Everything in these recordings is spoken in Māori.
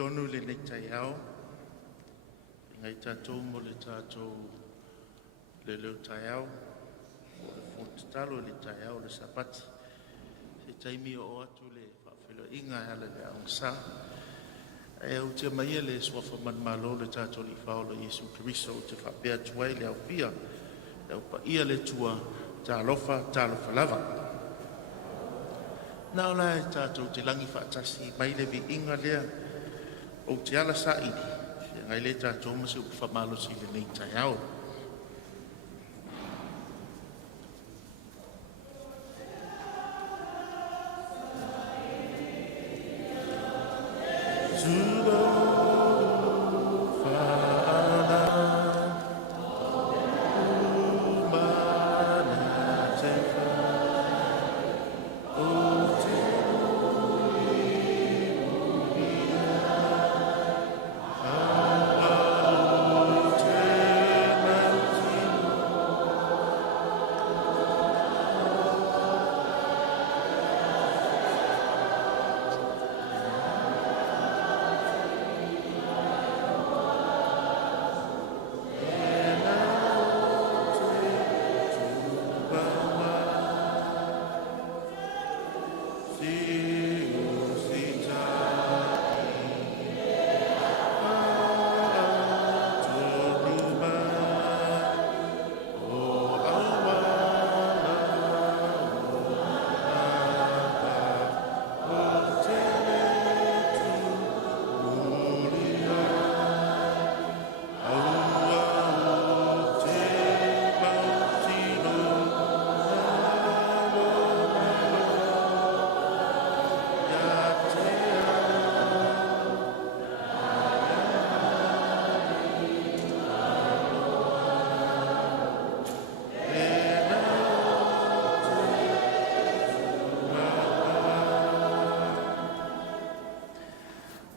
tonu le nei Taeao, ngai tātou mo le tātou Leoleo Taeao, o le fontatalo le Taeao le Sapati, se taimi o atu le whawhiloinga ala le aongsa, e au tia maia le swafa manmalo le tātou li whaola Iesu Keriso o te whapea tuai le au pia, le au PAIA le tua tālofa lava. Nā ola e tātou te langi whaatasi mai le Viiga lea o te ala saidi, e ngai le tātou masi o whamalo si le nei Taeao.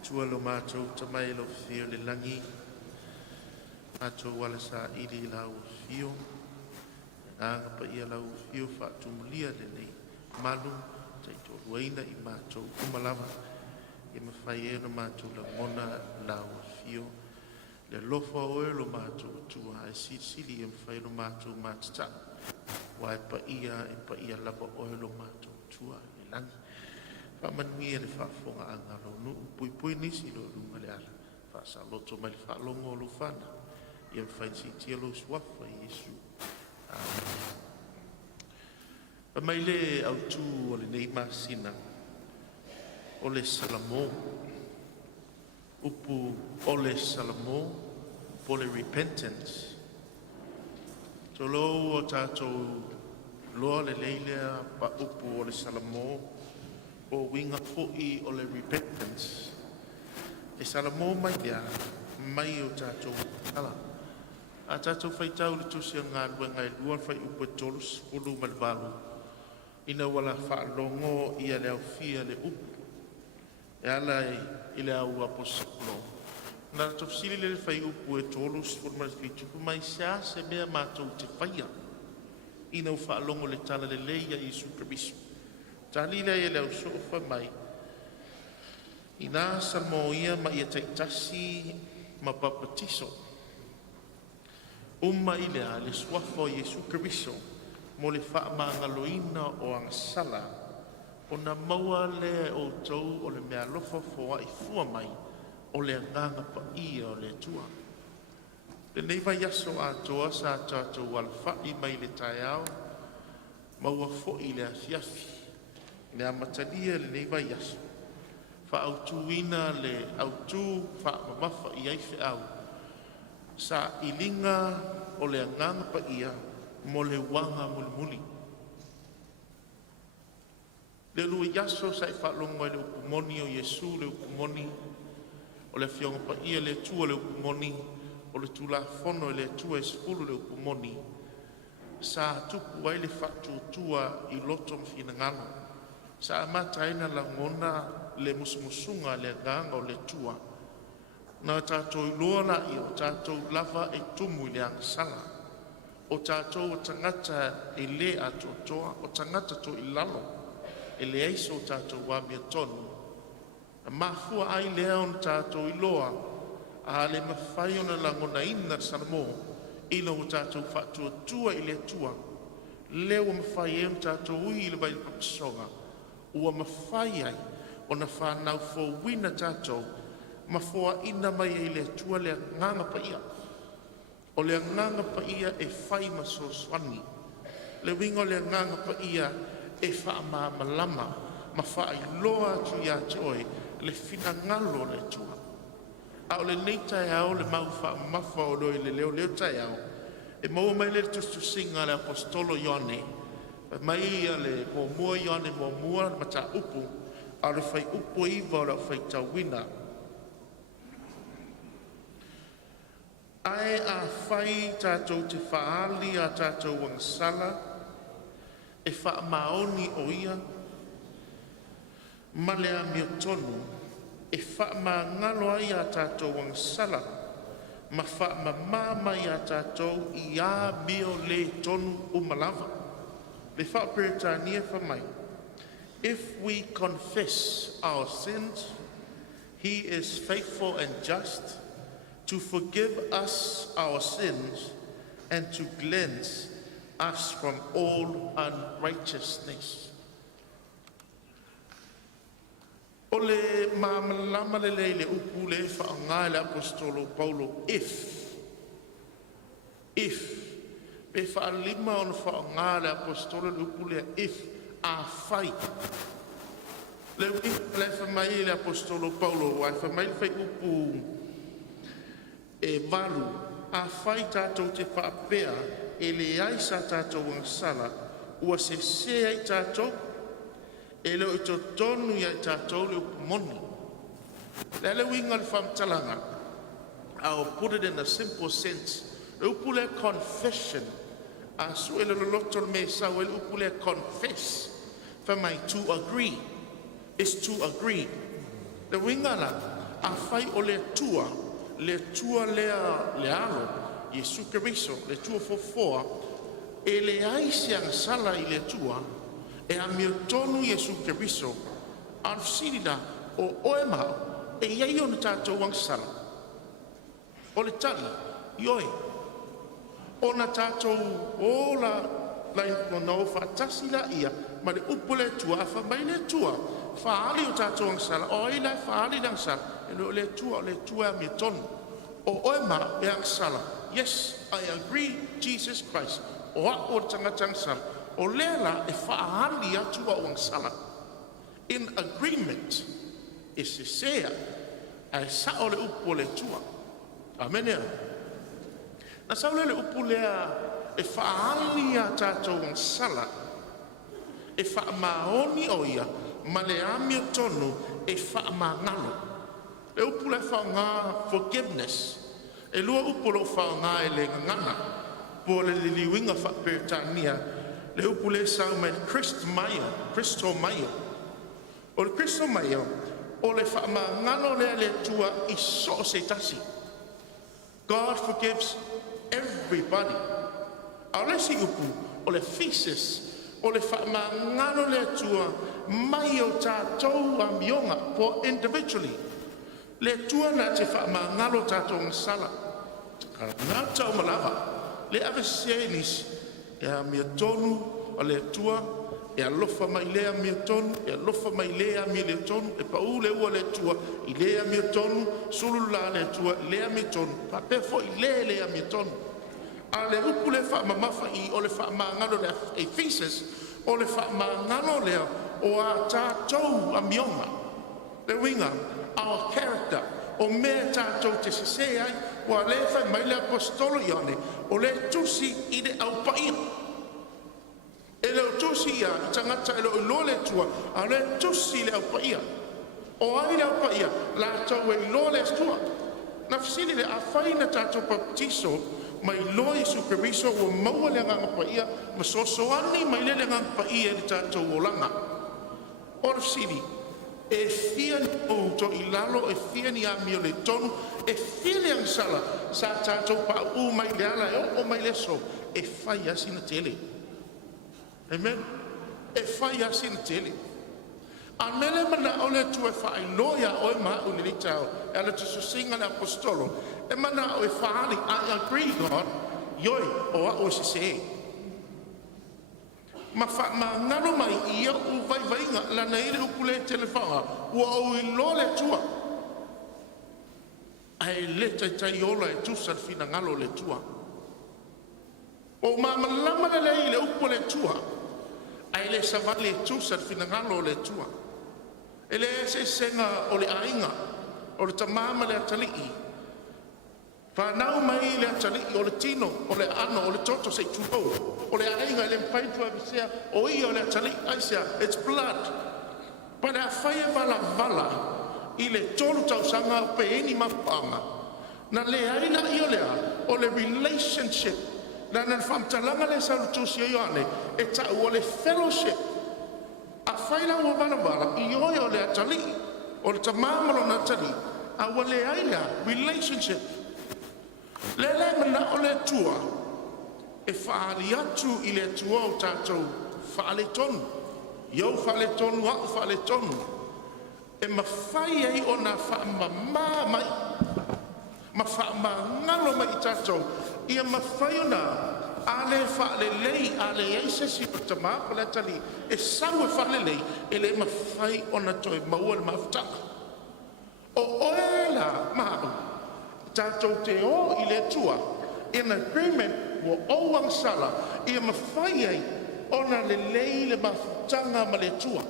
Tua lo mātou tamai lo fio le langi, mātou wala sa ili lau fio, nganga PAIA lau fio whaatumulia le nei malu, taito ruaina I mātou kumalawa, I mawhai no mātou la mona lau fio, le lofa oe lo mātou tua, e sili e mawhai lo mātou mātata, wa e PAIA lava oe lo mātou tua le langi. Whamanui le whaafonga anga no pui nisi lo lunga le ala. Whaasa loto mai le whaalongo o lo whana. Ia mwhainsi tia lo swafa Iesu. Mai le au tū o le nei masina. O le salamo. Upu o le salamo. Po le repentance. Tolo o tātou loa le leilea pa upu o le salamo. O winga fo'i o le repentance. E salamo mai dea, mai o tātou ala. A tātou whaitau le tusi a ngā rua ngai luan whai upo tolus, ulu malvalu. Ina wala whaalongo ia le au fia le upu. E ala I le au aposolo. Nā tofsili le whai upu e tolus, ulu malvalu, mai sea se mea mātou te whaia. Ina u whaalongo le tala le leia Iesu Keriso. Talila ia leo sofa mai. Ina samoia ma ia taitasi ma papatiso. Uma I lea le swafo Iesu Keriso mo le whaamangaloina o angasala o na maua le o tau o le mea lofa foa I fua mai o le nganga PAIA o le tua. Le neiva yaso a toa sa tātou alwhai mai le Taeao maua fo'i le afiafi. Le amatalia le nei vai aso. Whaautuina le autu whaamamafa I aife au. Sa ilinga o le anganga PAIA mo le wanga mulimuli. Le lua yaso sa I whaalonga le upumoni o Yesu le upumoni o le fionga PAIA le tua le upumoni o le tula fono le tua espulu le upumoni. Sa tupu ai le whatutua I loto mfina ngano. Sa mataina la ngona le musumusunga le nganga o le tua. Na tātou loa la I o tātou lava e tumu le angsala. O tātou o tangata e le atotoa, o tangata to I lalo. E le aiso tātou wamia tonu. Mafua ai lea on tātou iloa, a le mawhai ona langona ina salamo, ina o tātou whātua tua i le tua, leo mawhai e on tātou ui le vai papisonga, ua mawhai ai, ona whanau fo wina tātou, mafua ina mai e le tua le nganga pa ia, o le nganga pa ia e whai masoswani, le wingo le nganga pa ia e wha malama, ma wha loa tu ia toi, le fina ngalo le tua. A o le nei Taeao le mau wha mafa o roi le Leoleo Taeao, e mau mai le tustu singa le apostolo Ione, mai le mua Ione mua mata upu, a le whai upu iwa o le whai tauwina. Ai a whai tātou te whaali a tātou wangsala, e wha maoni o ia, ma le a mio tonu, e wha ngalo ai a tātou wangsala, ma wha mama i a tātou i a mio le tonu umalawa. Le wha Peretania wha mai. If we confess our sins, he is faithful and just to forgive us our sins and to cleanse us from all unrighteousness. O le mamalama le upu le whaanga le apostolo Paulo, if, pe whaalima o le whaanga le apostolo le upu le if, a whai. Le whamai le apostolo Paulo, wai whamai le whai upu e valu, a whai tātou te whaapea, e le aisa tātou wangsala, ua se ai tātou, e leo i tō tonu i tātou leo moni. Le le winga le whamtalanga, I'll put it in a simple sense. Le upule confession, a su e le loto me sa le upule confess, for my to agree, is to agree. Le winga la, a whai o le tua lea le alo, Jesu Keriso, le tua fofoa, e le aisiang sala i le tua, e a mio tonu Jesu Keriso, al sirida o oemao, e iei o na tātou wangsala. O le tali, ioi, o na tātou o la no Tuufaatasiga ia, ma le upole tua, a whamai le tua, whaali o tātou wangsala, o i lai whaali langsala, e le tua a mio tonu, o oema e angsala. Yes, I agree, Jesus Christ, o a o tangata sala. O lela e whaahali atu a wangsala. In agreement, e se sea, a sa o le upu le tua. Amen ea. Na sa le upu lea e whaahali a tātou wangsala, e whaamaoni o ia, ma le amio tonu e whaamangalo. Le upu le whaanga forgiveness, e lua upu lo whaanga e le ngana, po le liwinga whaperetania, le upu le sau mai Christ Maio. O le Christo Maio, o le whaamangalo le tua i so se tasi. God forgives everybody. A le si upu, o le thesis, o le whaamangalo le tua mai o tātou a mionga po individually. Le tua na te whaamangalo tātou ngasala. Ngā tau malawa, le ave senis, e a mia tonu a le tua, e alofa mai lea mia tonu, e alofa mai lea mia le tonu, e pau le ua le tua, i lea mia tonu, sulu la le tua, lea mia tonu, pa pefo i lea mia tonu. A le upu le whaamamafa i o le whaamangalo le Ephesus, o le whaamangalo lea o a tātou a mionga. Le winga, our character, o mea tātou te sese ai, wa le whai mai le apostolo Ione, o le tusi i le au paia. E le tusi ia, i tangata e lo le tua, a le tusi le au paia. O ai le au paia, la tau e lo le tua. Na fisili le a whaina tātou baptiso, mai lo Jesu Keriso o maua le nganga paia, ma sosoani mai le nganga paia le tātou o langa. O le fisili, e fia ni o to i lalo, e fia ni a mio le tonu, e fia le angsala, sa tātou pa u mai le ala, o mai le so, e fai asina tele. Amen. E fai asina tele. Anele mana ole tu e Fai-Lauga o e maa uli tau. E ala tu susinga le apostolo. E mana o e whaali, I agree God, yoi o a o se se. Ma ngaro mai ia u vai nga la nei le upule telefona ua o I lo le tua. Ai le tai ola e tu sal fina ngalo le tua. O malama le lei le upule tua. Ai le savale tu sal fina ngalo le tua. Ele se senga o le ainga o le tamama le atalii. Whanau mai le atalii o le tino o le ano o le toto se tuho. O le ainga le mpaitua visea o ia o le atalii aisea. It's blood. Pa le awhaia vala I le tolu tau sanga o pe eni mapanga. Na le aina I o lea o le relationship. Na na whamtalanga le salutusi o Ioane e tau o le fellowship. A whaila ua vala I oi o le atalii o le tamamalo na atalii. A wa le aina relationship. Le mana o le tua e whaari atu I le tua o tātou whaale tonu. Iau whaale tonu au whaale tonu. E mawhai ei o nā whaamama mai. Ma whaamangalo mai I tātou. Ia mawhai o nā ale whaale lei ale eisesi o tamako le tali. E sau e whaale lei e le mawhai o nā toi maua le mawhtaka. O oela maau. Tātou te o I le tua. In agreement wa owang sala. Ia mawhai ei o nā le lei le mawhtanga ma le tua.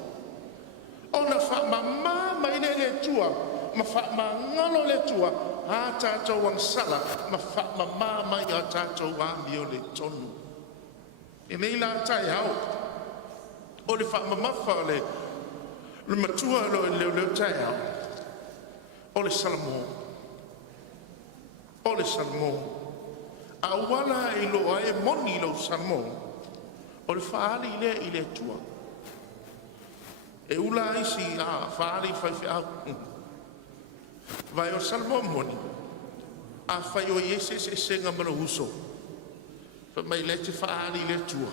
Ona whaamama mai le tua, ma whaamangalo le tua, a tātou wang sala, ma whaamama mai a tātou wāmi o le tonu. E nei la Taeao, o le whaamamafa le matua lo e Leoleo Taeao, o le salamo. O le salamo. A wala I loa e moni lo salamo, o le whaali I le tua. E ula isi a whaari whai au. Vai o salmo moni. A whai o Iese se senga mana uso. Wha mai le te whaari le tua.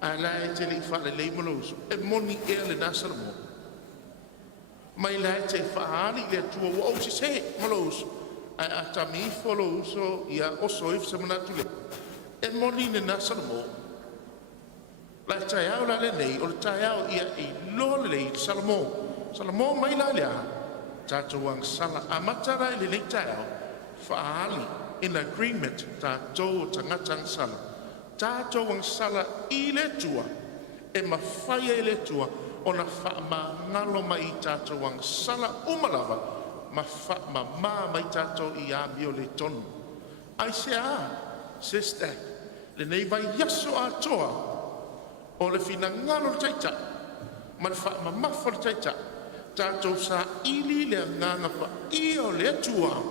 A la e te li whaare lei mana uso. E moni e le na salmo. Mai la e te whaari le tua wa o si se mana uso. A atami folo uso ia oso if se mana tule. E moni le na salmo. La Taeao la le nei, o le Taeao ia I lo le salamo. Salamo mai la lea. Tātou ang sala amatara I le nei Taeao. Whaali in agreement tātou tangatang sala. Tātou ang sala I le tua. E mawhaia I le tua. O na whaamangalo mai tātou ang sala umalawa. Ma whaamama mai tātou I ami o le tonu. Ai se a, SISDAC. Le nei vai yaso a toa. O le fina ngalo le taita, ma le whaamamafa le taita, tātou sa ili le nganga pa I o le atua,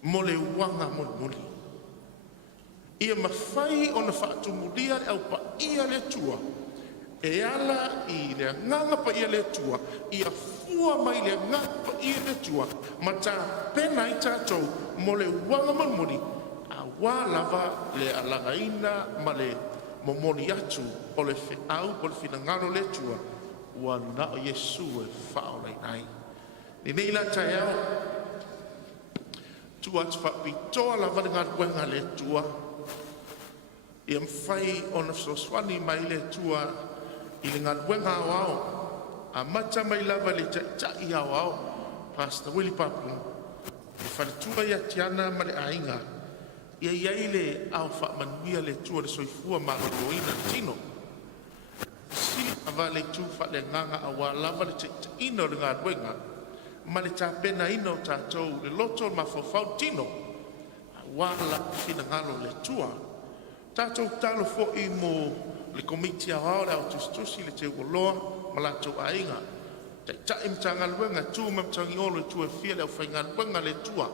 mo le wanga moli. Ia mawhai o na whaatumulia au pa I le atua, e ala I le nganga pa I le atua, ia fua mai le nganga pa I le atua, ma tā pena I tātou mo le wanga moli, a wā lava le alagaina ma le momoni atu o le au o le finangalo le tua ua na o Yesu e whaolai nai. Ni nei la Taeao tua atu Faapitoa la valinga wenga le tua I mwhai o na soswani mai le tua I le ngadwenga au au a mata mai lava le tai au au Pastor Willie Papu e whalitua ia tiana ma le ainga Ia iai le au whaamanuia le tua le soifua maroina tino. Sili awa le tu le nganga awa lava le te ino le ngā ruenga. Ma le tāpena ino tātou le loto ma fofau tino. Awa la fina ngalo le tua. Tātou talo fo I mo le komiti awa le au tustusi le te uoloa ma la tau ainga. Ta imta ngā ruenga tu mamtangi olo tu e fia le au whai ngā ruenga le tua.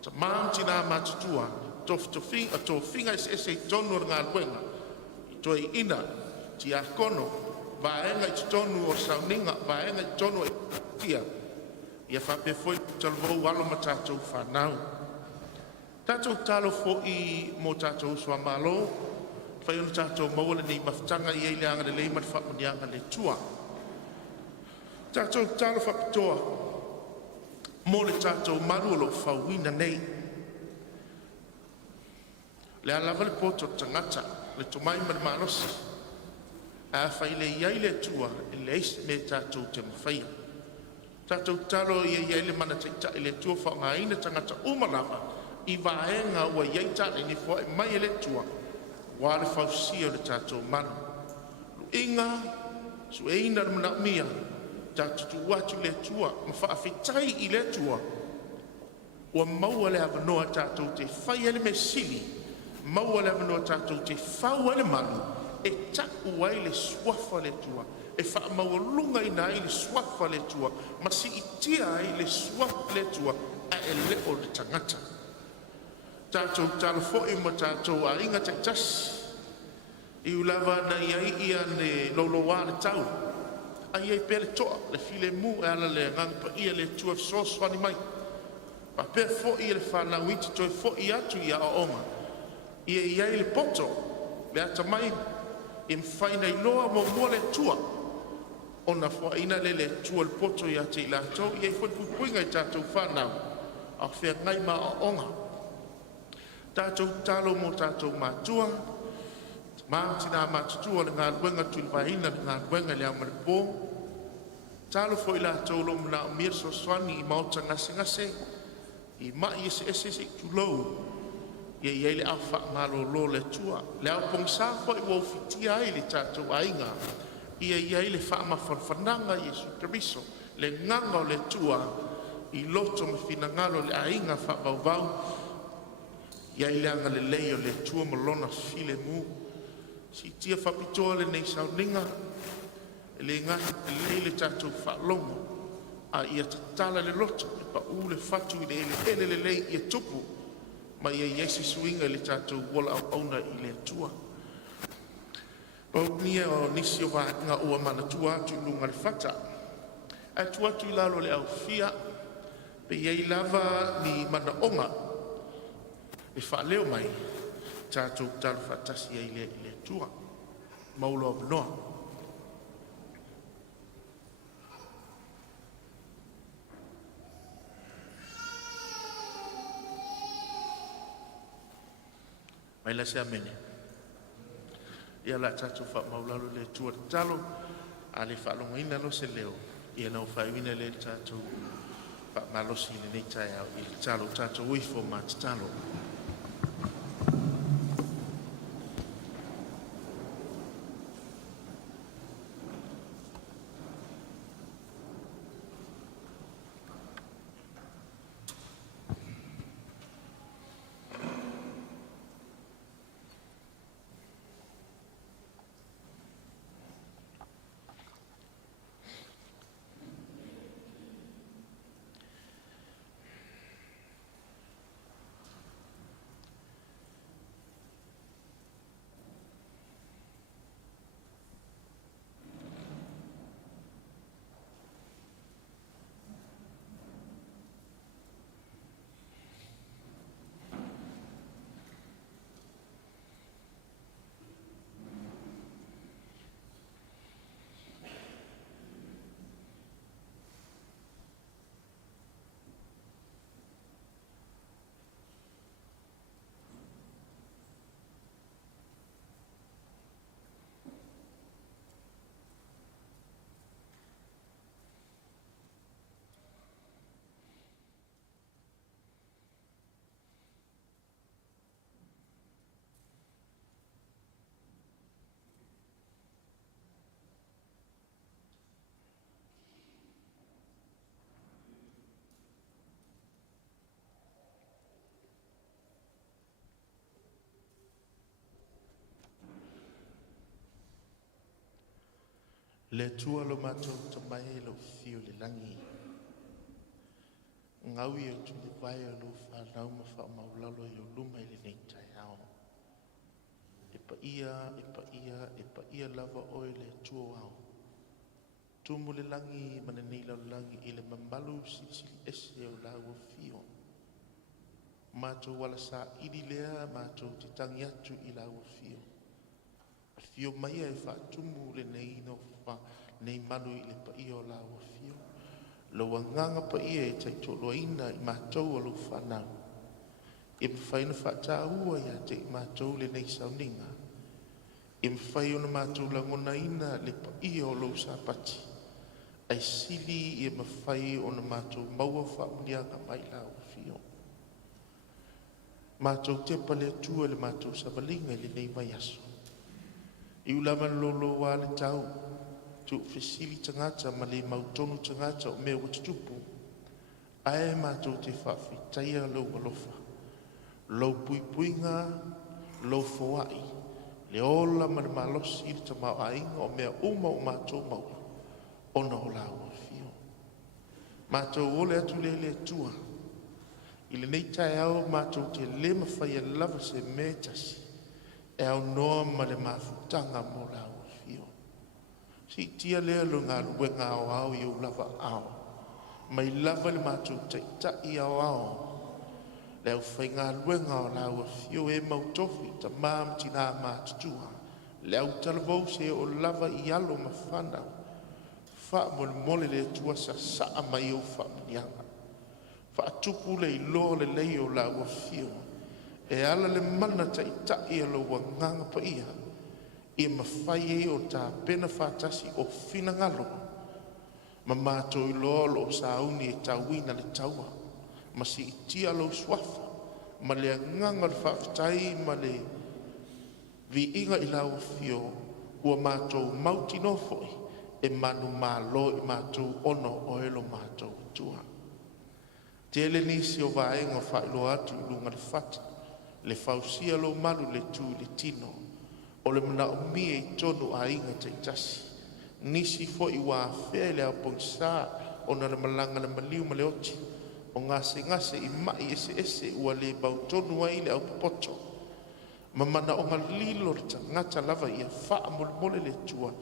Ta maamtina matutua. Tofinga se tonu o ngā ruenga. I toi ina, ti a kono, vaenga I tonu o Sauniga, vaenga I tonu e tia. Ia whape foi talvou alo ma tātou whanau. Tātou talo fo I mo tātou sua malo, Whai ono tātou maua nei mawhtanga i eile anga le mat whamunianga le tua. Tātou tālo Faapitoa, mō le tātou maru lo whauina nei. Le alawa le poto tangata, le tomai mana manosi. A whai le iai le tua, le eise me tātou te mawhaia. Tātou talo i le mana teita i le tua whaungaina tangata umalawa, i vaenga ua iai tāne ni fua e mai le tua, wā le whausia le tātou manu. Inga, su eina le mana mia, tātou tu watu le tua, ma whaafetai i le tua, ua maua le avanoa tātou te whai ele me sili, maua le avanoa tātou te whau ele manu, e taku ai le swafa le tua, e wha maua lunga ina ai le swafa le tua, ma si itia ai le swafa le tua, a e leo le tangata. Tātou talo fo'i ma tātou a inga te tasi, i ulava na ia ne loloa le tau, a ia pere toa, le file mu e ala le ngang pa ia le tua soswani mai, pa pe fo'i le whanau iti toi fo'i atu ia Aoga, ia le poto, le ata mai, i mwhaina i loa mo mua le tua, o na whaina le tua le poto i ate i lātou, ia i whapuinga i tātou whanau, a whea ngai ma Aoga. Tātou talo mo tātou mātua, mātina mātutua le ngā ruenga tuilwaina le ngā ruenga le amare pō, talo fo i lātou lo mna o mir soswani i mauta ngase, i mai ese i tulou, ia i le au wha ngalo lo le tua, le au pongsa fo i waufitia ai le tātou ainga, ia i le wha mawhanwhananga Jesu Keriso, le nganga o le tua, i loto mawhina ngalo le ainga wha vauvau, ia i leanga le leo le tua malona file mu, si tia Faapitoa le nei Sauniga, le ngati te lei le tātou whaalongo, a ia tatala le loto, e pa u le fatu i le lei i tupu, ma ia Iesi suinga le tātou wala au auna i le tua. Pau nia o nisi o vaenga ua manatua atu i lunga le fata, atu atu i lalo le au fia, pe iei lava ni mana onga, e whaaleo mai, tātou talo whatasi i le tua, maulo of noa. Mai la sea mene. Ia la tātou wha maulalo le tua talo, a le whaalongaina no se leo, ia nau whaiwina le tātou wha malosi le nei Taeao i le talo, tātou uifo māt talo. Le tua lo matou tamai lo fio le langi. Ngawi o tu le vai o lo whanau ma wha maulalo i o luma i le nei Taeao. E pa ia lava oe le tua wao. Tumu le langi mana nei lau langi i le mamalu sili ese o lau o fio. Matou wala sa idi lea matou te tangi atu i lau o fio. fio mai e whaatumu le nei no wha nei manu i le pa i o la o fio. Lo nganga pa i e tai tolo ina i mātou alu whanau. I mwhaina whaata ua ia te i mātou le nei Sauniga. I mwhai ona mātou langona ina le pa i o lo Sapati. Ai sili i mwhai ona mātou maua whaamlianga mai la o fio. Mātou te pale atua le mātou savalinga le nei mai aso. I ulama lolo wa le tau, tu fesili tangata ma le mautonu tangata o mea watutupu. Ae mātou te whawhitaia lau alofa. Lau puipuinga, lau fawai. Le ola ma le malosi i ta mau ainga o mea uma o mātou maua. Ona o lau o fio. Mātou ole atu le atua. I le nei Taeao mātou te le mawhaia lava se metasi. E au noa ma le mafutanga mo la o fio. Si tia lea lo ngā luenga au au i au lava au. Mai lava le mātou teita i au au. Le au whai ngā luenga o la o fio e mautofi ta maam tina mātutua. Le au talavou se o lava i alo ma whanau. Wha mole le tua sa saa mai o wha mnianga. Wha atupu le ilo le leo la o fio. E ala le mana tai alo wa nganga pa ia. I mawhai e o tā pena whātasi o whina ngalo. Ma mātou i lo sauni e tauina le taua. Ma si i tia lo swafa. Ma le nganga le whaafitai ma le Viiga i lau fio. Ua mātou mauti no foi. E manu mālo i mātou ono o elo mātou tua. Tele nisi o vaenga Fai-Lauga atu i lunga le fata. Le fausia lo malu le tu le tino. O le mana o mie i tonu a inga te tasi. Nisi fo i wā whea le au pongsa o na le malanga le maliu ma le oti. O ngase i mai ese ua le bau tonu ai le au popoto. Ma mana o ngalilo le tangata lava ia wha mole le tua.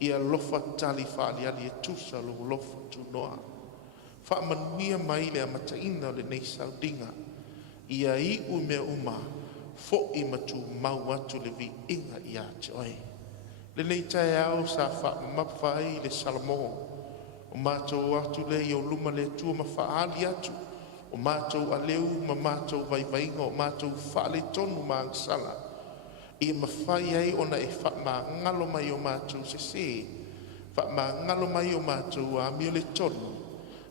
Ia lofa tali whaaliali e tusa lo lofa tu noa. Wha manuia mai le amataina o le nei Sauniga. Ia i mea uma, fo i matu mau atu le vi inga i ate oi. Le nei Taeao sa wha mawhai le salamo. O mātou atu le i o luma le tua ma whaali atu. O mātou aleu ma mātou vaivainga o mātou wha le tonu ma angsala. Ia mawhai ai ona e wha ma ngalo mai o mātou se. Wha ma ngalo mai o mātou a mio le tonu.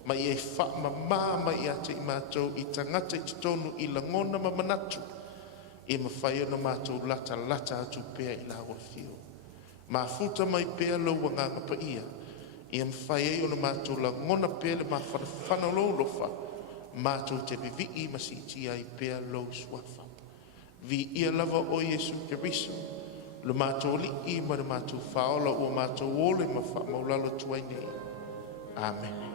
Mai e wha ma i ate i mātou i tangata i tonu i langona ma manatu. E mawhai ana mātou lata atu pēa i lawa fio. Ma futa mai pēa lau nganga pa ia. E mawhai ana mātou langona pēa le ma whanawhana lofa. Mātou te vivi i masiti ai pēa lau swafa. Vi ia lava o Yesu Keriso. Le mātou li i ma le mātou whaola o mātou ole ma wha maulalo tuai nei. Amen.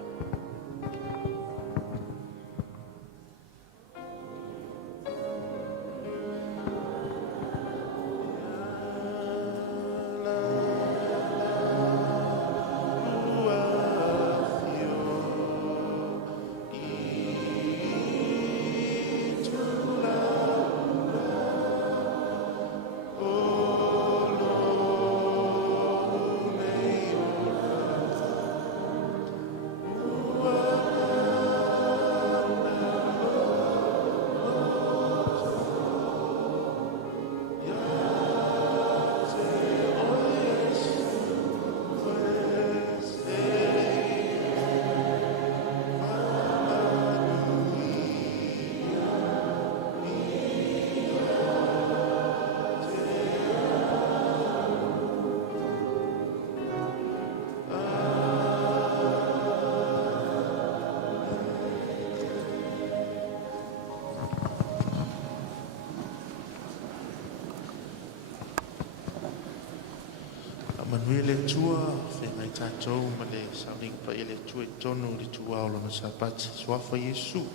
Manuia le tua, whengai tātou ma le Sauniga pa le tua i tonu le tua o lona Sapati. Swafa Yesu.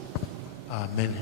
Amen.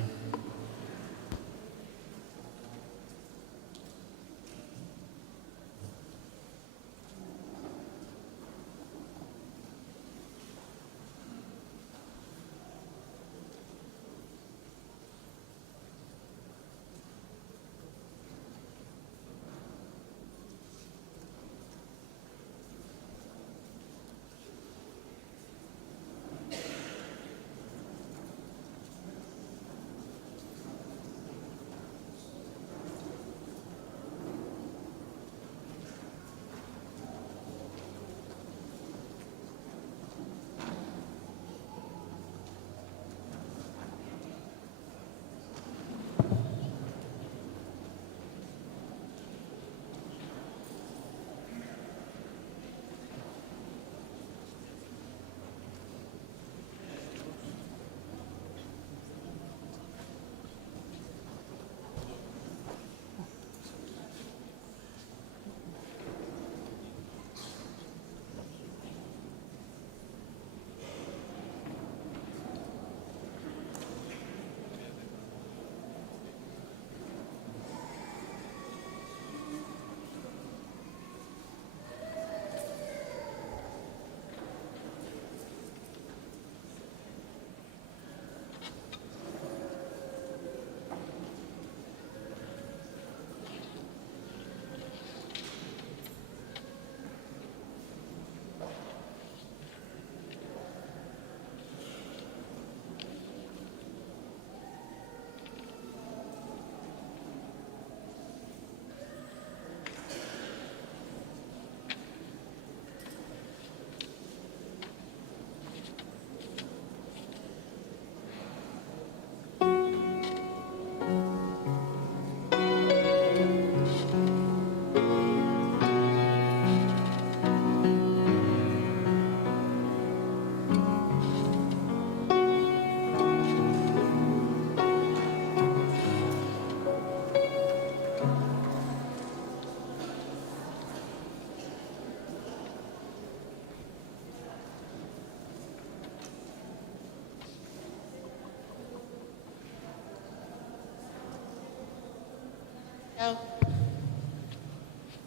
Taeao.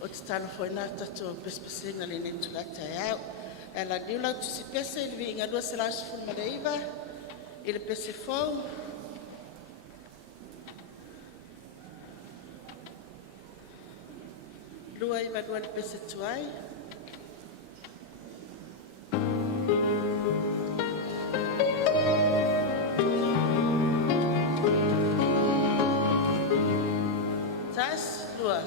O te tano foi nā tatou pespesenga le ne tula Taeao. E la diula tu si pese il vinga lua se la sufun maleiva. Il pese fou. Lua iwa lua le pese tuai. Tas lua.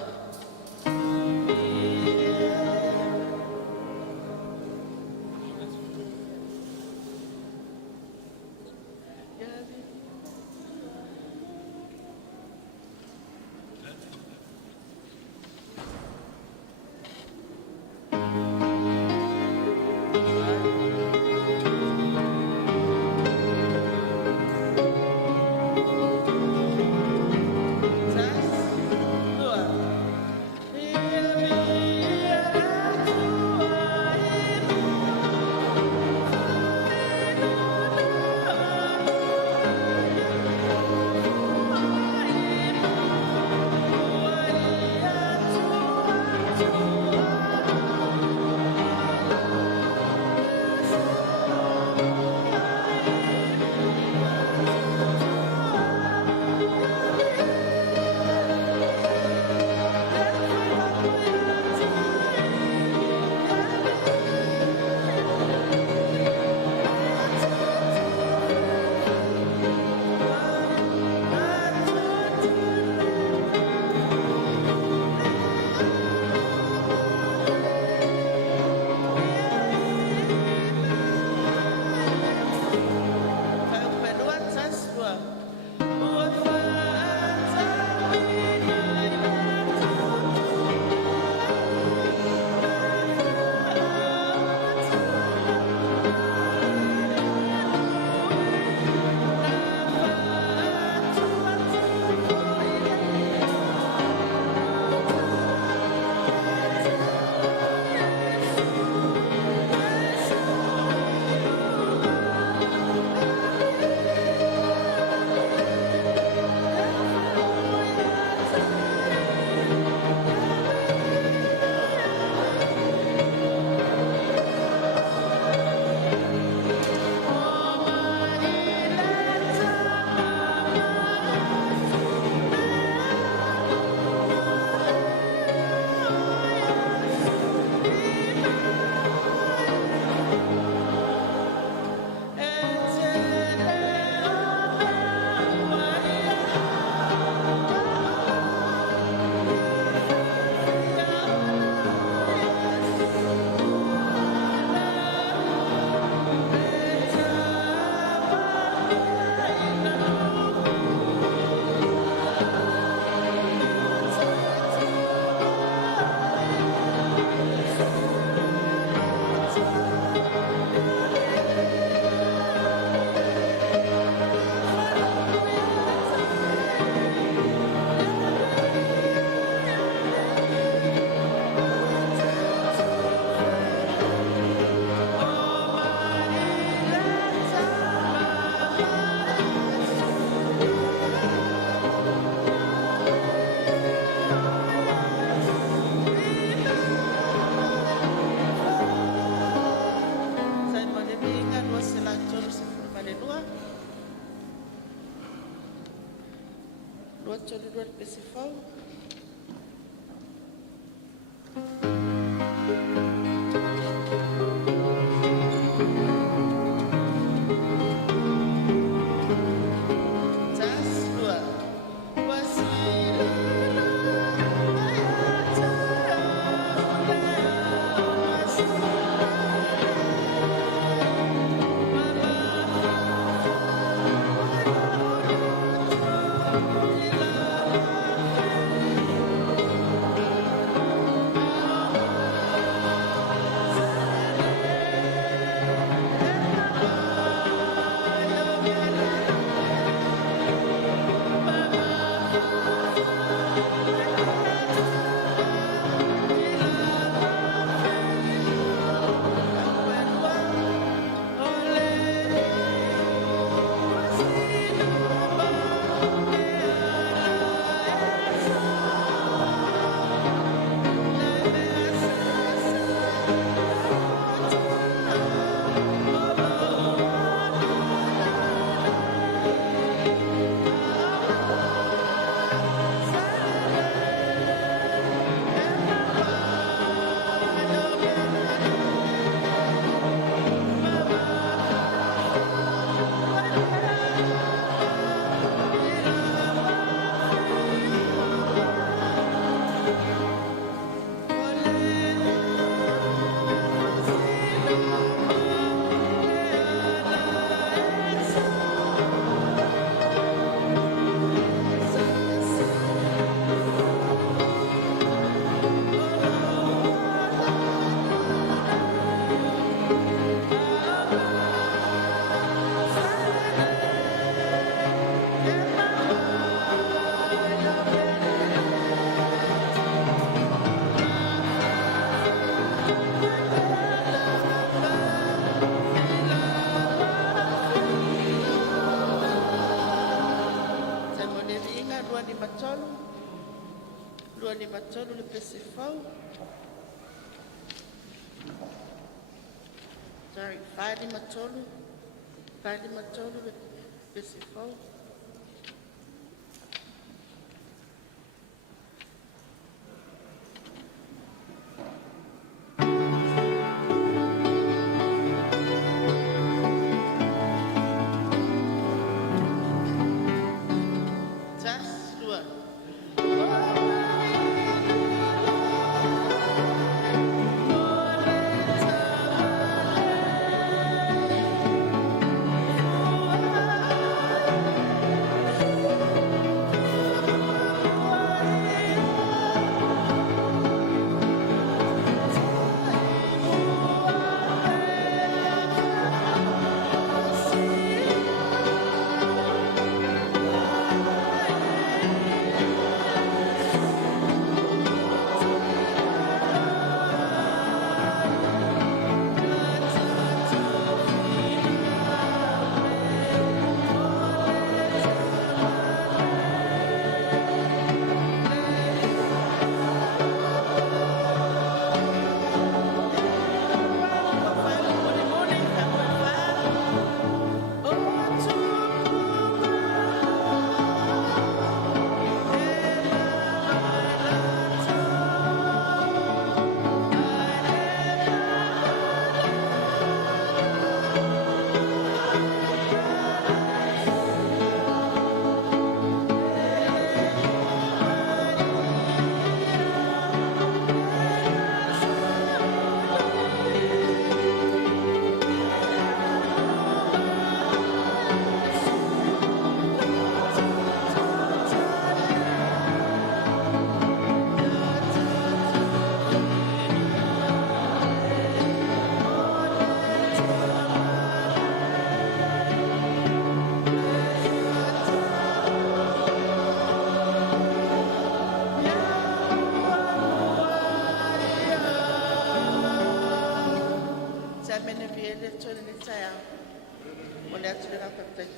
lua ni matolu le pese fau. Sorry, fai matolu le pese fau.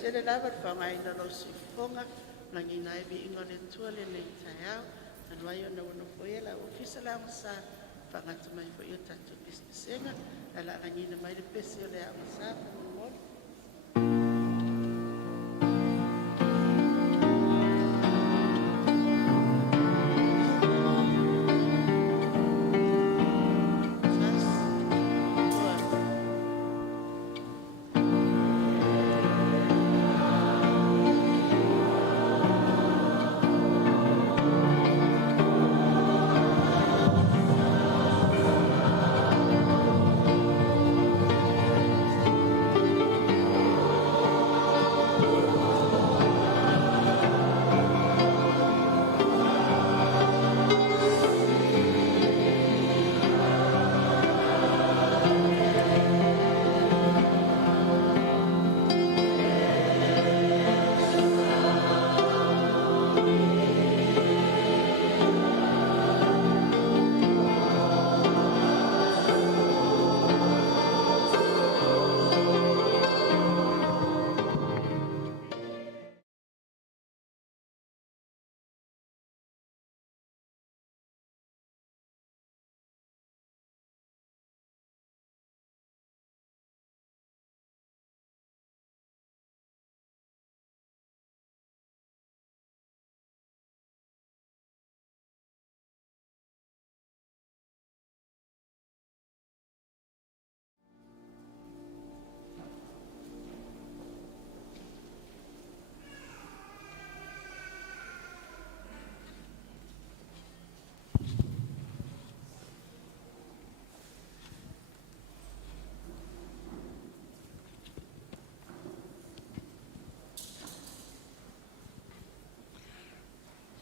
Tele lava whangai na no si whonga, langi nai vi ingo le tua le nei Taeao, na nuai o na wana poia la ofisa la masa, whangata mai po i o tatu bisnesenga, la langi na mai le pesi o le a masa,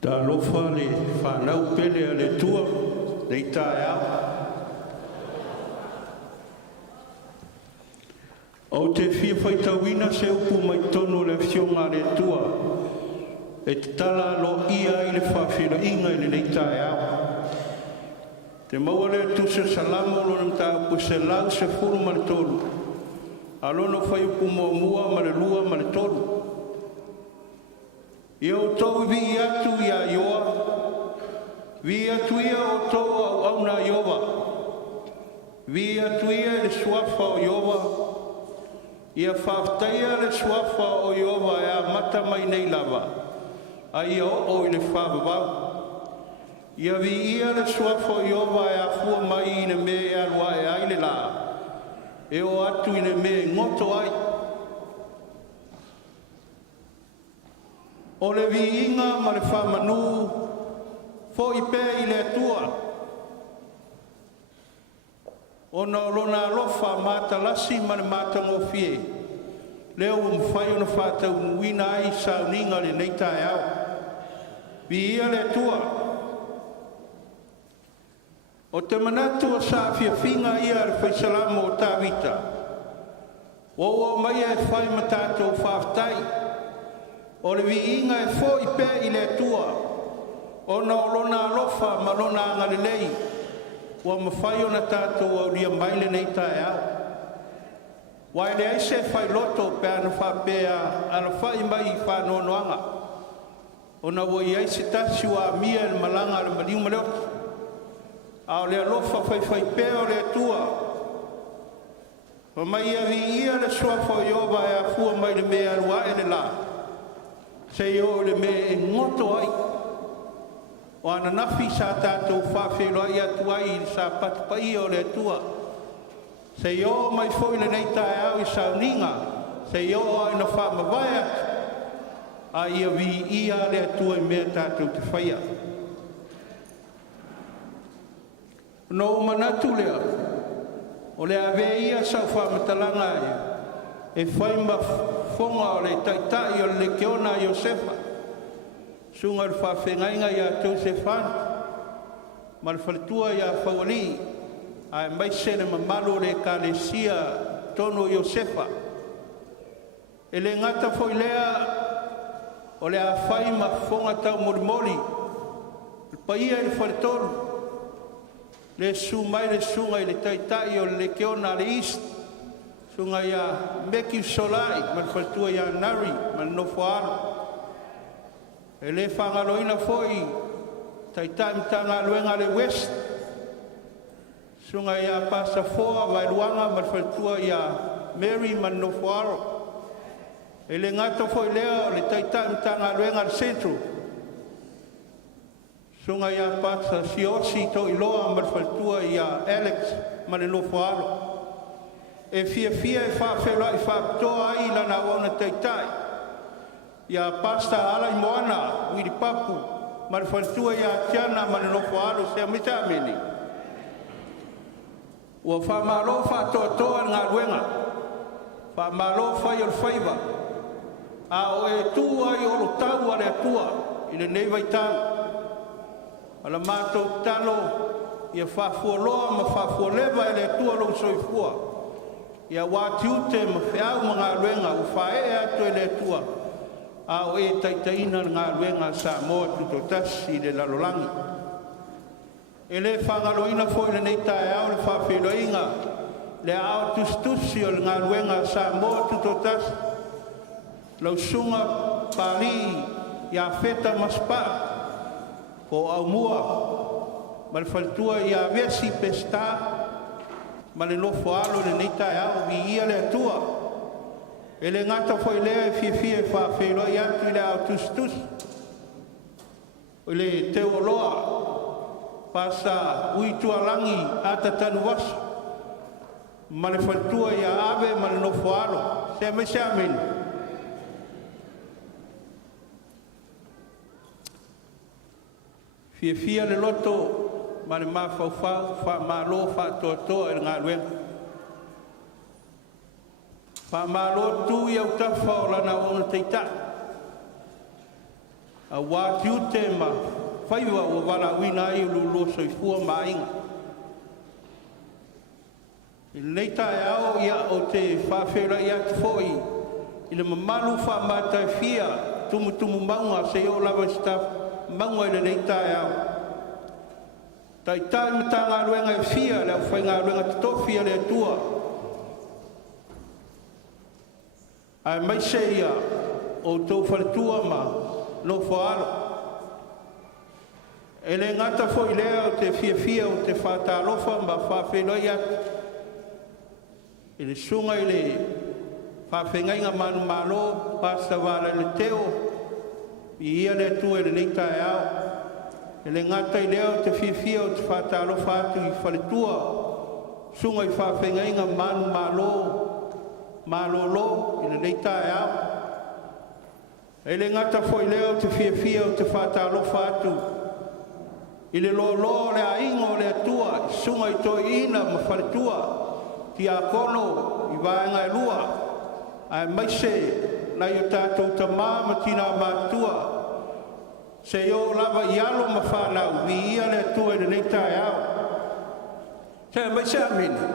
Ta lofa le whanau pele a le tua, nei Taeao. O te fia whaitawina se upu mai tono le fionga le tua, e te tala lo ia i le whawhira inga i le nei Taeao. Te maua le tu se salamo lo nam ta upu se lau se furu ma le tolu, alono whai upu mua ma le lua ma le tolu. Ia o tau vi atu ia ioa. Vi atu ia o tau au au na ioa. Vi atu ia le suafa o ioa. Ia whaftaia le suafa o ioa e a mata mai nei lava. A ia o i le whawawau. Ia vi ia le suafa o ioa e a fua mai i ne me e alua e aile la. E o atu i ne me ngoto ai. O le viinga ma le whamanu, fo i pē i le atua. O na olona alofa mātalasi ma le mātangofie. Leo mwhai o na whātau nuina ai Sauniga le nei Taeao. Vi ia le atua. O te manatu o sa whiawhinga ia le whaisalamo o tāwita. O mai e whai ma tātou whaftai. O le viinga e fo i pē i le atua. O na olona alofa ma lona angalelei. Ua mawhai o na tātou au lia maile nei Taeao. Wai le aise whai loto pe ana whapea ana whai mai i whanoanoanga. O na wai aise tasi wa mia le malanga le maliu maleoki. A o le alofa whai pē o le atua. O mai a vi ia le suafa o Iova e a fua mai le mea alua e le la. Se o le me e ngoto ai. O ana nafi sa tātou whawhelo ai atu ai i Sapati PAIA o le atua. Se o mai foi le nei Taeao i Sauniga. Se o ai na whamawai atu. A ia vi ia le atua i mea tātou te whaia. No manatu lea. O le ave ia sa whamatalanga ia. E whai ma whonga o le taitai o le Lekeona Iosefa. Sunga le whawhengainga i a Iosefa. Ma le whaletua i a Fepuari. A e mai sene mamalo le kalesia tono Iosefa. E le ngata foi lea o le a whai ma whonga tau morimori. Le paia i le whaletonu. Le sumai le sunga i le taitai o le Lekeona le East. Sunga ia meki solai, man faltua ia nari, man no foaro. E le whangaloina foi, taitai mtanga luenga le West. Sunga ia pasa foa, Vaeluaga, man faltua ia Mary, man no foaro. E le ngata foi lea, le taitai mtanga luenga le Central. Sunga ia pasa Siosi to iloa, man faltua ia Alex, man no foaro. E fia e whawhelo i Faapitoa ai lana wana taitai. Ia pasta Alaimoana, Willie Papu, ma le whantua ia tiana ma le nofo alo se amita ameni. Ua whamalo whatoatoa ngā ruenga. Whamalo whai o le whaiva. A o e tū ai o lo tau ale atua i le neiva i tau. Ala mātou talo ia whafualoa ma whafuoleva e le atua lo soifua. Ia wātiute ma whiau ma ngā ruenga u whae atu e le atua. A o e taitaina ngā ruenga sa moa tutotasi le lalolangi. E le whangaloina fo i le nei Taeao le whawhiloinga. Le ao tustusi o le ngā ruenga sa moa tutotasi. Lau sunga pali ia feta maspa. Ko au mua. Ma le whaltua ia vesi pesta. Ma le nofo alo le nei Taeao vi ia le atua. E le ngata foi lea e fie e whawhelo i atu i le au tustus. O le te oloa pasa uitua langi ata tanu wasu. Ma le whaltua ia ave ma le nofo alo. Se me se amen. Fie le loto ma le mawhauwhau, whamalo, whatoatoa e ngā ruenga. Whamalo tu i au tawha o lana ona teita. A wātiu te ma whaiwa o wala wina i ululo soifua ma inga. I nei Taeao ia o te whawhera i atu foi. I le mamalu whamata fia tumu maunga se o lava staff maunga i le nei Taeao. Tai mata ngā ruenga e fia, leo whai ngā ruenga titofia le atua. Ai mai se ia o tau whaletua ma no whaalo. E le ngata fo i lea o te fia o te whātālofa ma whawhenoi atu. I le sunga i le whawhengainga manu malo, pasta wala le teo, i ia le tu e le nei Taeao. E le ngata i lea o te fia o te whātālofa atu i whaletua, sunga i whawhengainga manu malo lo i le nei Taeao. E le ngata fo i lea o te fia o te whātālofa atu, i le lo le aingo le atua, sunga i toi ina ma whaletua, ti a kono i vaenga e lua, ai maise na i o tātou ta māma tina mātua, se o lava i alo ma whanau, vi ia le atua i le nei Taeao. Se maise amina.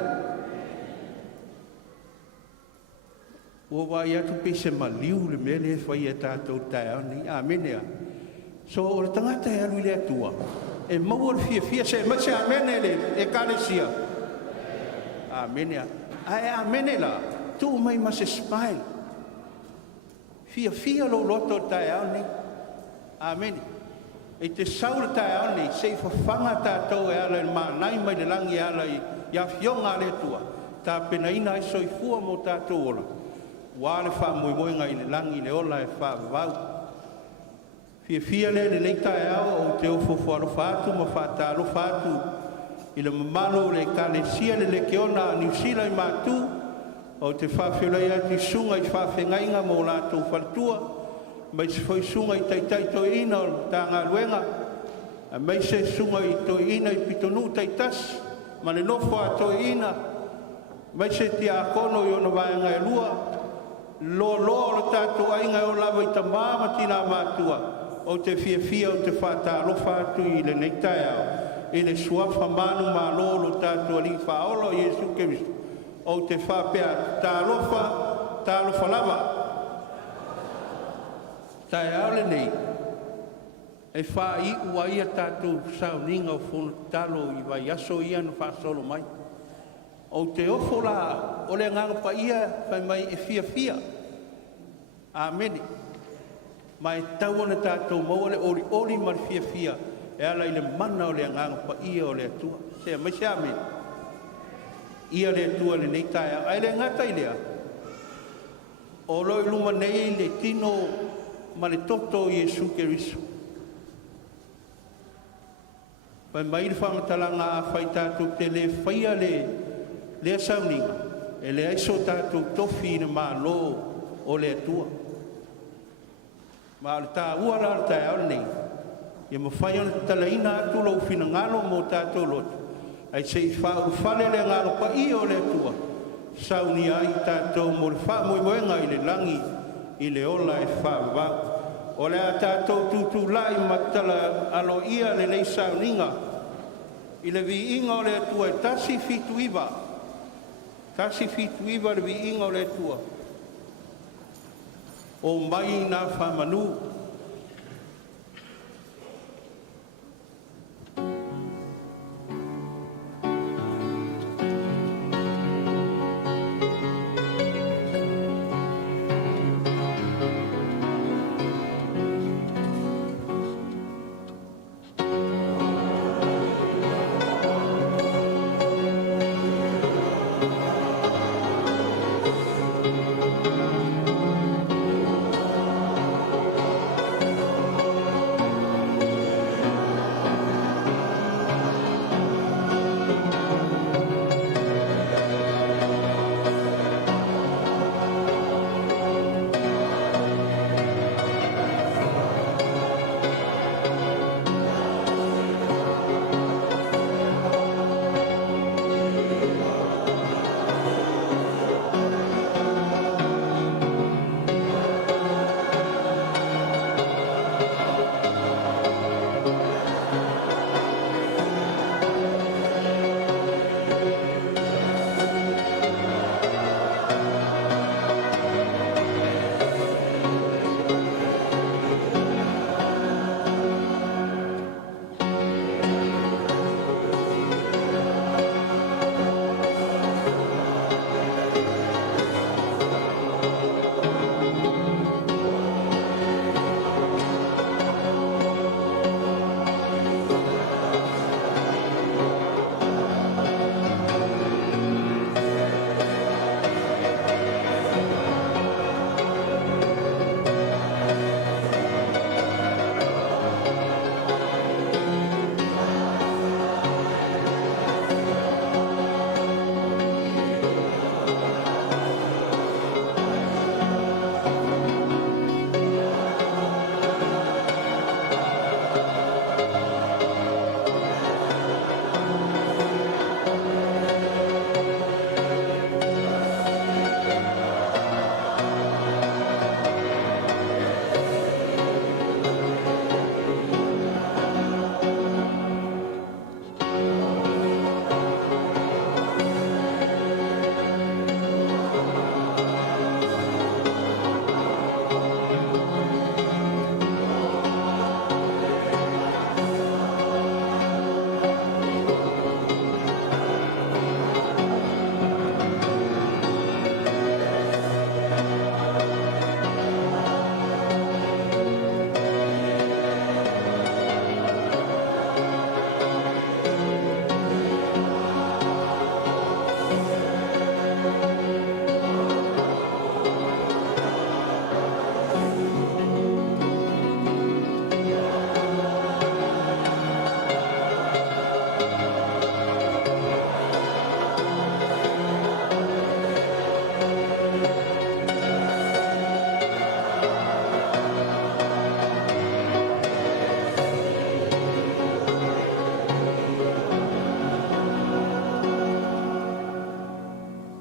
Ua wai atu pese ma liu le mele e whai e tātou Taeao ni, amina. So o le tangata e alu i le atua, e maua le fia se maise amene le e kalesia. Amene. Ai amene la, tu mai ma se smile. Fia lo loto Taeao ni. Amene. E te saura Taeao ni, se whawhanga tātou e ala i mānai mai le langi ala i awhionga le tua. Tā pena ina e soifua mo tātou ola. Wale wha moinga i le langi le ola e wha vau. Fia le nei Taeao o te ofo wharofa atu ma whātārofa atu i le mamalo le kalesia le Lekeona Niu Sila i Matu o te whawhiolai atu sunga i whawhengainga mo lātou whalatua mai se whai sunga i taitai toi ina o Matagaluega mai se sunga i toi ina i pitonu taitas ma le nofo a toi ina mai se te akono i ona vaenga e lua lo le tātou ainga o lava i tamama tina mātua o te fia o te whātārofa atu i le nei Taeao. I le suafa manu malo tātua li whaolo Iesu Keristo. O te whapea tālofa lava. Taeao le nei. E wha i ua ia tātou Sauniga o whono talo i vai aso ia no whaasolo mai. O te ofo la o le nganga PAIA whai mai e fia. Amen. Mai tau na tātou maua le ori mar fia e ala i le mana o le nganga PAIA o le atua se mai se amen ia le atua le nei Taeao ai le ngata i lea o loi luma nei le tino ma le toto Iesu Keriso pai mai le whamatalanga a whai tātou te le whaia le Sauniga e le aiso tātou tofi na malo o le atua ma le tā ua la le Taeao nei ia mawhai ona talaina atu lau fina ngalo mo tātou loto ai se i whau whale le ngalo PAIA o le atua Saunia i tātou mo le wha moenga i le langi i le ola e wha o le a tātou tutu lai matala alo ia le nei Sauniga i le viinga o le atua e tasi fitu iwa le viinga o le atua o mai na Faamanu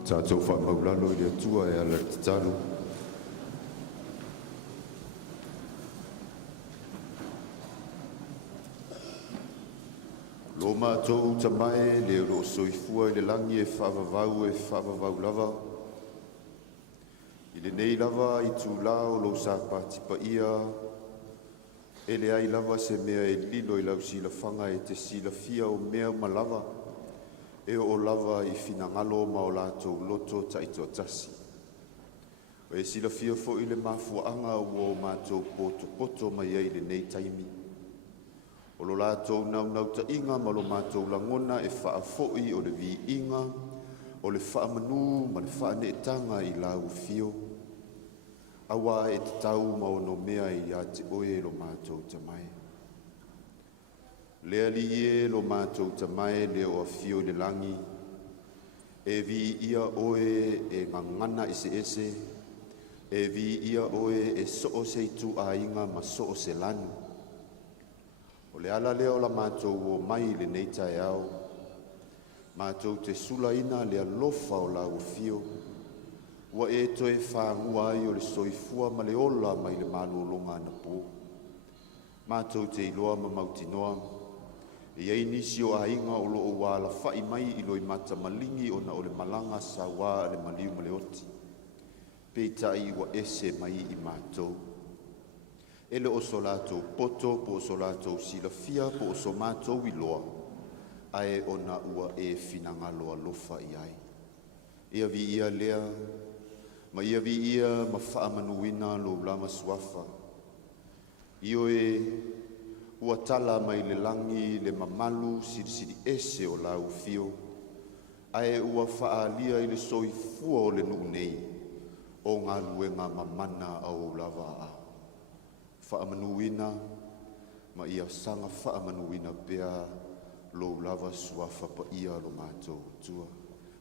tātou whamaulalo I le atua e ala te talu. Lo mātou tamae le ro soifua I le langi e whaavavau lava. I le nei lava I tū lao lo Sapati PAIA. E le ai lava se mea e lilo I lau sila whanga e te sila fia o mea malava. E o lava I finangalo ma o lātou loto taito tasi. O e sila fia fo I le mafuanga o mātou poto mai ai le nei taimi. O lo lātou nau ta inga ma lo mātou langona e wha foi o le Viiga, o le Faamanu ma le Faamanatuga I lau fio. Awa e te tau ma o no mea I a te oe lo mātou tamae. Lea li e lo mātou tamae le o a fio le langi. E vi ia oe e ngangana ese. E vi ia oe e soo se tu a inga ma soo se lanu. O le ala leo la mātou o mai le nei Taeao. Mātou te sula ina le alofa o lau fio. Ua e toe whāngua ai o le soifua ma le ola mai le malolonga na pō. Mātou te iloa ma mautinoa. E iei nisi o a inga o loo wāla whai mai I loi mata malingi o na o le malanga sa wā le maliu ma le oti. Peitai wa ese mai I mātou. Ele o so lātou poto, po o so lātou sila fia, po o so mātou I loa. Ae o na ua e finangaloa lofa I ai. Ia vi ia lea, ma ia vi ia ma Faamanuina lo lama suafa. Io e ua tala mai le langi le mamalu siri ese o lau fio. Ae ua faalia I le soifua o le nuunei, o ngā luenga mamana au lava a. Faamanuina, ma ia sanga Faamanuina pea lo lava suafa pa ia lo mātou tua.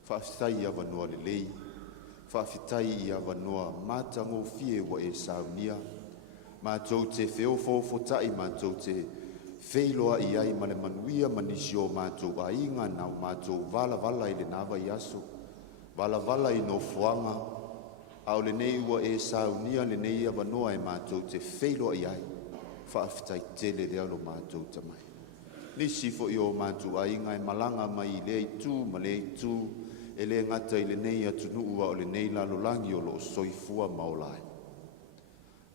Whaafitai ia wanoa le lei, whaafitai ia wanoa mātango fie wa e Saunia. Mātou te wheofofo tai, mātou te wheiloa I ai ma le manuia manisi o mātou a inga nau mātou vala I le nawa I aso, vala I no fuanga, au le nei ua e Saunia le nei a wanoa e mātou te wheiloa I ai, whaafitai tele lea lo mātou tamai. Nisi fo I o mātou a inga e malanga mai le tu ma le tu, e le ngata I le nei atunua o le nei lalolangi o lo soifua maolai.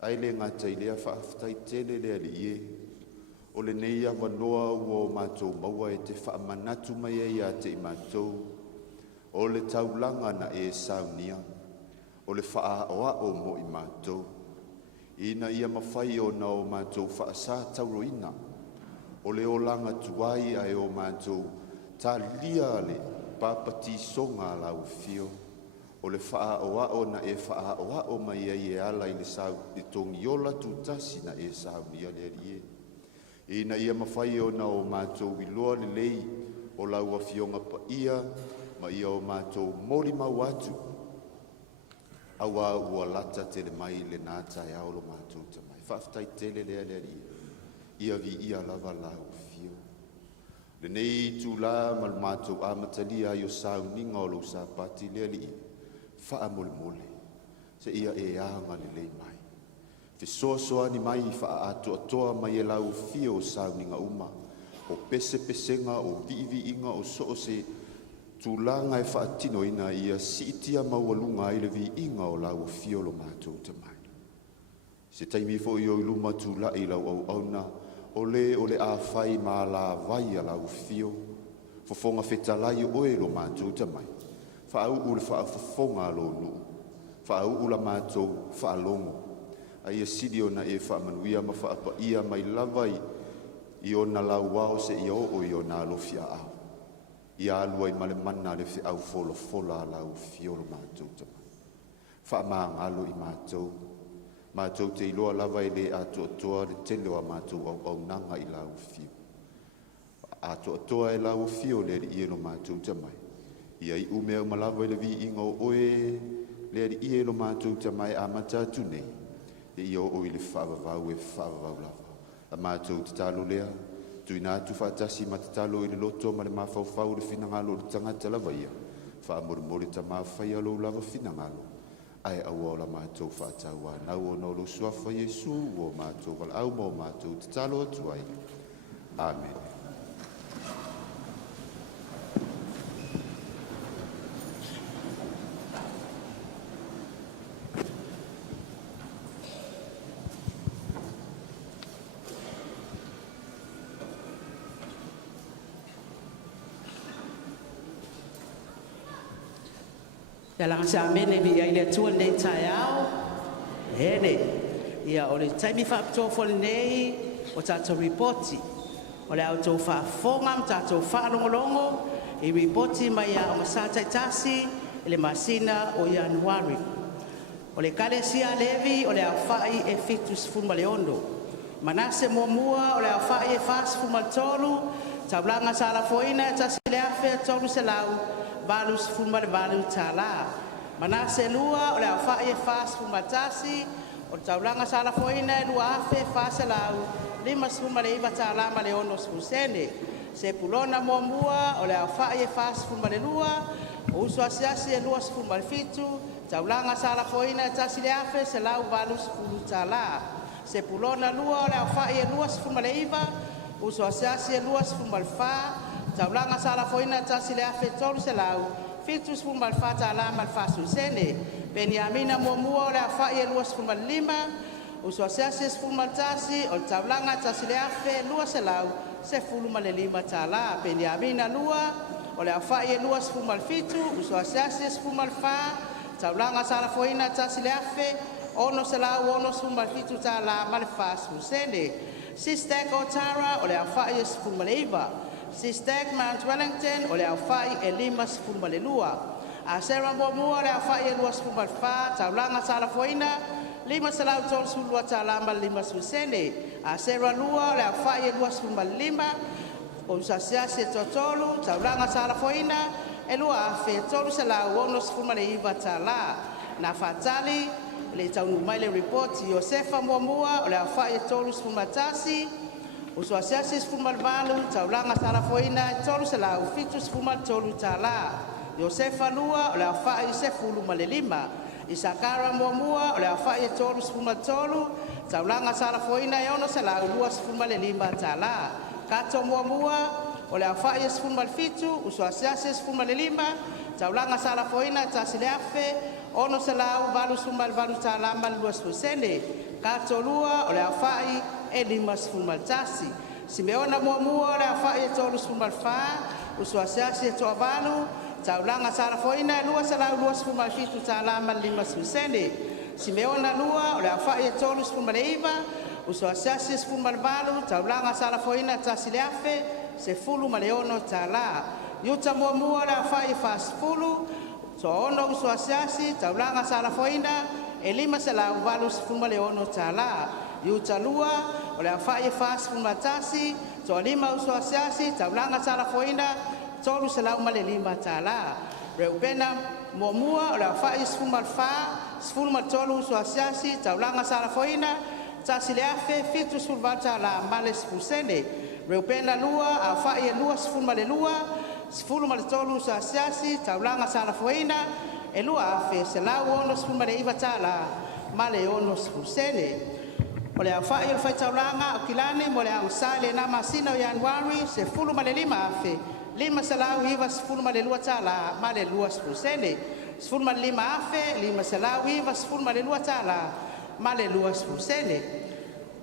Ai le ngata I lea whaafitai tele lea li ie, o le nei a wanoa ua o mātou maua e te whaamanatu mai e a te I mātou, o le taulanga na e Saunia, o le whaaoa o mo I mātou. Ina ia mawhai o na o mātou whaasa tauroina, o le o langa tuai ai o mātou ta lia le papati songa lau fio, o le whaaoa o na e whaaoa o mai e ala I le sau I tongi ola tūtasi na e Saunia le rie. Ina ia mawhai o na o mātou wiloa le lei o lau a fionga pa ia, ma ia o mātou mori mau atu. Awa ua lata tele mai le nā Taeao lo mātou tamai. Whaafitai tele lea lea ria. Ia vi ia lava lau fio. Le nei tū la mal mātou amatalia I o Sauniga o lo Sapati lea li. Whaamole mole. Se ia e anga le lei mai. Fesoa ni mai wha atoa mai e lau fio o Sauniga uma. O pesenga o viiga o so se tūlanga e whaatino ina ia siitia maualunga I le Viiga o lau fio lo mātou tamai. Se taimi fo I o iluma tūla I lau au na, o le a whai mā la vai a lau fio, fofonga whetalai oe lo mātou tamai. Whaau ule whaafofonga lo nu, whaau ula mātou whaalongo. Ai a sidi o na e whaamanuia ma whaapaia mai lavai I o na lau wao se I o I o na lofia au. Ia alua I male mana le whi au fola lau fiolo mātou tamai. Wha maangalo I mātou. Mātou te iloa lava I le atoa le tele a mātou au nanga I lau fio. Atoa e lau fio le I elo mātou tamai. Ia I umea malava I le Viiga o oe le I elo mātou tamai a matatu nei. E I o I le whaavavau e whaavavau lava. A mātou te talo lea. Tuina tuufaatasi ma te talo I le loto ma le mawhauwhau le whinangalo le tangata lava ia. whaamurumuri ta mawhai alo lava finangalo. Ai aua o la mātou whaataua. Nau o nolo suafa Yesu o mātou wala au mo mātou te talo atuai. Amen. Ia langa sa mene vi ai le tua nei Taeao. Ene. Ia o le taimi Faapitoa fole nei o tātou reporti. O le au tau whaafonga ma tātou whaalongolongo i reporti mai a o sa taitasi i le masina o Januari. O le kalesia levi o le au whai e fitus fuma le ondo. Manase mua o le au whai e fas fuma tolu. Taulanga sa la foina e tasi le afe tolu se lau. Valus fuma le valu tala. Manase lua o le au whae fas fuma tasi. O taulanga sa la foina e lua afe fas lau. Lima fuma le iwa tala ma le ono skusene. Se pulona mua o le au whae fas fuma le lua. O uso asiasi e lua fuma le fitu. Taulanga sa la foina e tasi le afe se lau valus fulu tala. Se pulona lua o le au whae e lua fuma le iwa. Uso asiasi e lua fuma le fa. Taulanga sa la foina tasi le afe tolu se lau. Fitus fuma le fata alama le fasu sene. Beniamina mua le afa e luas fuma le lima. Uso asiasis fuma le tasi. O taulanga tasi le afe lua se lau. Se fuluma le lima tala. Beniamina lua. O le afa e luas fuma le fitu. Uso asiasis fuma le fa. Taulanga sa la foina tasi le afe. Ono se lau ono fuma le fitu tala ma le fasu sene. SISDAC o Tara o le afa e fuma le iwa. SISDAC Mount Wellington o le au whai e lima sifuma le lua. A sera mua le au whai e lua sifuma le wha, taulanga sa la foina, lima sa lau tolu sulua talama lima susene. A sera lua le au whai e lua sifuma le lima, o usasiasi e totolu, taulanga sa la foina, e lua afe tolu sa lau ono sifuma le iwa tala. Na fatali, le taunu mai le report Iosefa mua o le au whai e tolu sifuma tasi, Uso asiasis fumal balu, taulanga sala foina, tolu se lau fitus fumal tolu tala. Iosefa lua, o le awhai se fulu malelima. Isakara mua, o le awhai e tolu fumal tolu, taulanga sala foina, e ono se lau lua se fumal malelima tala. Kato mua, o le awhai e fumal fitu, uso asiasis fumal malelima, taulanga sala foina, tasileafe, ono se lau balu fumal balu tala malua susene. Kato lua, o le awhai, e lima sfumal tasi. Simeona mua le awhai e tolu sfumal fa, uso asiasi e toa valu, taulanga sara foina e lua salau lua sfumal fitu talama lima susene. Simeona lua o le awhai e tolu sfumal iwa, uso asiasi e sfumal valu, taulanga sara foina tasi leafe, se fulu maleono tala. Yuta mua le awhai e fas fulu, so ono uso asiasi, taulanga sara foina, e lima salau valu sfumal leono tala. Yuta lua, o le awhai e fas fumatasi, so lima uso asiasi, taulanga sala foina, tolu se lau male lima tala. Reupena mua, o le awhai sfumal fa, sfulma tolu uso asiasi, taulanga sala foina, tasi leafe, fitu sulvata la male sfusene. Reupena lua, awhai e lua sfulma le lua, sfulma le tolu uso asiasi, taulanga sala foina, e lua afe, se lau ono sfulma le iwa tala, male ono sfusene. O le awhai o le whaitauranga o kilane mo le au sale na masina o Januari se fulu ma le lima afe. Lima salau iwa se fulu ma le lua tala ma le lua spusene. Se fulu ma le lima afe, lima salau iwa se fulu ma le lua tala ma le lua spusene.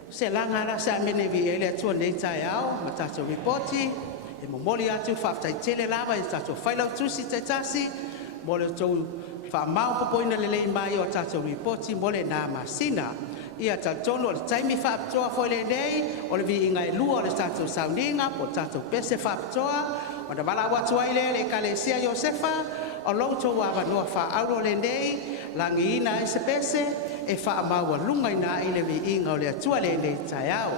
Se langa la sa mene vi ele atua nei Taeao ma tato reporti e mo moli atu whaftai tele lava e tato whailau tusi te tasi mo le tau whamau popoina le lei mai o tato reporti mo le na masina. Ia tatono le taimi Faapitoa foi le nei o le Viiga e lua o le tatou Sauniga po tatou pese Faapitoa o na vala watu ai le kalesia Iosefa o loutou avanoa fa'auro le nei langiina e se pese e fa'amaua lunga ina i le Viiga o le atua le nei Taeao.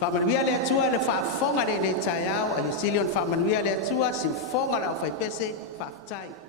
Fa'amanuia le atua le fa'afoga le nei Taeao a iusili ona fa'amanuia le atua siufoga la o fai pese fa'afetai.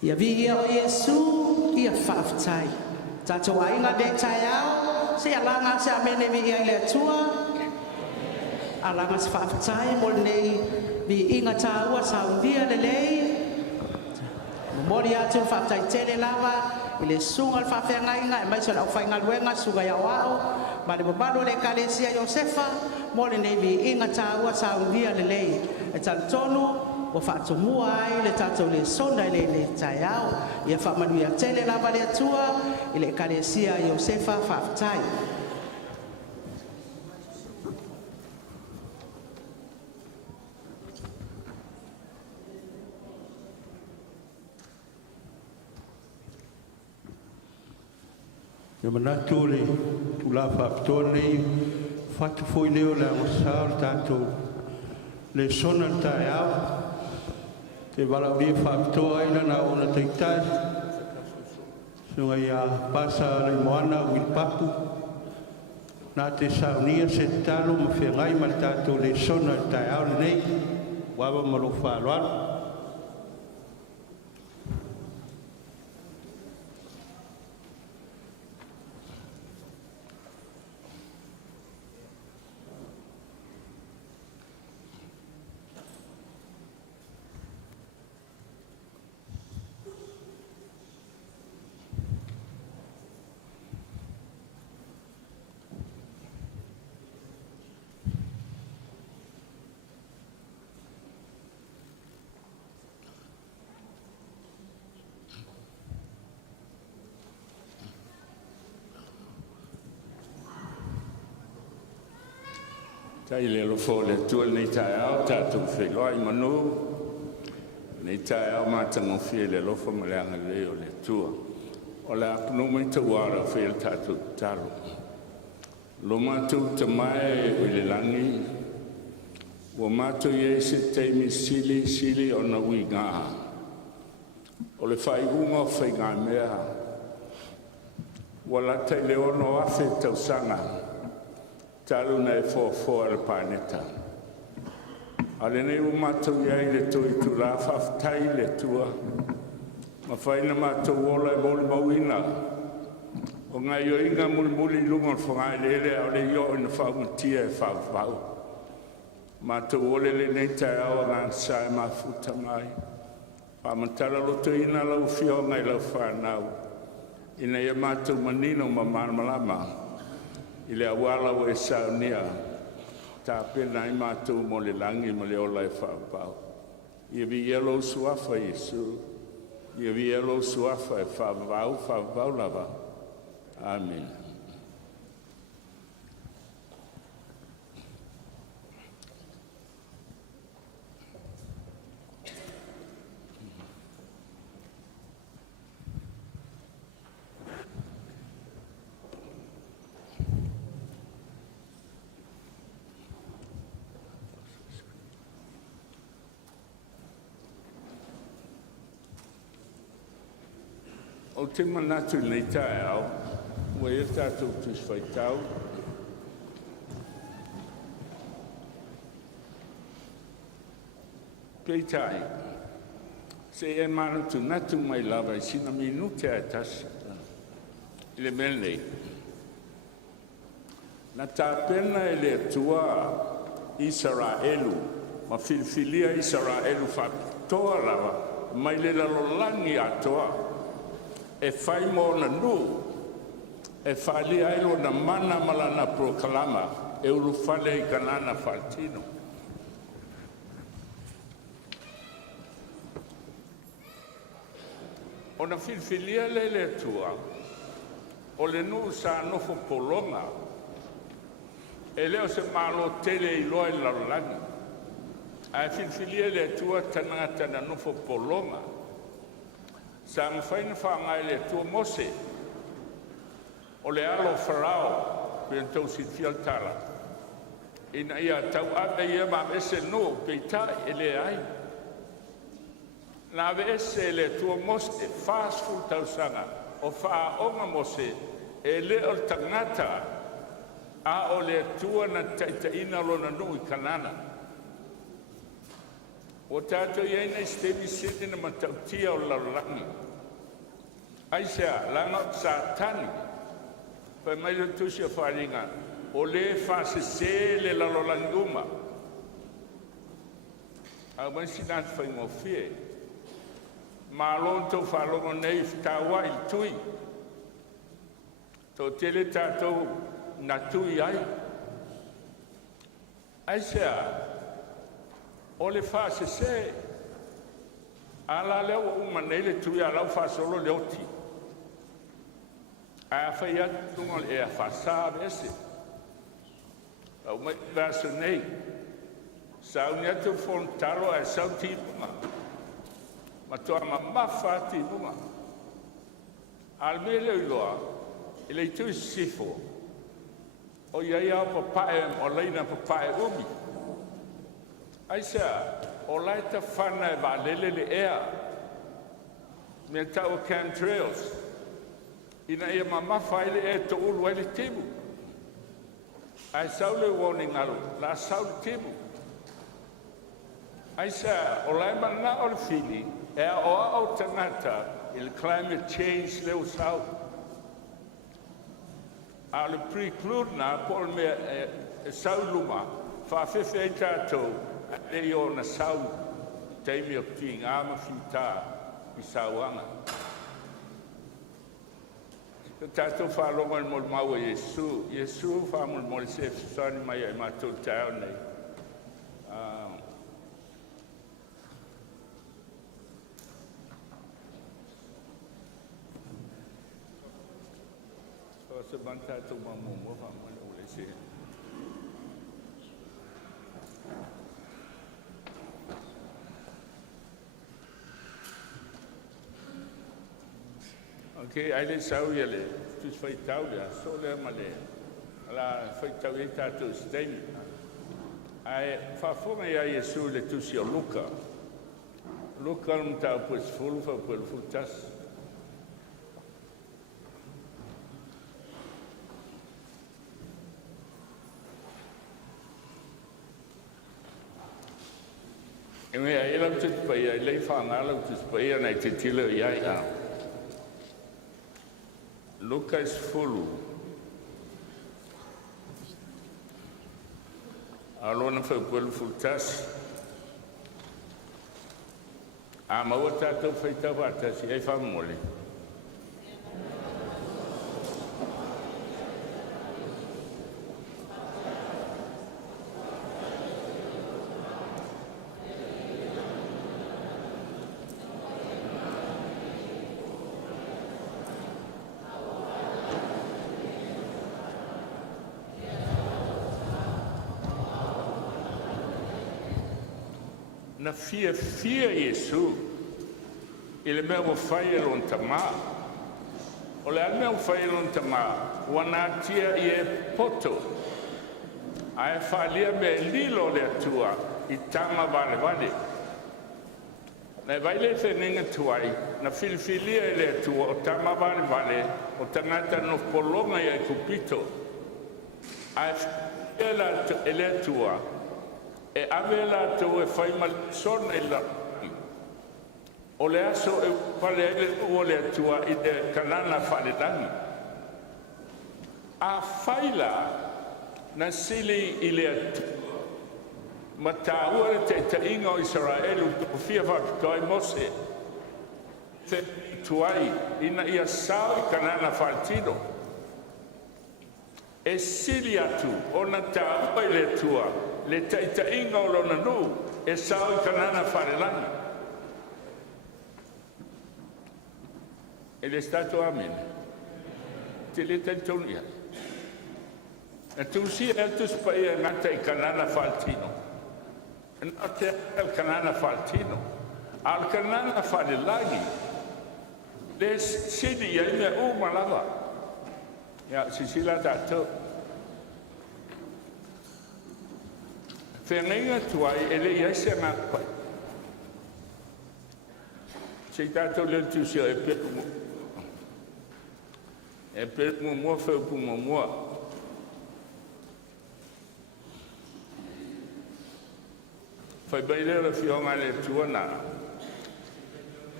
Ia vi o Iesu ia whaafitai. Tātou ainga de Taeao, se alanga se amene vi ia le atua. Alanga se whaafitai mo nei vi inga tāua Sauniga le lei. Mori atu whaafitai tele lava, i le sunga le whaafeangainga, e mai so lau whaingaluenga suga ia wao. Ma le mabalo le kalesia Iosefa, mo le nei vi inga tāua Sauniga le lei. E talitonu, o whaatomua ai le tātou le sona i le Taeao. Ia whaamanuia tele lava le atua, i le kalesia Iosefa whaafitai. Ia manatu le tula Faapitoa nei whatu foi leo le angosau le tātou le sona le Taeao. Te walauria Faapitoa ina na ona teitai. Sunga ia pasa Alaimoana Willie Papu. Nā te Sauniga se talo ma whiangai ma le tātou le sona le Taeao le nei. Wawa ma lo whaaloalo. Tai le lofo le tua nei Taeao, tātou wheloi manu. Nei Taeao mātango whie le lofo ma le Leoleo le tua. O le apno mai tauara whie tātou talo. Lo mātou tamae o le langi. O mātou ie se teimi sili o na Viiga. O le whaiunga o whainga mea. O la tai leono afe tausanga. Talu na e fōfōa le pāneta. Ale nei o mātou iai le toi tu la whaftai le tua. Ma whaina mātou ola e mole mauina. O ngai o inga muli lunga o whangai lele au le io ina whaungatia e whawhau. Mātou ole le nei Taeao ngā sae mafuta mai. Pāmatala loto ina lau whio ngai lau whanau. Ina ia mātou manino ma malama. I le awala o e Sauniga, tā pena i mātou mo le langi mo le ola e whaapau. Ia vi elo suafa Iesu, ia vi elo suafa e whaapau lava. Amen. O te manatu nei Taeao, ua e tātou tus whaitau. Pei tai, se e manatu natu mai lava i sina minute a tasa. I le melei. Na tāpena e le tua Israelu, ma filfilia Israelu Faapitoa lava, mai le lalolangi atoa. E whai mo na nu, e whali ailo na mana malana proklama, e uru whale i kanana whaltino. O na filfilia le tua, o le nu sa nofo polonga, e leo se malo tele i loa i lalangi. A filfilia le tua tanata na nofo polonga, sa mwhaina whangai le tua mose, o le alo wharao, pe tau si fialtala. Ina ia tau ata ia ma ese no, pe tai ele ai. Na ese le tua mose, fast food tau sanga, o wha onga mose, e le o tangata, a o le tua na taita ina lo na nui kanana. O tātou iei nei stemi siti na matautia o laulangi. Aisea, langa o Satani. Pai mai le tusi a wharinga. O le whasese le laulangi uma. Au mai sinat whai mo fie. Ma alon tau whalongo nei whitawa il tui. Tau tele tātou na tui ai. Aisea, o le whasese, ala leo uma nei le tui alau whasolo leo ti. A whai atunga le ea whasa vese. Au mai vaso nei. Sauni atu fontaro e sau tipunga. Ma toa ma mawha tipunga. Alme leo iloa, ele i tui sifo. O iai au papae o leina papae umi. Aisea, o laita whana e wālele le ea. Mea tau chemtrails. Ina ia mamafa ele e to ulu ele timu. Ai saule warning alu, la saule timu. Aisea, o lai mana o le fili, e a oa au tangata il climate change leo sau. A le preclude na po me e sau luma, whawhewhe e tātou, e o na sau, teimi o ki ngāma whita i sauanga. Tātou whalonga ni mol mau e Yesu, Yesu whamul mol se whani mai e Matu Taeao nei. So se ban tātou mamu mo whamul o le se. Okay, ai le sau ia le, tus whai tau lea, so lea ma le, ala whai tau e tātou steini. Ai, whawhonga ia Yesu le tusi o Luka. Luka num tau pues fulu, whau puel futas. E mea, e lau tus paia, e lei whanga lau tus paia nei te tilo iai au. Luka is fulu. Alona whau puelu fultas. A maua tātou whaitau atasi, ei whamole. Na fia Yesu, ele mea o whai e lon tamā. O le almea o whai e lon tamā, wana tia i e poto. A e whalia me lilo le atua i tama vale. Na vaile whenenga tuai, na filifilia e le atua o tama vale, o tangata no polonga i e kupito. A e whalia e le atua, e ave la tau e whai malisona i la. O le aso e pale ele ua le atua i te kanana wharelangi. A whaila na sili i le atua. Ma tā ua le te tainga o Israelu tuku fia Faapitoa i Mose. Te tuai ina ia sao i kanana wharetino. E sili atu o na tā ua i le atua. Le taitainga o lona nu e sao i kanana wharelangi. E le stato amen. Te le taitonia. E tu si e tu spaia ngata i kanana wharetino. E nā te al kanana wharetino. Al kanana wharelangi. Le sini ia ina umalawa. Ia sisila tātou. Whenenga tuai ele ia se ngāpai. Se tātou leo tūsia e pepu mo. E pepu mo mua whaupu mo mua. Fai baile la fionga le tuana.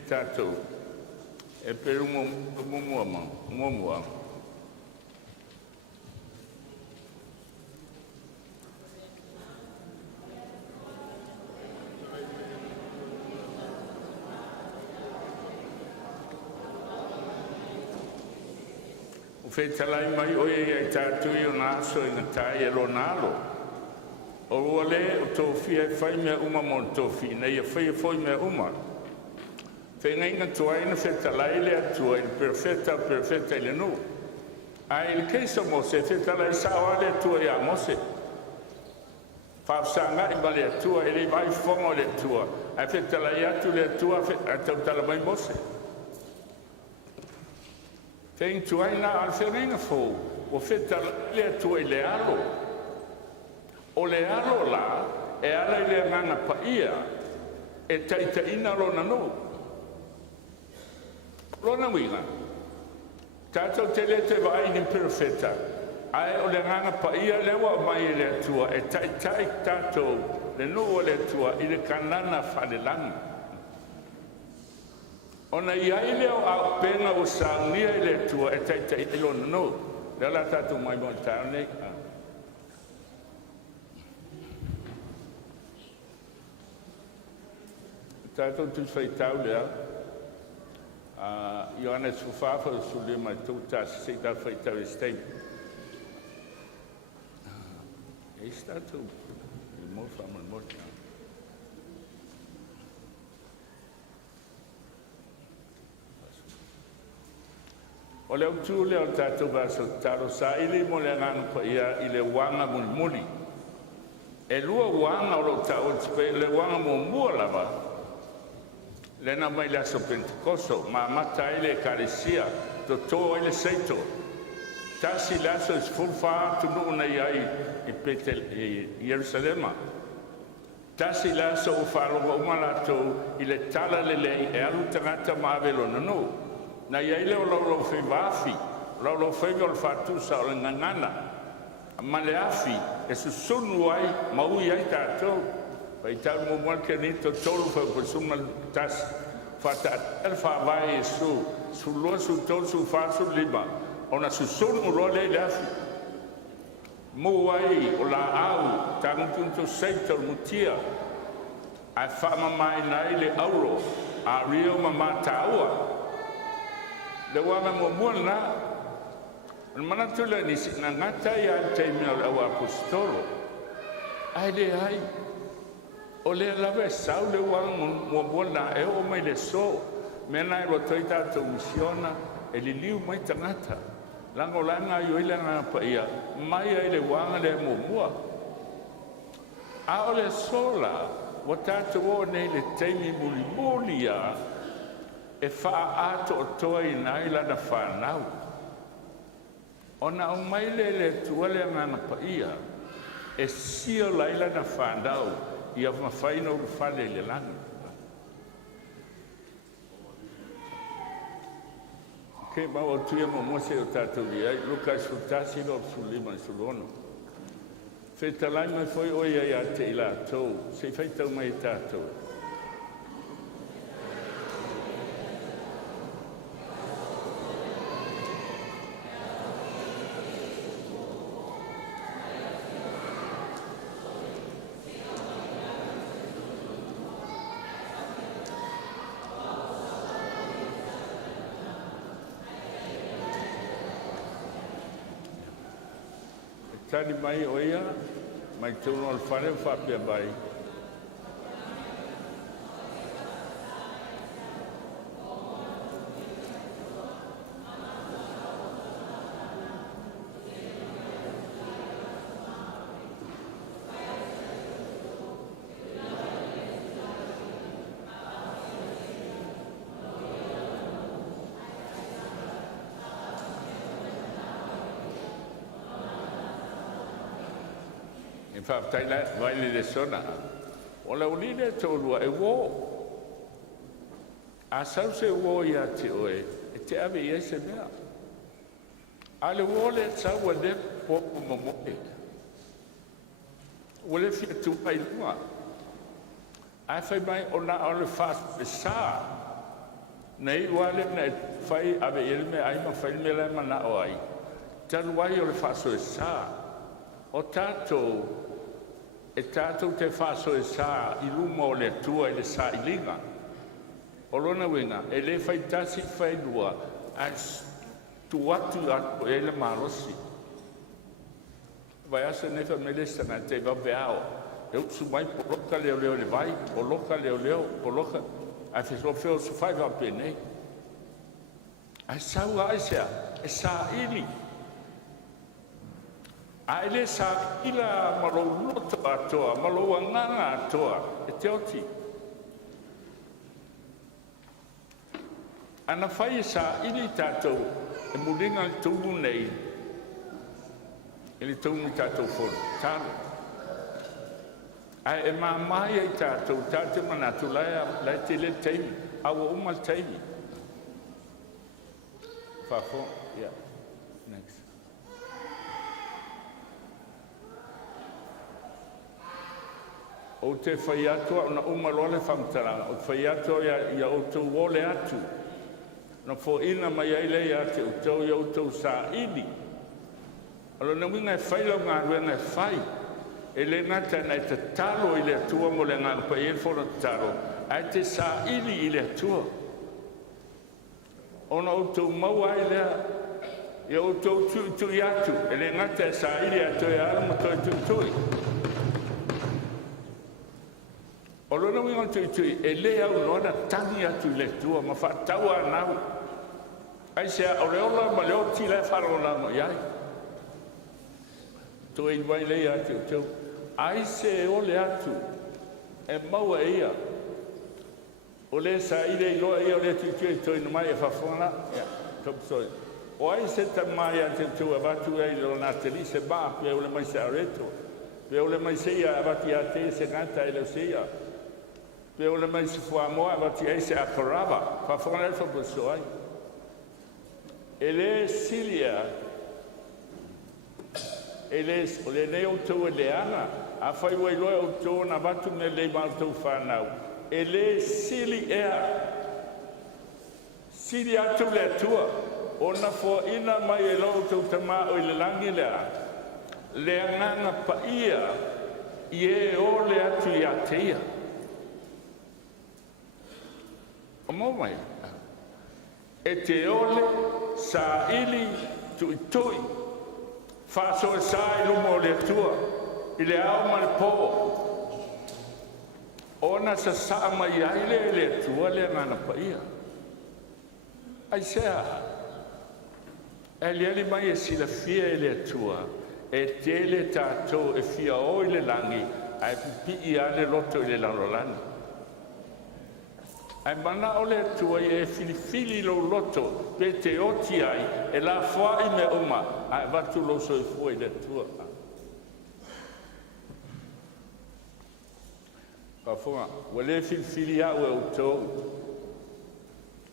Tato. E per un uomo. O fe talai mai o e tatu i o naso i na tai e lo nalo. O wale o tofi e fai mea uma mo tofi, na ia fai e foi mea uma. Fe ngai nga tua ina fe talai le atua il perfetta ile nu. A il keisa mo se fe talai sawa le atua ia mo se. Whaafsanga i bale atua, ele vai fongo le atua. A fe talai atu le atua, a tau tala mai mo se. Fein tuaina al ferenga fo, o feta le atua i le alo. O le alo la, e ala i le nganga PAIA, e taitaina lona no. Lona winga. Tātou te le te vai ni perfetta. Ai o le nganga PAIA lewa mai le atua, e taitai tātou le no o le atua i le kanana whanelangi. Ona iai leo au penga o Sauniga i le tua e taitai ilona no. Lea la tātou mai mo tāu nei. Tātou tu whai tau lea. Ioana Tuufafa su le mai tau tāsi se tā whai tau e stei. Eis tātou. I mō whaman mō tāu. O leo tu leo tātou bāsa tāro sa ili mo le ngāna PAIA i le wanga muli. E lua wanga o lo tāo tipe le wanga mo mua lava. Le na mai le aso Pentekoso, ma mata ile karesia, to tō ile seito. Tasi le aso is fulfa tunu una iai i Jerusalema. Tasi le aso o wharonga umalatou i le tala lelei e alu tangata Vaeluaga no. Na ia ile o laulau whai wafi, laulau whai o le whātusa o le ngangana. Ma le afi, e susunu ai, maui ai tātou. Pai tau mo mwalke ni to tolu whai pasuma tas. Whata atel whawai e su loa su tolu su whāsu lima. O na susunu roa le afi. Mo ai o la au, tanguntunto seita o mutia. Ai whamamai nai le auro, a rio mama Taeao. Le wanga mo mona mana tula ni na ngata ya taimina o apostolo ai le ai o le lave sau le wanga mo mona e o mai le so mena ro toita to misiona e li liu mai tangata lango langa yo ile nga PAIA mai ai le wanga le mo mua a o le sola o tato o nei le taimi muli ya e wha ato o toa i nai lana whanau. Ona o mai le tuale ngana PAIA e sia laila na whanau i a mawhaina o whale le langa. Ke maua tuia mo mose o tātou di ai, luka sutasi lo sulima i sulono. Whetalai mai foi oia i a te ila tau, se whaitau mai tātou. Tani mai oia, mai tūno al whare whapia mai. Fai-Lesona. O la unile tolua e wo. A sau se wo ia te oe, e te ave ia se mea. A le wo le tau a le popo mamoe. O le fia tu pai lua. Ai fai mai ona ole fast sa. Nei wale nei fai ave ilme ai ma fai me la mana o ai. Talu wai ole fast sa. O tato e tato te faso sa I luma o le tua le sa I linga. O lona winga e le fai tasi fai dua as tu atu a e le malosi. Vai asa ne fa mele sana te va beao. Eu su mai poloka Leoleo le vai, poloka Leoleo, poloka. Ai fe so feo su fai va bene. Ai sau ai sia, e sa ili. Ai le sa ila malo loto atoa, malo anganga atoa, e te oti. Ana fai sa ili tatou, e mulinga le tungu nei, e le tungu tatou folo, talo. Ai e mamai ai tatou, tatou manatu lai te le teimi, awa uma le teimi. Fafo, yeah, next. O te whai atua, ona umarole whamtaranga, o te whai atua ia o tau wole atu. Na fo ina mai aile ate o tau ia o tau sa ini. Alo na winga e Fai-Lauga ruenga e whai. E le ngata na te talo I le atua mo le ngana pa e fona talo. Ai te sa ini I le atua. Ona o tau maua I lea. Ia o tau tui atu. E le ngata e sa ini atua e ala mo toi tui. O lona winga tui e le au loana tangi atu le tua ma whaatau anau. Ai sea o leola ma leo ti le wharola mo iai. To e wai le atu o tau. Ai se o le atu e maua ia. O le sa I le iloa ia o le tui toi no mai e whawhona. O ai se ta mai atu tau e watu e ilo na te li se ba pe o le mai se areto. Pe o le mai se ia wati a te se ganta e leo se ia. Pe o le mai se fua moa wati e se a parava. Whawhona e whapuso ai. E le silia, e le neo tau e le ana, a whai wailoa o tō na watu me le mau tau whanau. E le sili ea, sili atu le atua, o na fo ina mai e lau tau tama o I le langi lea, le anganga PAIA, I e o le atu I a teia. O mo mai, e te ole, sa ili tui faso e sa I lumo le atua I le au ma le po ona sa mai ai le atua le ngana PAIA ai sea e li mai e sila fia e le atua e te le tatou e fia o I le langi ai pipi I ale loto I le lalolani ai mana o le atua e filifili lo loto pe te oti ai e la fai me uma ai watu lo so I fua I le atua. Ka fonga, wale filifili au e o tau.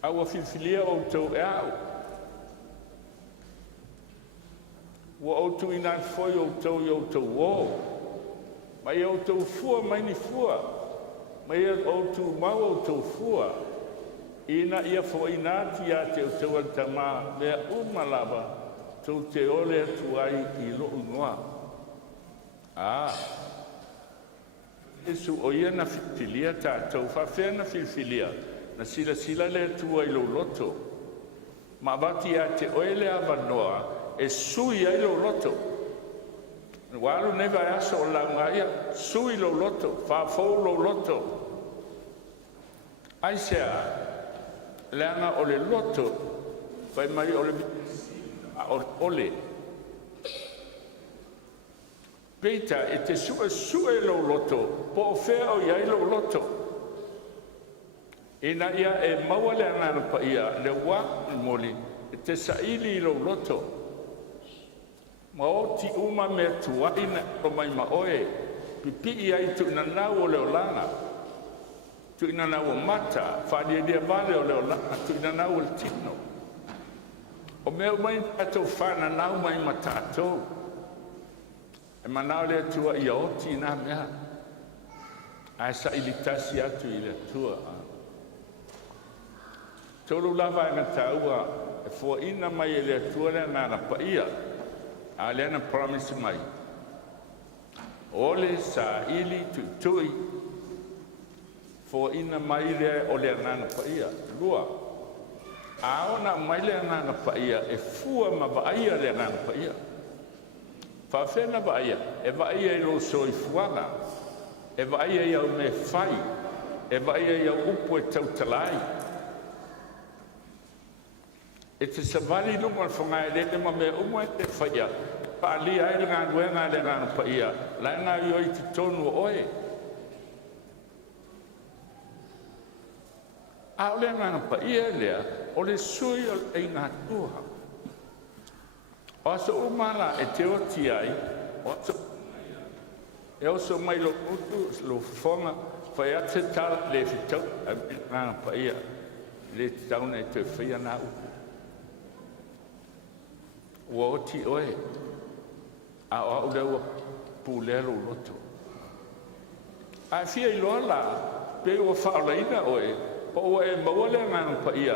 Au a filifili o tau e au. Wa o tu ina foi o tau I o tau o. Mai o tau fua mai ni fua. Mai o tu mau o tau fua, ina ia fo ina ti a te o tau altama, mea umalava, tau te ole atu ai I lo unua. Esu o ia na filfilia tātou, whawhea na filfilia, na sila le atu ai lo loto. Ma wati a te oele awanoa, e sui ai lo loto. Walu neva aso o laungaia, sui lo loto, whawhou lo loto. Ai sea, leanga o le loto, whai mai o le ole. Peita, e te sue lo loto, po o whea o iai lo loto. Ina ia e maua leanga na PAIA, le wā moli, e te saili lo loto. Ma o ti uma me tuaina o mai ma oe, pipi ai tu ina nau o leolanga, tu ina nau o mata, whadia dia vale o leolanga, tu ina nau o le tino. O mea mai tatou whana nau mai ma tatou. E manao le tua I o ti ina mea. Ai sa ilitasi atu i le tua. Tolu lava e ngataua e fo ina mai e le tua le ngana paia. A le ana promise mai. Ole sa ili tui fo ina mai le o le ngana paia. Lua. A ona mai le ngana paia e fua ma vaia le ngana paia. Whawhena vaia. E vaia i lo soi fuanga. E vaia i au me fai. E vaia i au upo e tautalai. E te savali lunga al whangai lene ma me umo e te whaia. Pa lia e ngā duenga le ngāna paia. Lai ngā i oi te tonu oe. A o le ngāna paia lea, o le sui e ngā tuha. O aso umala e te oti ai, o aso e oso mai lo utu lo fonga fai ate tala le fitau a ngāna paia. Le te tauna e te whia nā upu. Ua oti oe, a o au lewa pūlero loto. A fia i loa la, pe ua whaalaina oe, po ua e maua le ngāna paia.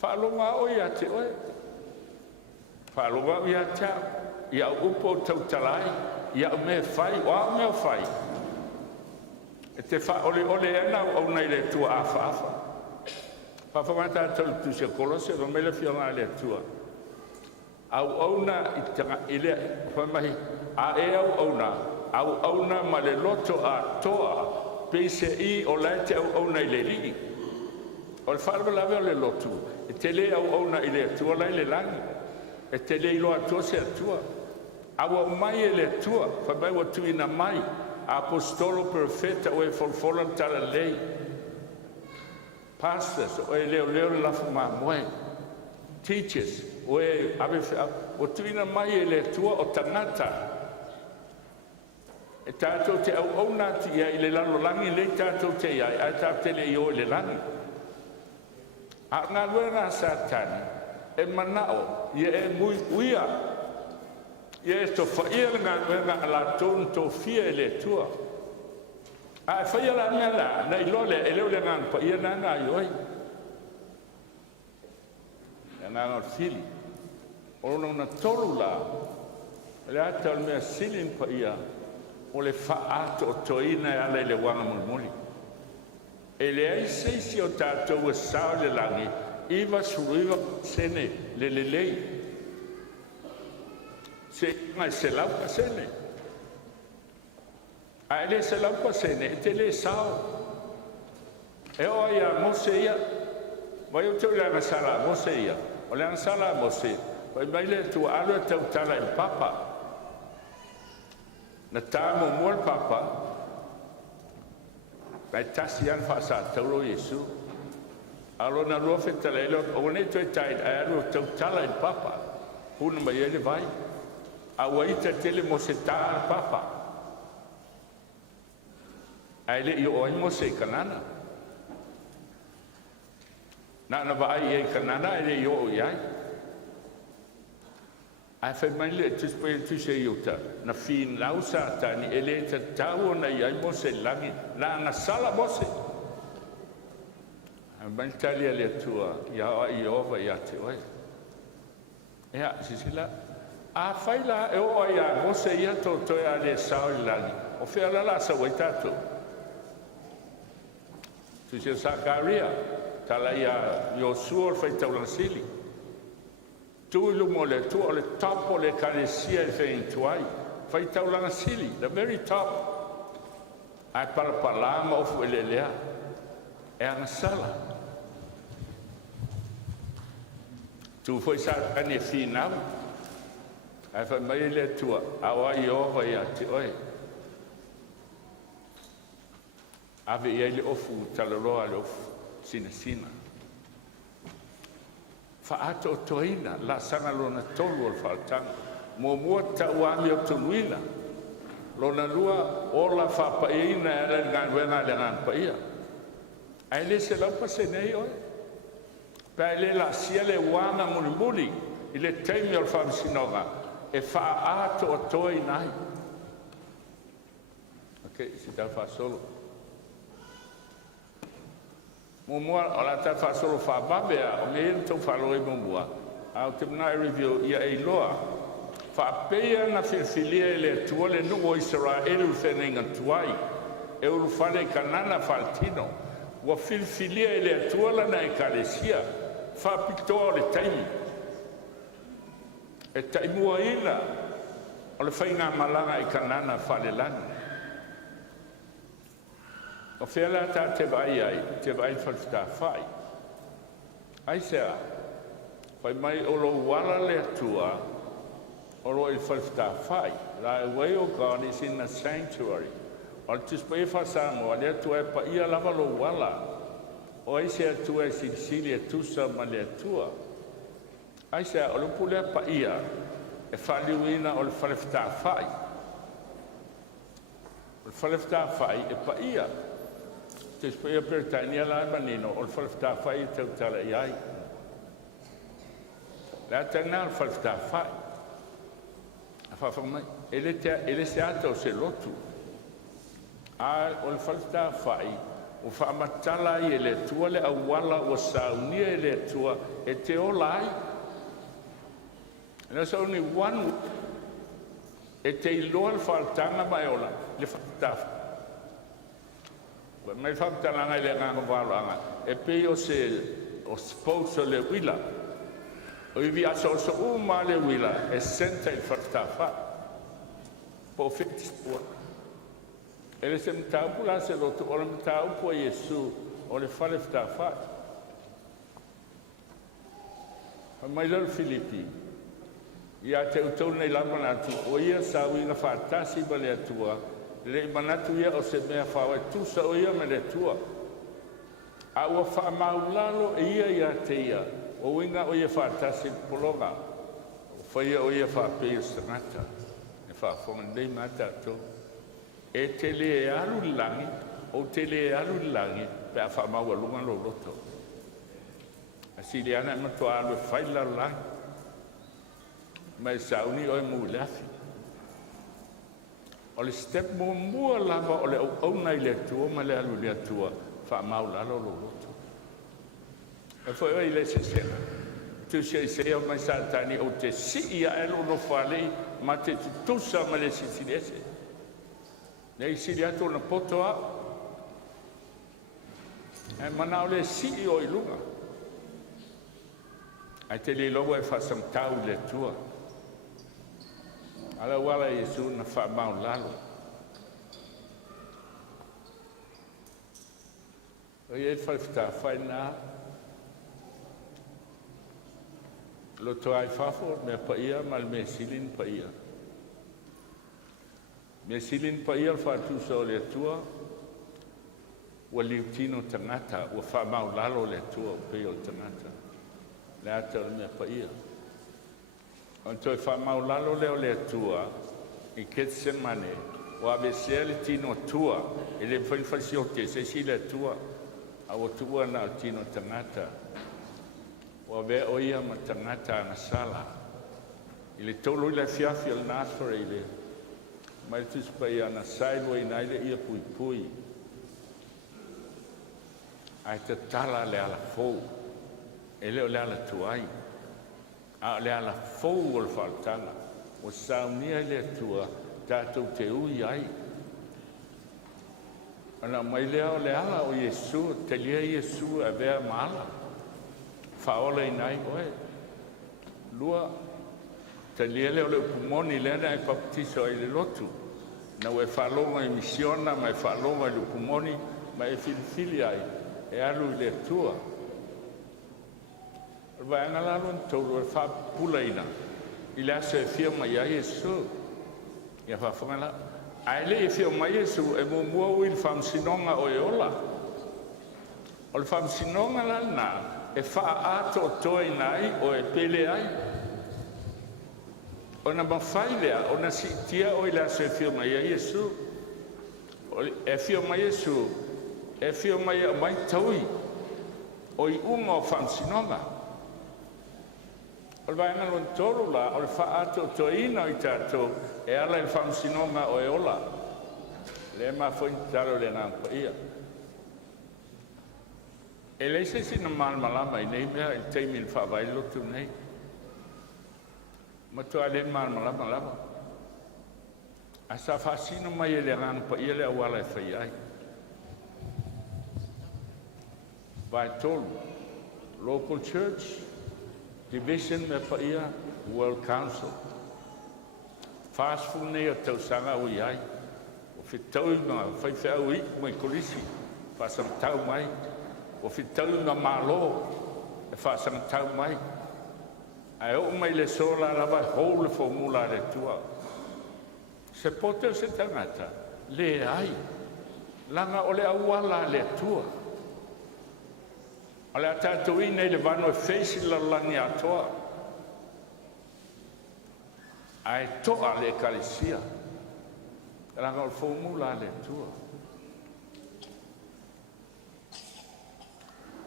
Whaalonga oe a te oe. Whaalonga oe a te au. Ia upo tautalai, ia me fai, oa me fai. E te whaole ole ena au nei le tua a whaafa. Whawhamata tau tu se kolose, no mele fia ngā le tua. Au auna i tanga ile whamahi a e au auna ma le loto a toa peise i o laite au auna i le li o le whalama lawe o le lotu e te le au auna i le atua lai le langi e te le ilo atua se atua awa mai e le atua whamai wa tuina mai a apostolo perfeta o e folfolan tala lei pastors o e Leoleo le lafu maa moe teachers oe ave o tuina mai e le tua o tangata e tātou te au auna ti ia i le lalo langi le tātou te ia a tātou te le io i le langi a ngā luenga satani e manao ia e mui uia ia e to whaia ngā luenga a la tonu to fia e le tua a e whaia la ngā na i lole e leo le ngā pa ia nā ngā ioi ngā ngā fili Ono na tolu la, le ata o mea silin pa ia, o le whaato o toina e ala i le wanga mulmuli. E le ai seisi o tātou e sao le langi, iwa suruiwa sene le lelei. Se ngai se lauka sene. A ele se lauka sene, e te le sao. E o ia mose ia, vai o tau le angasala mose ia, o le angasala mose ia. Pai mai le tu alo tau tala i papa. Na tāmo mua le papa. Pai tasi an whaasa tauro Yesu. Alo na lua whetala ilo. O nei toi taid a alo tau tala i papa. Huna mai ele vai. A waita tele mo se tā al papa. A ele i oi mo se kanana. Na vai e kanana ele i o iai. Ai fai mai le tuspai tu se iuta na fin lausa tani ele te tau na ia mo se langi na na sala mose ai tali le tua ia i ova ia te oi ia sisila a fai la e o ia mose ia to to ia le sao langi o fe la sa waitato tu se Sakaria tala ia Yosua fai taulansili Tulu mo le tu o le top o le kalesia e fe intuai. Fai taulanga sili, the very top. Ai palapalama o fu elelea. E ana sala. Tu foi sa ane finau. Ai fa mai le tua. Awa i ova ia te oi. Ave ia le ofu talaloa le ofu sina. Whaato o toina, la sanga lona tolu o whaatanga. Mua tauami o toluina. Lona lua o la whapaina e la ngānuenga le ngānpaia. Ai le se laupa se nei oi. Pai le la sia le wanga muli i le teimi o le whaamisinoga. E whaato o toinai. Okay, si tau whasolo. Mua o la tau whasolo whababea, o me hira tau whaloi mua. Au te mnai review ia e loa. Whapea na whiwhilia e le tua le nuo Israelu whenenga tuai. E uru whane kanana whaltino. Wa whiwhilia e le tua lana e kalesia. Faapitoa o le taimi. E taimua ina. O le whainga malanga e kanana whalelani. O whiala ta te vai ai, te vai whalfta whai. Ai sea, whai mai o lo wala le atua, o lo i whalfta whai. La e way o God is in a sanctuary. O te spei whasango, a le atua e pa ia lava lo wala. O ai sea atua e silisili e tusa ma le atua. Ai sea, o lo pule pa ia, e whaliwina o le whalfta whai. O le whalfta whai e pa ia. Te spui a Britania la manino o falfta fai te tala iai. La tana o falfta fai. A fa mai ele se ata o se lotu. A o falfta fai o fa matala i ele tua le awala o Sauniga ele tua e te olai. And there's only one e te iloa faltanga mai ola le falfta mai whakatalanga i le nganga wālanga, e pei o se o spouso le wila. O iwi aso o so uma le wila, e senta i whakatawha. Po whiti spua. E le se mtaupu la se roto, o le mtaupu a Yesu, o le whale whakatawha. Mai lau Filipi, ia te utau nei lamana atu, o ia Sauniga whātasi ba le atua, le manatu ia o se mea whawa tusa o ia me le tua. A ua whaamaulalo e ia te ia, o winga o ia whaatasi polonga. O whaia o ia whaapea sangata, e whaafonga nei mata ato. E te le e alu langi, o te le e alu langi, pe a whaamaua lunga lo roto. A sili ana e matua alu e whaila langi. Mai Sauni o e muleafi. O le step mua lava o le au nei le tua ma le alu le tua fa maulalo lo roto. E foi le se sena. Tu se o mai satani o te si ia elo no fale ma te tusa ma le sisilese. Nei siliato na potoa. E manau le si o i lunga. Ai te le logo e fa samtau le tua. Ala wala Yesu na fa maulalo. O ye falfta faina. Lo toai fafo me PAIA mal me silin PAIA. Me silin PAIA fa tu so le tua. Wa liutino tangata wa fa maulalo le tua pe o tangata. Le ata me PAIA. Onto e whamaulalo leo le tua, i Getsemane, o avesea le tino tua, e le whaiwhasiote, se si le tua, a o tua na o tino tangata, o ave oia ma tangata na sala, i le tolo i le fiafi al nafare i le, mai tuspai ana sailo i naile ia pui pui, ai te tala le ala fou, e leo le ala tuai, a le ala fou o le whaatanga, o Sauniga le tua, tātou te ui ai. Ana mai lea o le ala o Yesu, te lia Yesu a vea maala. Whaola i nai oe. Lua, te lia leo le upumoni lena e baptiso i le lotu. Na ue whalonga i misiona, mai whalonga i le upumoni, mai e filifili ai, e alu i le tua. Vai angalalo tolu e whapulaina. I le asa e whia mai a Yesu. Ia whawhangala. Ai le e whia mai Yesu e mua ui le whamsinonga o e ola. O le whamsinonga lana e wha ato toi nai o e pele ai. O na mawhai lea, o na sitia o i le asa e whia mai a Yesu. E whia mai Yesu, e whia mai a mai taui. O i unga o whamsinonga. O le vaenga lon tolu la, o le wha ato toina i tātou, e ala i whamsinonga o e ola. Le ma foi talo le ngā paia. E le se sina malmalama I nei mea I teimi il whawailotu nei. Matu a le malmalama lava. A sa whasino mai e le ngā paia le awala e whai ai. Vaetolu, local church, division me paia, world council. Fast food nei o tausanga ui ai. O whitau na whaiwhau I mai kolisi, whasang tau mai. O whitau na malo, e whasang tau mai. Ai o mai le sola lava hou le formula le tua. Se pote o se tangata, le ai. Langa o le awala le tua. O le atatu I nei le vano e feisi la langi atoa. Ai toa le kalisia. Langa o le formula le tua.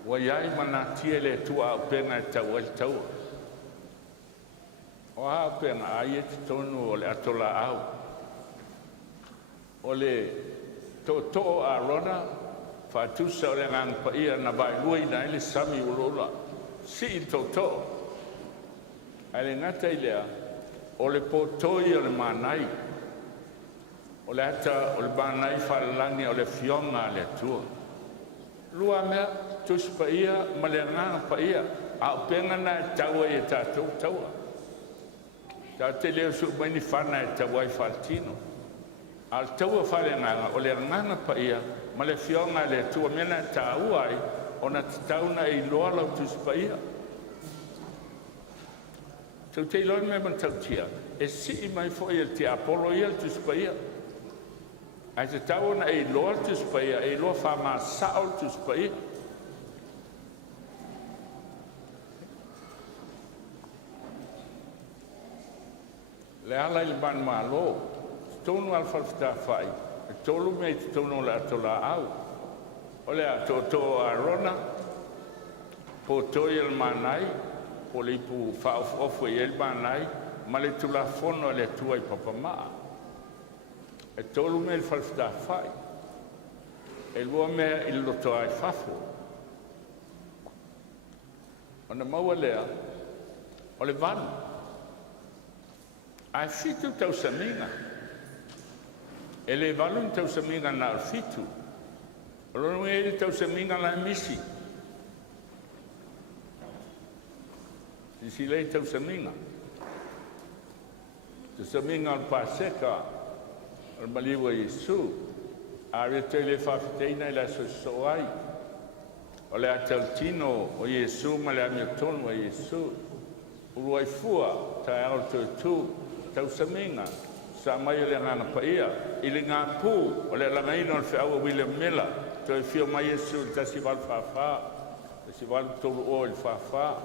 Wa iai mana tie le tua o penga e tau el tau. O a penga ai e tonu o le atola au. O le to a rona Fatusa o le ngang paia na Vaeluaga na ele sami ulola. Si I to. Ai le ngata I lea. O le potoi o le manai. O le ata o le manai whalalangi o le fionga le tua. Lua mea tus paia ma le ngang paia. A o penga na e taua I tātou taua. Ta te leo su maini whana e taua I whaltino. Al taua whale nganga o le ngang paia. Ma le fionga le tua mena tāua ai, o na tauna I loa lau tuspaia. Tau te iloi me man tau tia, e si I mai fo I te apolo I al tuspaia. Ai te tauna I loa tuspaia, I loa whama sao tuspaia. Le ala I ban malo, tonu alfalfta whai. Tolu me te tono le atola au. O le atoto a rona, po toi el manai, po le ipu whaofu I el manai, ma le tula fono le tua I papamaa. E tolu me il falfta whai. E lua mea il loto ai whafo. O na maua lea, o le vanu. Ai fitu tau saminga. E le valu in tau saminga na al fitu. O lono e le tau saminga na misi. Si le tau saminga. Tau saminga al paseka. Al maliwa Yesu. A rete le whawhiteina I la soai. O le ataltino o Yesu ma le amiotonu o Yesu. Uruai fua, Taeao tu tau saminga. Sa mai le ngana paia I le ngā pū o le langaina o le whiaua William Miller to e whio mai Yesu tasi wal whawha tasi wal tolu o il whawha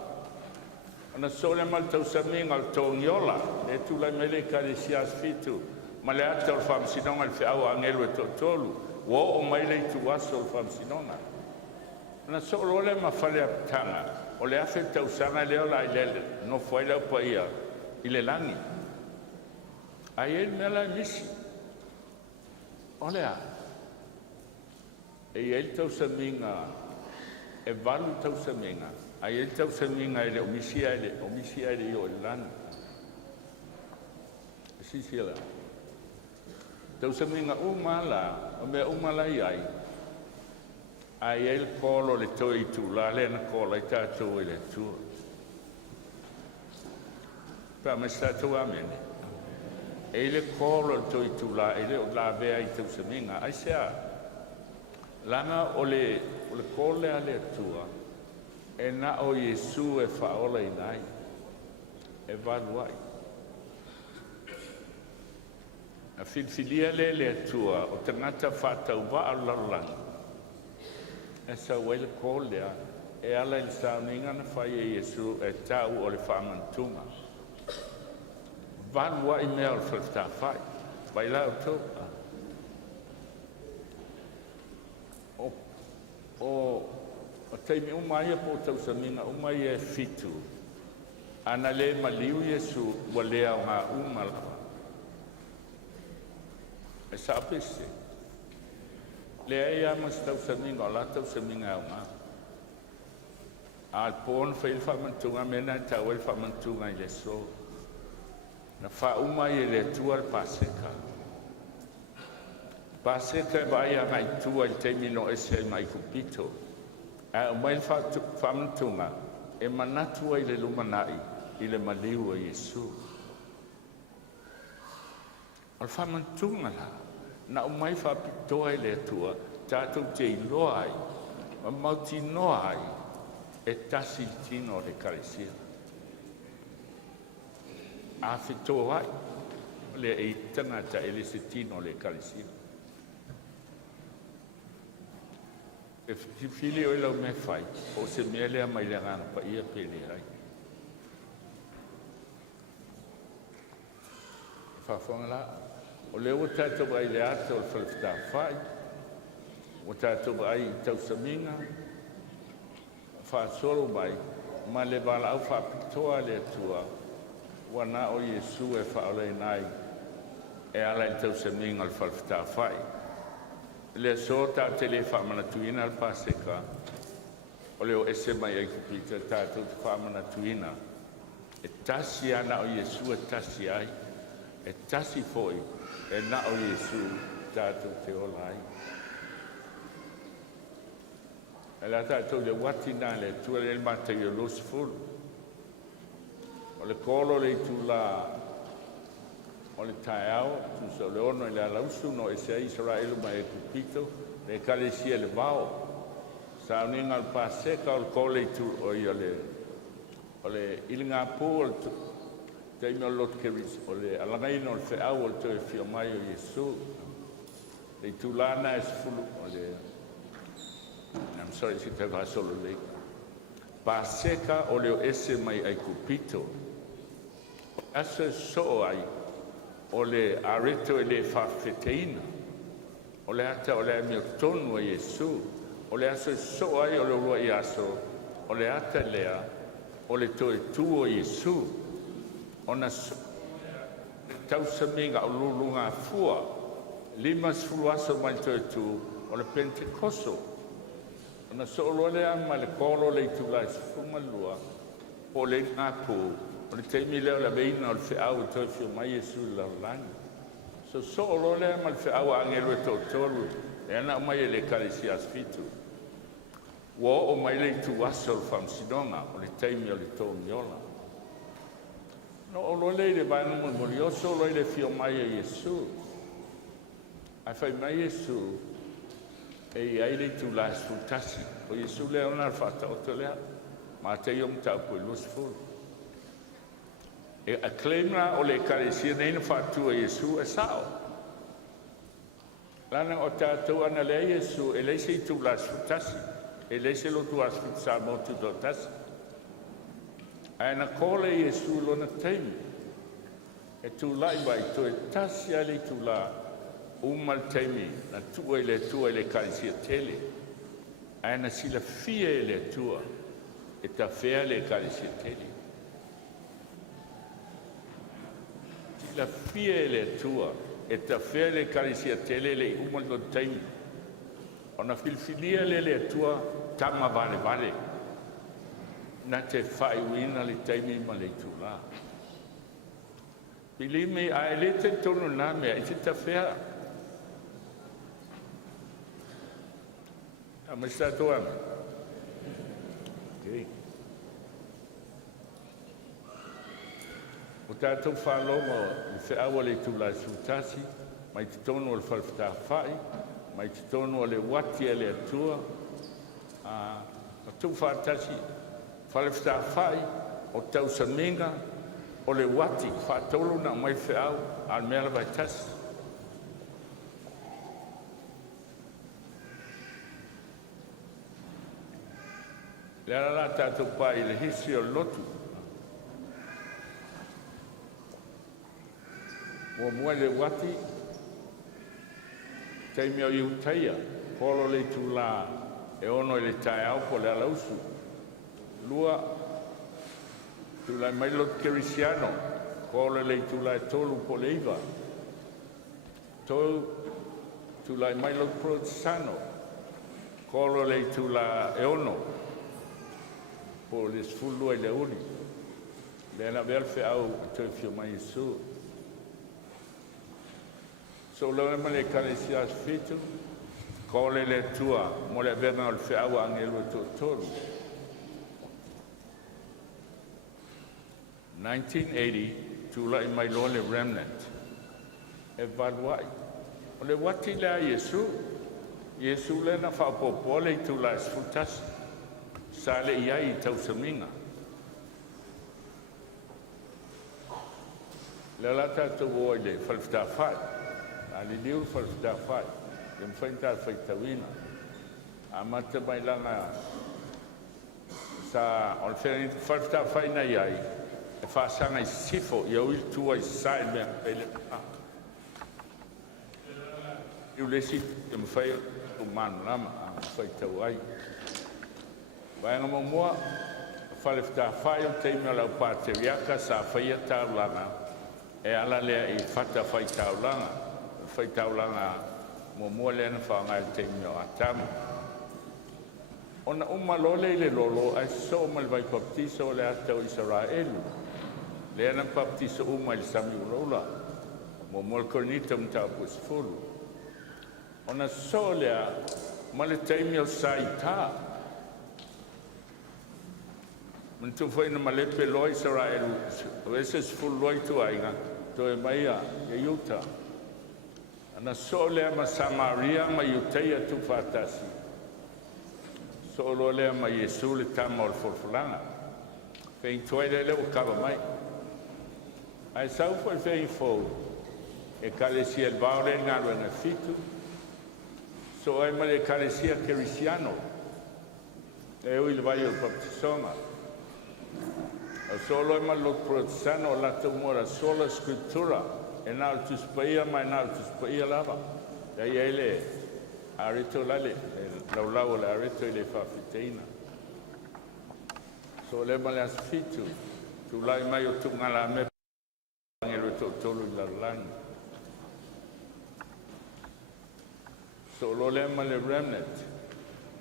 ana so le mal tau saminga o tōngiola e tūlai mai le kare sias fitu ma le ata o le whamsinonga le whiaua angelu e tolu wo o mai le tu aso o le whamsinonga ana so lo le ma whale apitanga o le afe tau sanga leo la I lele no whailau paia I le langi ai el mela misi. Olea. E el tau saminga e valu tau saminga. Ai el tau saminga ele o misi ele o lan. Si sila. Tau saminga umala, o me umala ai. Ai el kolo le toi tu la le na kola I tātou I le tua. Pa me tātou amene. E le kolo toi tu la ele o la vea I tau saminga ai sea langa o le kole ale tua e na o Yesu e whaola I nai e valuai a filfilia le tua o tangata whatau wa alalang e sa wele kole e ala il Sauniga na whai e Yesu e tau o le Faamanatuga Vanua I mea o whalta whai. Vai lau tō. O teimi umai e po tau saminga, umai e fitu. Ana le maliu Yesu wa lea o ngā umala. E sa apese. Le ia mas tau saminga, o la tau saminga au ngā. A pōn whai whamantunga mena tau el whamantunga i le so. Na whauma i le tua le Paseka. Paseka e vai a ngai tua i teimi no ese ai mai kupito. A o mai whamantunga e manatua i le lumanai i le maliu a Iesu. O le whamantunga la, na o mai Faapitoa i le tua, tātou te iloa ai, ma mauti noa ai, e tasi tino le karesia. A whitoa ai, le e tangata e le se tino le karesia. E whiwhili o ilau me whai, o se mea lea mai le ngana pa ia pele ai. Whawhanga la, o leo tātou ai le ata o le whalawhita whai, o tātou ai tau saminga, whaasoro mai, ma le wala au Faapitoa le atua, wana o Iesu e whaolei nai, e ala i tau saminga le whalawhita whai. Le so ta te le Faamanatuina al Paseka, o leo ese mai ai kupita tātou te Faamanatuina, e tasi ana o Iesu e tasi ai, e tasi foi, e na o Iesu tātou te olai. E la tātou le watina le tua le mata i o losfulu. O le kolo le tu la o le Taeao, tu sa le ono i le alausu no e se Israelu mai e kupito, le kalesia le vao. Sauniga al Paseka o le kole tu o i o le ilinga pū o le teimi o lot keris, o le alangaina o le wheau o le toe fia mai o Iesu. Le tūlana e sfulu o le, I'm sorry, si te vasolo le. Paseka o leo ese mai ai kupito. Asa so ai, o le areto e le whawheteina, o le ata o le amio tonu a Iesu, o le aso so ai o le urua i aso, o le ata lea, o le toe tu o Iesu, o na so, tau saminga o lulunga fua, 5 aso mai toe tu, o le Pentekoso, o na so o le ama le kolo le tu la sfuma lua, o le ngapu, o le teimi leo la veina o le whiau toi fio mai Iesu la lani. So o lo lea ma le whiau angelu e tōtolu, e ana o mai e le karesia asfitu. Ua o mai le tu aso le whamsidonga, o le teimi o le tō miola. No o lo le le vai numu mori oso o lo le fio mai e Iesu. Ai fai mai Iesu, e ai le tu la sfutasi, o Iesu lea ona al fata o te lea, ma te iom tau pui lusfuru. E a claimra o le karesia nei na whātua Iesu e sao. Lana o tātou ana lea Iesu e leise i tū la sfutasi, e leise lo tu asfutsa mo tu do tasi. Aina kole Iesu lona teimi, e tū lai bai to e tasi ale tū la umal teimi, na tua i le karesia tele. Aina sila fia i le tua, e ta fea le karesia tele. La fia le tua e ta fea le karesia tele le umal do taimi. Ona filfilia le tua tama vale vale. Na te fai wina le taimi ma le tula. Pilimi a ele te tonu na mea i te ta fea. A mesta toa. Okay. O tātou whālonga i whiaua le tūla sūtasi, mai te tonu o le whalawhita whai, mai te tonu o le wati e le atua, o Tuufaatasi, whalawhita whai, o tau saminga, o le wati, whātolo na mai whiau, al mea vai tasi. Le ala tātou pai le hisi o lotu, o mua le wati, teimi o iutaia, polo le tūla e ono le Taeao po le alausu. Lua, tūla mai lot kerisiano, polo le tūla e tolu po le iwa. Tō tula mai lo protestano kolo le tula eono po le sfullo e le uli le na verfe au te fio mai su so lo ma le kalesia fitu kole le tua mo le verna al fe au angelo totoro 1980 tula i mai lo le remnant e valuai o le wati le a Yesu le na whapopo le i tula esfutas sa le iai i tau saminga le la tatu o le whalfta whai a li liu whalfta whai le mwhainta whaitawina a mata mai langa sa o le whalfta whai na iai e whaasanga i sifo i au il tua i sae mea pele iu lesi e mwhai o manu lama a mwhai tau ai Vaenga momoa, whalefta whai o teimea lau pāteriaka sa whaia taulanga e ala lea i whata whai taulanga momoa lea na whaanga i teimea o atamu. Ona umalole i le lolo ai so mal vai baptiso le atau Israelu. Lea na baptiso uma i sami urola. Momoa le kornita mta pusfulu. Ona so lea ma le teimea o saita. Mentu foi na malepe lo Israel, vezes full loi tu ainga, to e maia e Utah. Ana sole ma Samaria ma Utah tu fatasi. Solo le ma Yesu le tamol forfulanga. Fein toile le o kava mai. Ai sau foi fein fo. E kalesia el baure ngalo na fitu. So ai ma le kalesia cristiano. E o il vai o baptisoma. Solo ma lo protestano la tumora sola scrittura e n'altro spaia ma n'altro spaia lava e ele arito lale laulau la arito le faapitoa so le ma le asfitu tu lai mai o tunga la me ngelo tolu la lang solo le ma le remnant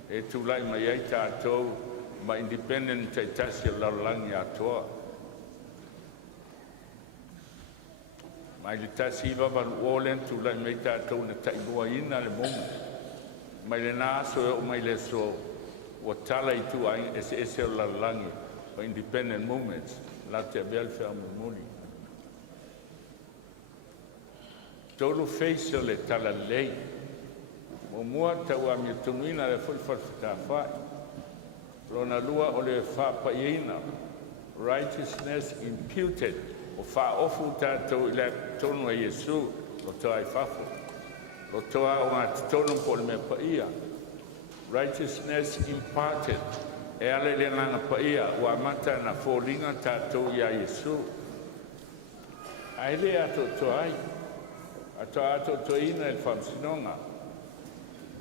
e tu lai mai ai tatou ma independent taitasi la langi atoa. Ma le tasi baba wolen tu la meta to na taibua ina le momu. Ma le naso o mai le so o tala i tu ai ese la langi ma independent movements la te bel fermo muli. Tolu face le tala lei. Mo mua tawa mi tumina le fulfata fai. Lona lua o le whāpaiina, righteousness imputed, o whaofu tātou i le tonu a Yesu, o toa i whafo. O toa o ngā tonu po le mea paia. Righteousness imparted, e ale le nganga paia, o amata na fōringa tātou i a Yesu. Ai le ato toa ai, ato ato toina e whamsinonga.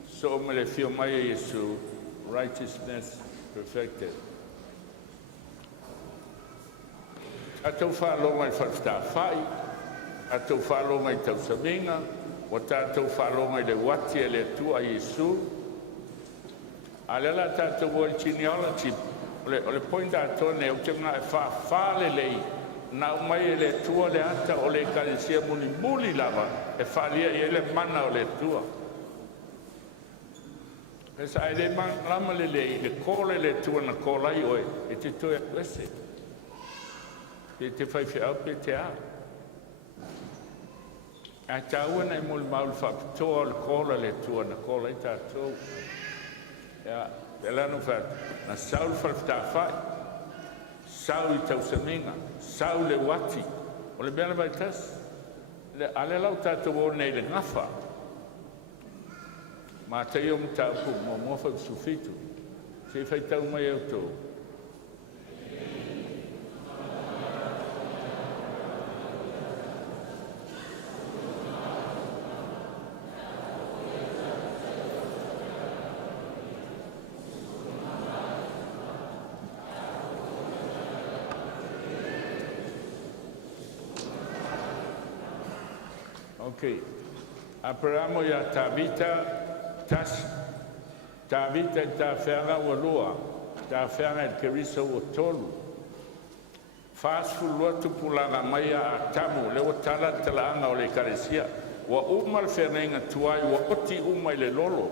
So me le fio mai a Yesu, righteousness perfected. Atou whalonga i whalfta whai, atou whalonga i tau saminga, o tātou whalonga i le wati e le tua Yesu. Alela tātou o i genealogy, o le point atone, o te ngā e whale lei, na umai e le tua le ata o le kalesia muli lava, e whalia i ele mana o le tua. Esa ai le lama le kole le tua na kolai oe, e te toe a kwese. Te whaiwhi au pe te a. A tāua nei muli maulu Faapitoa le kola le tua na kolai tātou. Ia, e lanu what, na saul whalfta whai, sau i tau saminga, sau le wati, o le bela vai tas. Ale lau tātou o nei le ngawha. Ma te iom tāpu mo mofa sufitu. Se whai tau mai au tō. Ok. Aperamo ia tavita tas tavita ta ferra o lua ta ferra el keriso o tolu fas fulua tu pulanga mai a tamu le o tala tala o le karesia wa umal fernenga tuai wa oti umai le lolo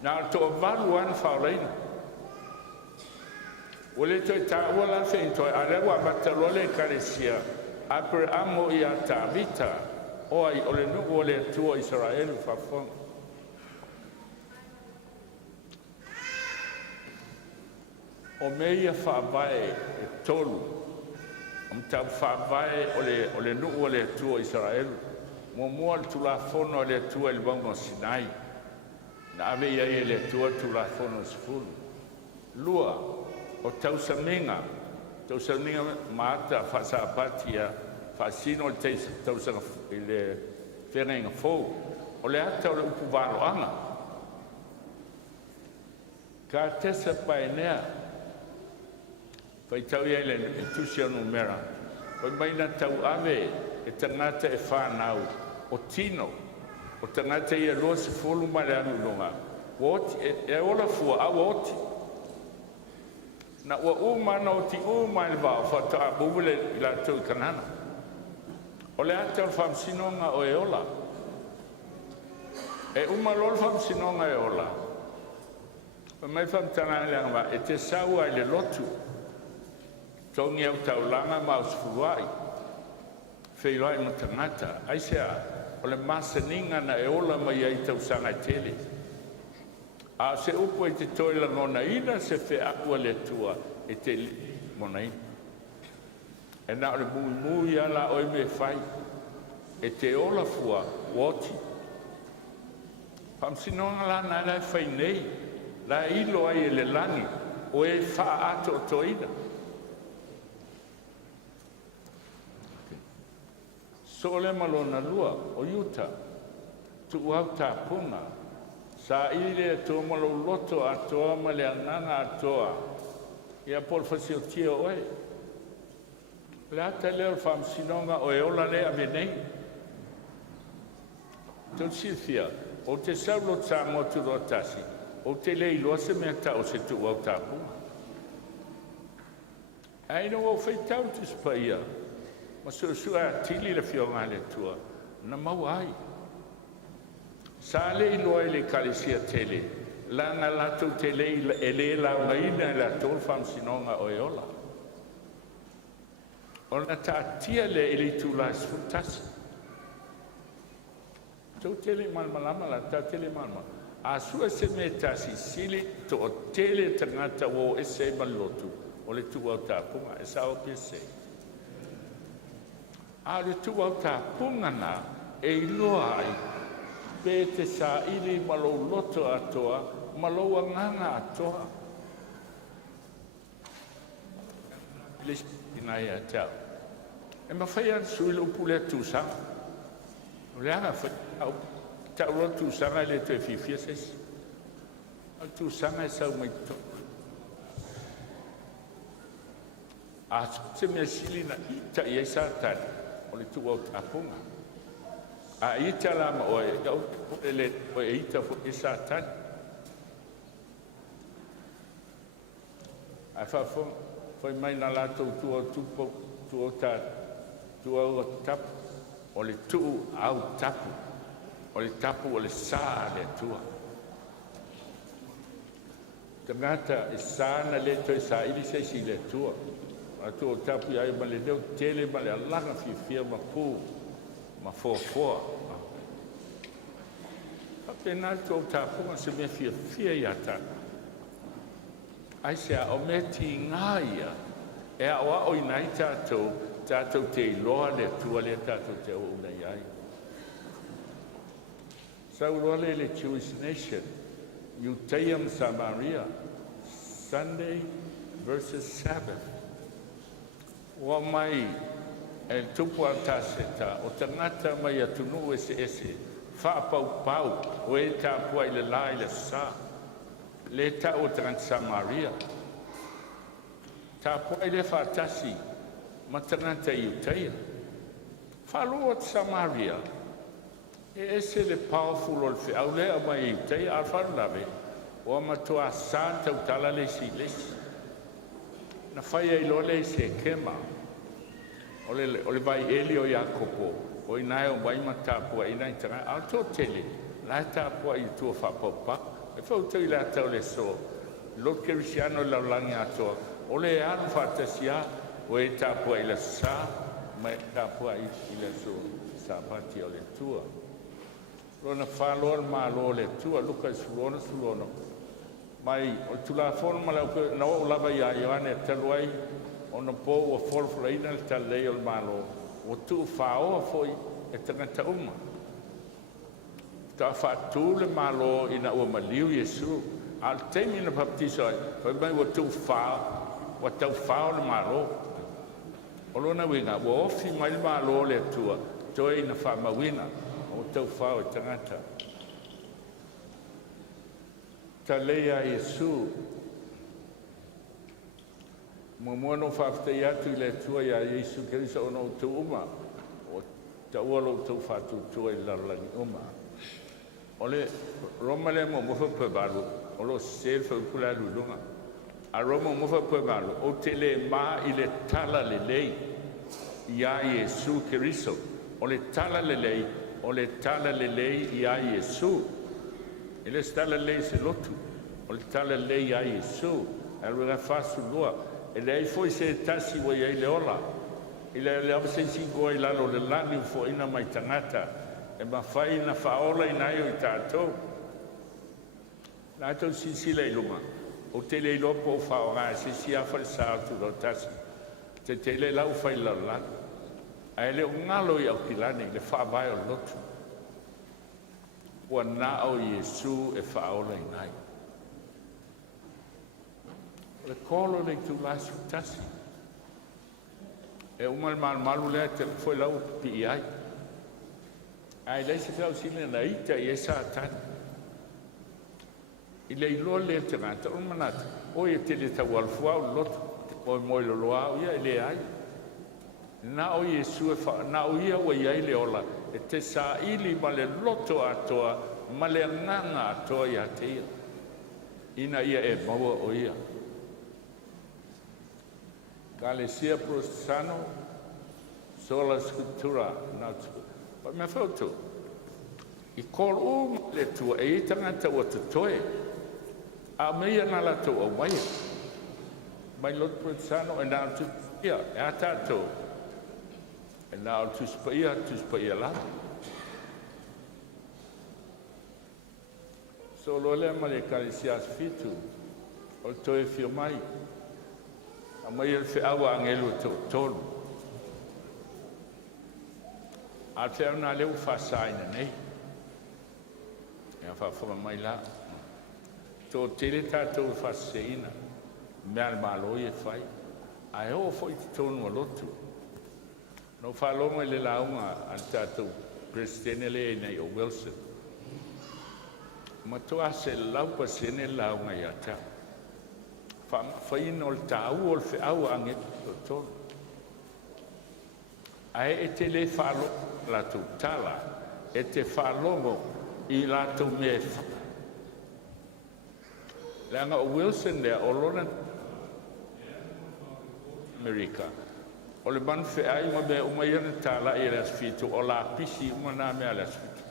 na to valuan faulaina o le to ta wala fe to ale wa batalo le karesia aperamo ia tavita Oi, ole nu ole tua Israel fa fon. O meia fa vai tolu. Ta fa vai ole nu ole tua Israel. Mo tu la fon ole tua il bongo Sinai. Na ave ia ele tua tu la fon sful. Lua o tausaminga mata fa Sapatia. Fasino te tausanga ile ferenga fo o le ata o le upu Vaeluaga ka tesa paenea faitau ia le tusi anu mera o maina tau ave e tangata e whanau o tino o tangata ia loa se folu ma le anu longa e ola fua a oti na ua umana o ti uma le vao fata a bubule i la tau kanana o le ate o whamsinonga o e ola. E umalol whamsinonga e ola. O mai whamtana e leanga e te saua i le lotu. Tongi au taulanga ma o sfuai. Fai-Lauga mo tangata. Aisea, o le masaninga na e ola mai ai tausanga tele. A se upo e te toila ngona ina se fe akua le tua e te mona ina. E na o le mui ala oi me fai. E te ola fua woti. Whamsinonga la na la fai nei. La ilo ai e le lani. O e wha ato o toina. So le malona lua o Utah. Tu au ta punga. Sa ile to malo loto atoa ma le ananga atoa. Ia por fasio tia oe. Le ata leo whamsinonga o e ola lea venei. Tau silfia, o te saulo tā motu roa tasi, o te lei loa se mea tau se tu au tāpua. Aino o whai tau tus PAIA, ma sua tili la fionga le tua, na mau ai. Sa le iloa le kalesia tele, langa lato te lei e le lau ngaina la tol whamsinonga o e ola. Ona tā tia le ili tu la sfutasi. Tau tele malmalama la ta tele malma. A sua se me tasi sili to o tele tangata o e se malotu o le tu au tāpunga e sa o pese. A le tu au tāpunga na e iloa ai pe te sa ili malo loto atoa malo anganga atoa. Inai a tau. E mawhai an sui le upu le tūsanga. O le anga whai au tau roa tūsanga le te whiwhia ses. Au tūsanga e sau mai tō. A se mea sili na ita i e sātani o le tu au tāpunga. A ita lama o e au ele o e ita e sātani. A whawhong foi mai na lātou tua tupo, tua tā, tua o tapu, o le tuu au tapu, o le tapu o le sā le tua. Tangata e sāna le toi sā ili se si le tua. A tua o tapu ia ma le leo tele ma le alanga fia ma pū, ma fōfōa. Pena tua o tapu ma se mea fia ia tāna. Ai se a o me ti ngaia e a oa o inai tātou te iloa le tua le tātou te o unai ai. Sau loa le Jewish Nation, Utayam Samaria, Sunday versus Sabbath. Oa mai e Tuufaatasiga o tangata mai atunu ese, whaapau o e tāpua i le la i le sā. Le ta o Trans Samaria. Ta po ele fatasi matangata Utaya. Falo o Samaria. ese le powerful o le whiau lea mai tei a whanlawe. O matua sa tau tala le si lesi. Na whai ai lole se kema. O le vai eli o Iakopo. O inai o mai matapua inai tanga. Al tō tele. Lai tapua i tua whapapa. E whau tau i la tau le so. Lot kerisiano lau langi atoa. O le anu whatasia. O e tapua i la sa. Mai tapua i la so. Sapati o le tua. Rona whaloa malo le tua. Luka sulona. Mai o tula fon mala ko na o lava ya Ioane taluai ona po o folflaina ta Leoleo malo o tu fao foi e tangata uma ta fa tu le malo ina o maliu Yesu al temi na baptizo fa mai o tu fao o tu fao le malo o lona winga o fi mai malo le tua toi na fa mawina o tu fao tangata Talea Yesu Momono whaftai atu I le tua ia Yesu Kirisa ono tu uma o ta ualo tu whatu tua I lalangi uma o le Roma le mo mofa pebalu o lo selfa ukula lulunga a Roma mofa pebalu o te le ma I le tala le lei ia Yesu Kirisa o le tala le lei o le tala le lei ia Yesu Ele stala lei se lotu, o le tala lei a Yesu, e ruega fasu lua, e lei foi se tasi wa ia leola, i le ava se singo I lalo le lani ufo ina mai tangata, e mawhai na whaola ina io I tātou. Nātou sisila I lunga, o te le lopo o whaoga, se si awhare sa atu lo tasi, te le lau whai lalani, a ele o ngalo I au kilani, le whaavai o lotu. Ua na o Yesu e whaola I nai. Le kolo le tu lasu tasi. E umal malu lea te foi lau pi ai. Ai lei se tau sine na ita I e sa tani. I le ilo le te ngata o manata. O e te le tau alfuau lotu. O e moi loloa o ia I le ai. Na o Yesu e wha, na o ia o ia I le ola. E te sa ili ma le loto atoa, ma le nganga atoa ia te ia. Ina ia e maua o ia. Galesia Protestano, sola scriptura, pa me whautu. I kol le tua e I tangata o te toe, a mea na la to o waia. Mai lot Protestano e na tu ia, e a tātou. E nā o tuspaia la. So lo le ma le kalisias fitu, o toe fio mai. A mai el fe awa angelu tolu. A te au nā leu whasaina nei. E a whawhama mai la. Tō tele tātou whaseina. Mea malo e whai. A eo fo I te tonu a lotu. No whalonga le launga al tātou presidente le nei o Wilson. Matua se laupa sene launga I ata. Whaino le tāu o le whiau ange tō. Ae e te le whalo lātou tala. E te whalongo I lātou mea wha. Leanga o Wilson lea o lona Amerika. O le man fe ai ma be uma ia na tala I le asfitu o la pisi uma na mea le asfitu.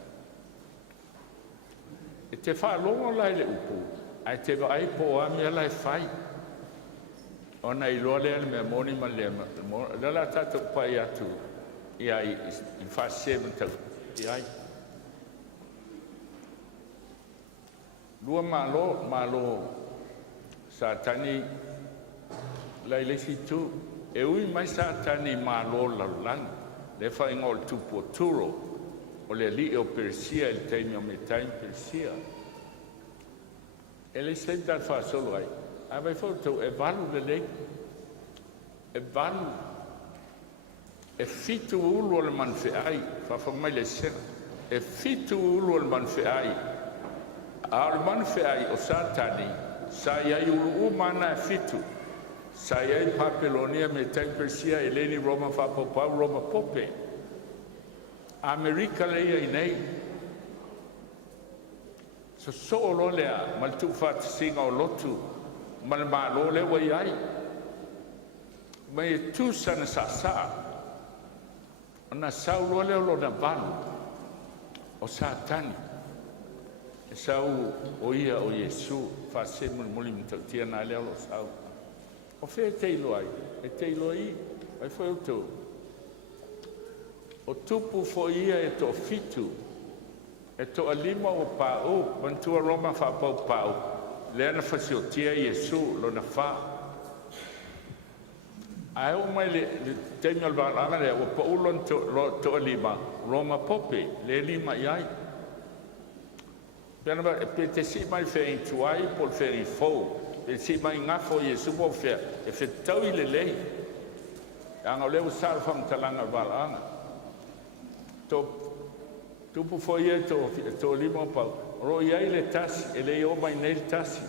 E te whalongo lai le upu, ai te wa ai po a mea lai whai. O na I loa lea le mea moni ma lea ma, le la tatou pai atu I ai I whasema tau I ai. Lua malo sa tani lai le situ. E ui mai sa tani malo lalang, le whai ngol tupo turo, o le li o Persia, il teimi o me taim Persia. E le sei tal wha solo ai, a vai foto e valu le lei, e valu, e fitu ulu o le manfe ai, fa mai le sena, e fitu ulu o le manfe ai, a le manfe ai o sa tani, sa iai ulu mana e fitu, Saya I Papelonia me tai Persia e leni Roma Faapitoa Roma Pope. Amerika leia I nei. so o lo lea, ma le tuufaatasiga o lotu, ma le mālo le ua iai. Ma e tūsana sāsā, ona sauloa leo lona valu, o Satani. E sau o ia o Iesu, whase muli mtautia nā leo lo sau. O whea teilo ai, e teilo ai, ai whai utou. O tupu fo ia e to fitu, e to alima o pāu, mantua Roma whapau pāu, lea na whasiotia Iesu lo na wha. Ai o mai le teimi al wālanga lea, o paulon to alima, Roma pope, le lima iai. Pena ba, pe te si mai whea intuai, pol whea i fau, pe si mai ngafo Iesu po whea, e whea tau i le lei. Anga o leo sāra whamtalanga wālanga. Tupu fo ia to lima pau. Ro iai le tasi, e le o mai nei le tasi.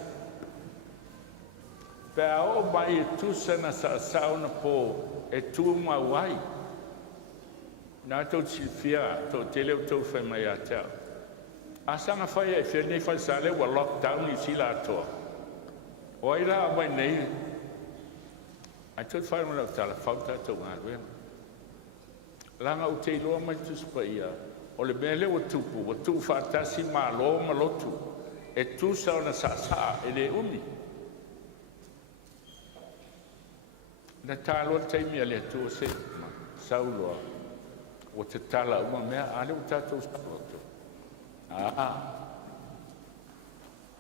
Pe ao mai e tusana sa sauna po e tu mawai. Nā tau tilfia, to te leo tau whai mai a tau. Asanga whai e whai nei whai sale wa lockdown I sila atoa. O ai rā mai nei. Ai tau whai mana o tala whauta tau ngā ruena. Langa o te iloa mai tuspa ia, o le mele o tupu, o tuufaatasi mālo malotu, e tusa o na sasa, e le umi. Na tāloa taimi a le atua se, sauloa, o te tala uma mea, ale o tātou sauloto.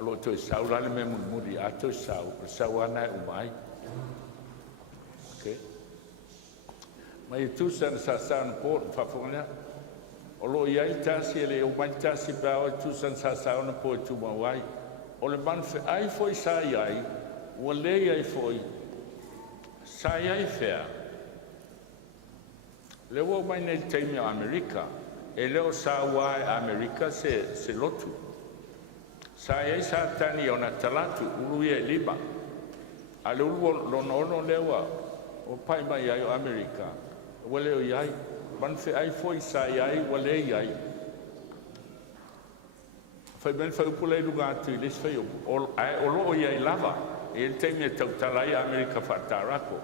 Alo toi saula le me muri, a toi sau ana e umai. Okay. Mai tusa na sasana po whawhunga o lo iai tasi ele o mai tasi pao tusa na sasana po e tumawai o le manwhe ai foi sa iai ua le iai foi sa iai whea le o mai nei teimi o Amerika e leo sa wai Amerika se lotu sa iai sa tani o na talatu ulu ia lima a le ulu lono lewa o pai mai ai o Amerika wale o iai, manwhe ai foi sa iai, wale iai. Whai ben whai upulei runga atu I les whai o lo iai lava, e el teimi e tau talai Amerika whatarako.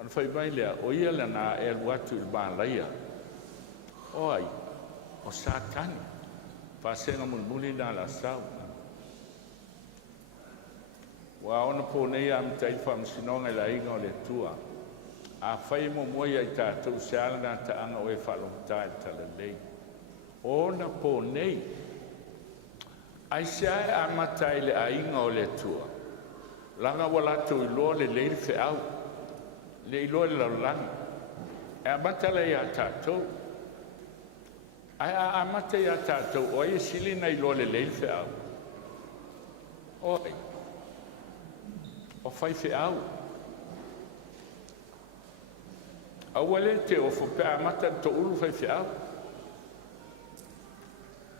An whai mai lea, o ia le nā e alu atu I Malaia. O ai, o Satani, whasenga mulmuli nā la sau. Wa ona po nei am tai whamsinonga la inga o le tua. A whai mo moi ai tātou se ala nā taanga o e whalongtai tala lei. Ona po nei. Ai se ai amatai le ainga o le tua. Langa walato I loa le leil fe au. Le ilo le laulangi. E amatala I a tātou. Ai a amata I a tātou. O ai sili na ilo le leil fe au. Oi. O whai fe au. Awale te o fope amata to ulu fai fiao.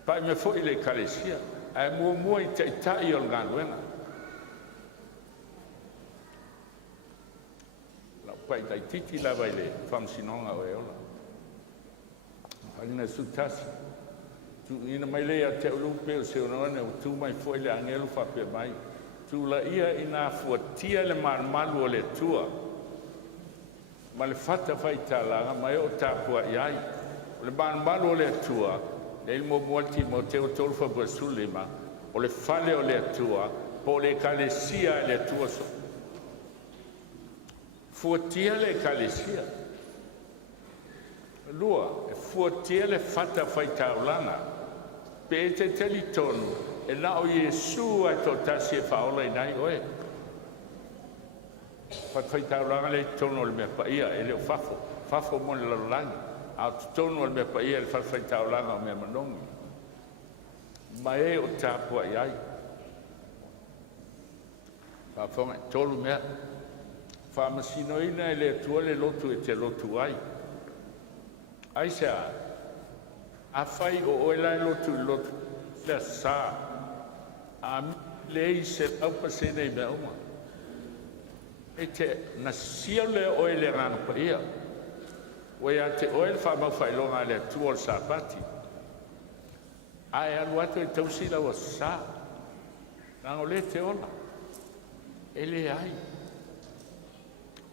Pai me fo I le kalesia. Ai mua I te itai o nganuenga. La pai tai titi la vai le whamsinonga o e ola. Halina sutasi. Tu ina mai lea te ulupe o se onoane o tu mai fo I le angelu whape mai. Tu la ia ina fuatia le marmalu o le tua. Ma le fata fai tālanga, mai o tāpua iai. O le mānmalo o le atua, le ilmo mualti mo te o tolfa basulima, o le fale o le atua, po le kalesia le atua so. Fuatia le kalesia. Lua, fuatia le fata fai tālanga, pe e te telitonu, e na o Iesu ai tō tasi e whaola I nai oe. Fai tauranga le tono le mea PAIA e leo fafo mo le lalangi a tono le mea PAIA le fai tauranga o mea manongi ma e o tāpua iai fafonga tolu mea whamasinoina e le atua le lotu e te lotu ai ai sea a fai o oela e lotu le sa a lei se aupa se nei mea uma e te na sia le oe le ngana PAIA. Wea te oe le whamau Fai-Lauga le atua o Sapati. Ai alu atu e tausila o sa. Nang o le te ola. Ele ai.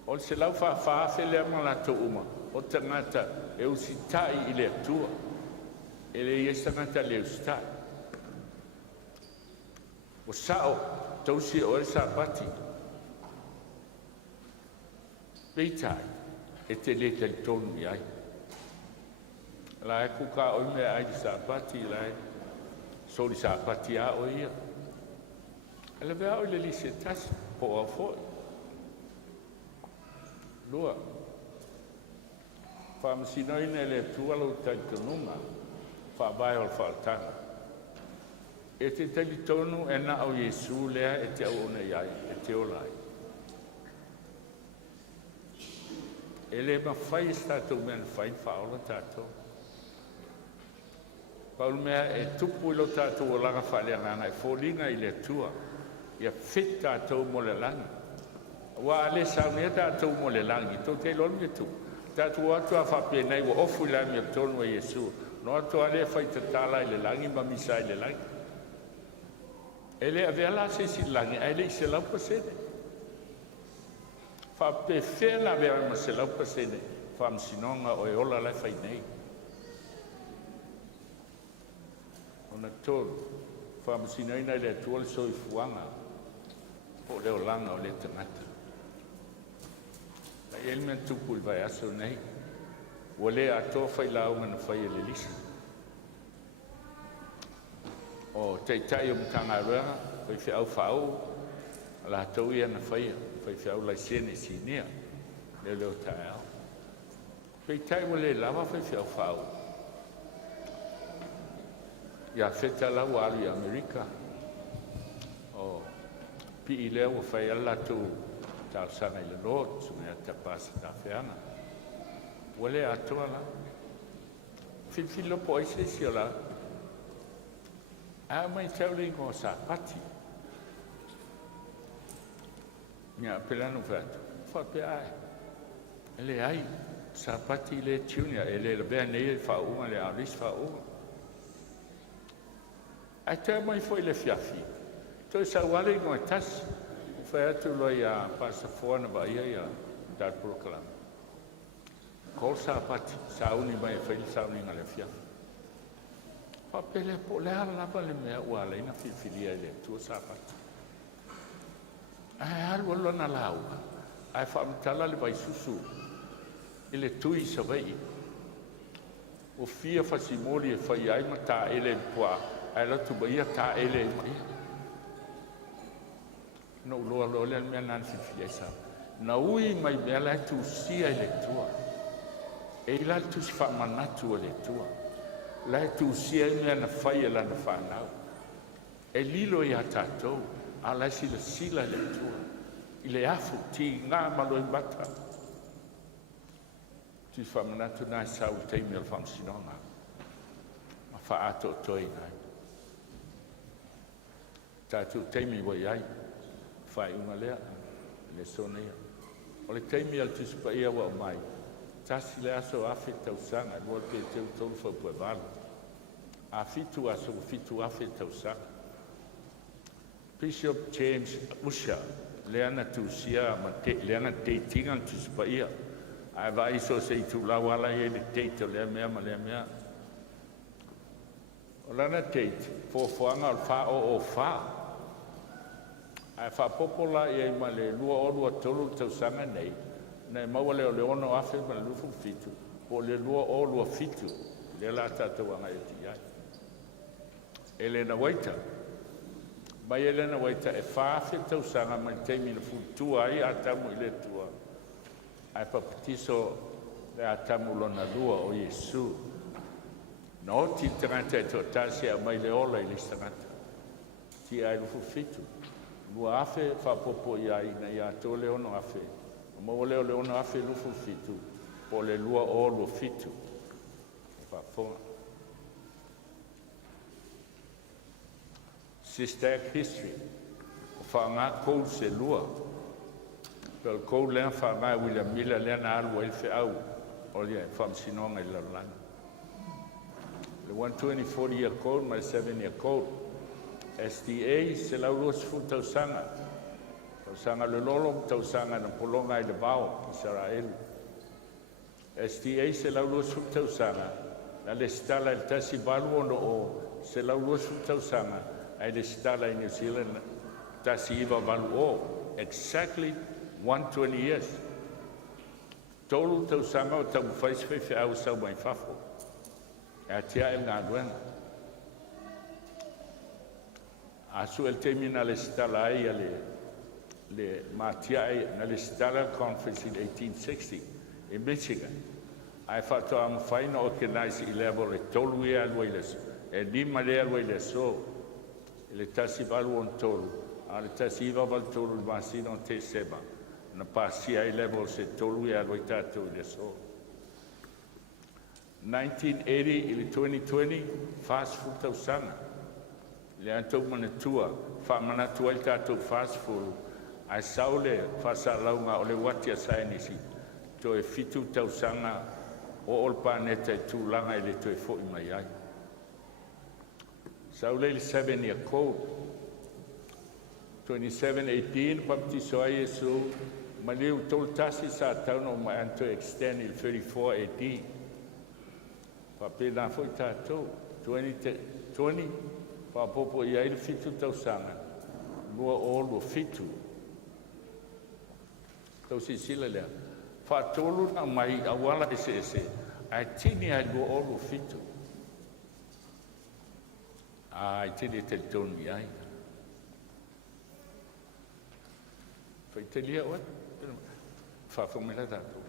O se lau whaafe lea mala to uma. O tangata e usitai i le atua. Ele i tangata le usitai. O sao tausi o e Sapati. Peitai e te le te tonu i ai. La e kuka o me ai di Sapati la e soli Sapati a o ia. Ele vea o le lise tasi po a foi. Lua. Whamasinoina le tualo taitanunga. Whabai o whaatanga. E te talitonu e na au Yesu lea e te au ona iai, e te olai. E le mawhai statou mea na whai whaola tātou. Paul mea e tupu ilo tātou o langa whaleanganga e fōlinga i le tua. Ia fit tātou mo le langa. Wa ale saunea tātou mo le langi, tō te lon me tu. Tātou atu a whapea nei wa ofu la mea tonu e Yesu. No atu ale whai tatala i le langi, mamisa i le langi. Ele avea la se si langi, ele i se lau pasene. Whape whea la avea ma se lau pasene, whamsinonga o e ola lai whai nei. Ona tōru, whamsinoina i le tuole soi fuanga, o leo langa o le tangata. La elmen tupu i vai aso nei, o le ato Fai-Lauga na whai e le lisa. O Taeao Matagaluega fai whiau whau, la tau ia na whaia, fai whiau lai sene sinea, Leoleo Taeao. Fai Taeao le lava fai whiau whau. Ia wheta lau alu i Amerika. O pi leo o whai ala tu tau sana i le Lord, sunga te pasa ta whianga. Wale atua la. Whiwhilo po aise si o la. A mai taule ko Sapati. Nya pelanu fatu. Fa pe ai. Ele ai Sapati le tunia ele le ben le fa uma le alis fa uma. Ai te mai foi le fiafi. To sa wale ko tas. Fa atu lo ya pasa fona ba ia dar proclam. Ko Sapati sauni mai foi sauni ngale fiafi. Papele po le ala pa le mea ua le ina whiwhiria i le tua Sapati. Ai aru alo na laua. Ai whaamtala le vai susu. I le tui sa vei. O fia whasimori e whai ai ma tā ele pua. Ai latu ba ia tā ele mai. No loa loa le mea nan whiwhiria i sa. Na ui mai mea le tu sia i le tua. E la tu si Faamanatuga le tua. La tu sia mea na whai e lana whanau. E lilo i a tātou, a la sila le tua. I le afu ti ngā malo i bata. Tu Faamanatu nai sau teimi al whamsinonga. Ma wha ato toi nai. Tātou teimi wai ai. Whai unga lea, le sonea. O le teimi al tuspa ia wa o mai. Tasi le aso afe tausanga, lua te teu tonu whapue walu. A fitu aso fitu afe tausanga. Bishop James Usha, leana tusia, leana te tingan tuspa ia. Ai va iso se tu lawala e le teito lea mea ma lea mea. O lana teiti, fōwhanga o wha o wha. Ai wha popola e ma le lua o lua tolu tausanga nei. Nei maua leo leono afe ma le lufu fitu. Po le lua o lua fitu. Le la tātou anga e ti ai. Elena waita. Mai Elena waita e whaafe tausanga ma teimi na futua ai a tamu i le tua. Ai papatiso le a tamu lona lua o Yesu. No ti tangata e to tasi a mai le ola i listangata. Ti ai lufu fitu. Lua afe whapopo i ai na i a tō leono afe. Ma leo leona afe lufu fitu, po le lua o lua fitu. Whafonga. SISDAC history. Whanga kou se lua. Pel kou lea whanga William Miller lea na alu el fe au. O lia whamsinonga i lalanga. le 120 year code mai 7 year code. SDA se laulua sifu tausanga. Tausanga le lolo, tausanga na polonga i le vao, Israel. SDA se laulua sifu tausanga, na le stala il tasi balu ono o se laulua sifu tausanga, ai le stala i New Zealand, tasi iwa balu o, exactly 120 years. Tolu tausanga o tau faisweife au sau mai fafo. E tia e ngā duenga. Asu el termina le stala ai le matiai na le stala conference in 1860 in Michigan. Ai fatto am faino organize I level e tolu e alwai e lima le alwai so le tasi balu on tolu ale tasi iwa val tolu il masino te seba na pasi ai level se tolu e alwai tatu le so 1980 ili 2020 fast food tausanga le antou manatua Faamanatuga I tatou fast food ai saule Faasalauga o le wati a sainisi to e fitu tausanga o ol paneta I tulaga I le toe fo'i mai ai saule le 7 year code 2718 baptiso ai Iesu ma leu tolu tasi sa tauna o mai anto extend il 34 AD Papena foi tatou 2020 Papu I ai le fitu tausanga lua o lua fitu tau sisila lea whaatolu na mai awala ese ai tini ai lua o lua fitu ai tini te tonu ai whaitelia oa whawhamela tatou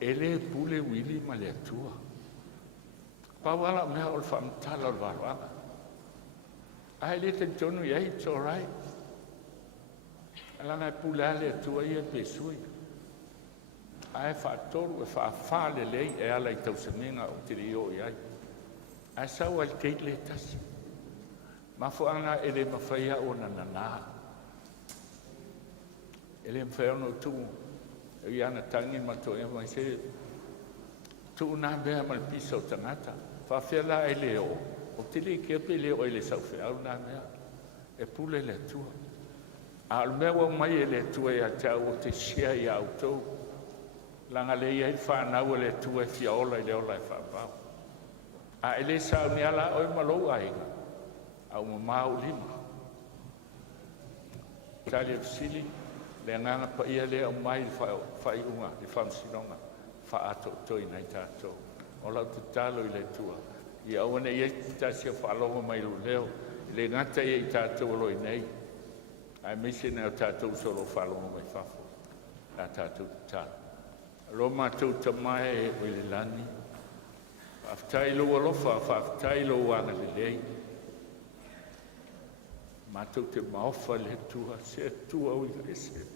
ele pule Willie ma le atua pawala mea o le whamtala o le Vaeluaga ai le te tonu ai, it's all right. Alana pula le atua ia pe sui. Ai whaatoru e whaafale lei e ala I tausanginga o te rio ai. Ai sau al kei le tasi. Mafuanga e le mawhaia o nanana. E le mwhao no tu. E iana tangi mato e mai se. Tu na mea mal pisa o tangata. Whawhela e leo. O te le kia pe leo e le sauwhe au nā mea. E pule le atua. A al mea wau mai e le atua e a tau o te sia I autou. Langa le iai whanau e le atua e fia ola I le ola e whapau. A e le sau ni ala oi malou aiga. Au mamau lima. Tali e fsili. Le nganga pa ia le au mai whai unga. Le whamsinonga. Wha ato toi nei tātou. Ola te talo I le atua. Ia awane ia tasi a whaalogo mai Leoleo, le ngata ia I tātou aloi nei. Ai mese nea tātou solo whaalogo mai whafo, a tātou tālo. Alo mātou tamae e o le lani. Whaftai lo alofa, whaftai lo wanga le lei. Mātou te maofa le tua, se tua o I ese.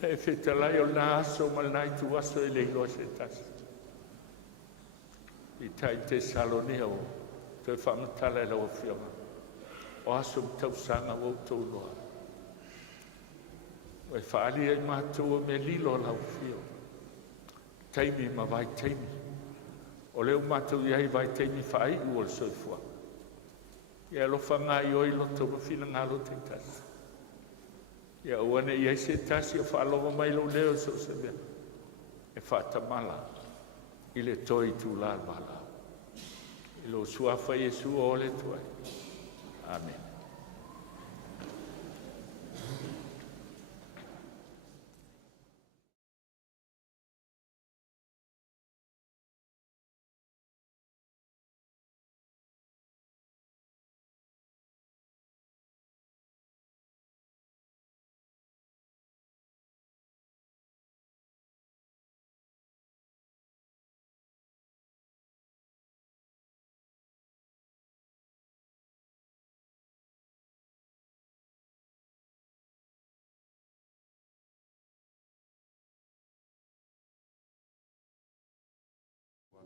Te whetalai o nā aso malnai tu aso e leilo se tasi. I tai te Salonia o te whamatala e lau whionga. O aso tausanga o tau loa. O e whaali ai mātua me lilo lau whio. Teimi ma vai teimi. O leo mātua iai vai teimi whaai ua le soifua. Ia lofa ngā I oi loto ma whina ngalo te tasi. Ia uane iai se tasi o whaaloga mai lo leo so se mea. E whaatamala. I le toi tu la bala. I lo suafa Iesu o le tuai. Amen.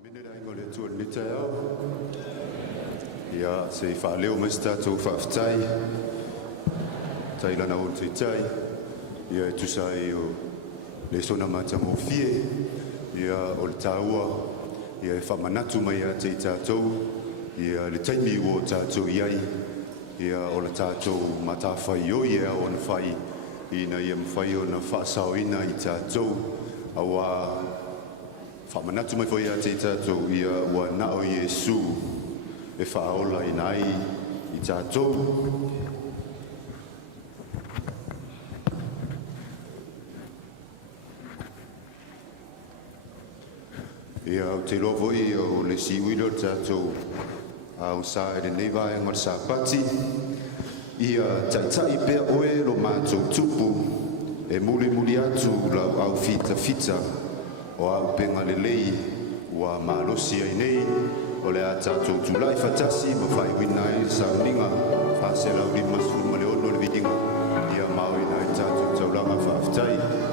Minera ingo le tua ni Taeao. Ia se whaaleo mai tātou whaaftai. Tai lana o te tai. Ia e tusai o le sona mata mo fie. ia o le tāua, ia e whamanatu mai a te i tātou, ia le taimi o tātou iai, ia o le tātou matawhai o ia o na whai, ina ia mwhai o na whaasao ina i tātou, awa whamanatu mai whai a te i tātou, ia ua nao Iesu, e whaola ina ai i tātou. Ia o te lovoi o le siwilo tātou au sa e le neiva e ngar Sapati. Ia taitai pea oe lo mātou tupu e muli atu lau au fita o au penga le lei ua malosi ai nei o le a tātou tulai fatasi ma whai wina e Sauniga whase lau lima suma le ono le vidinga ia maui na e tātou taulanga whaafitai.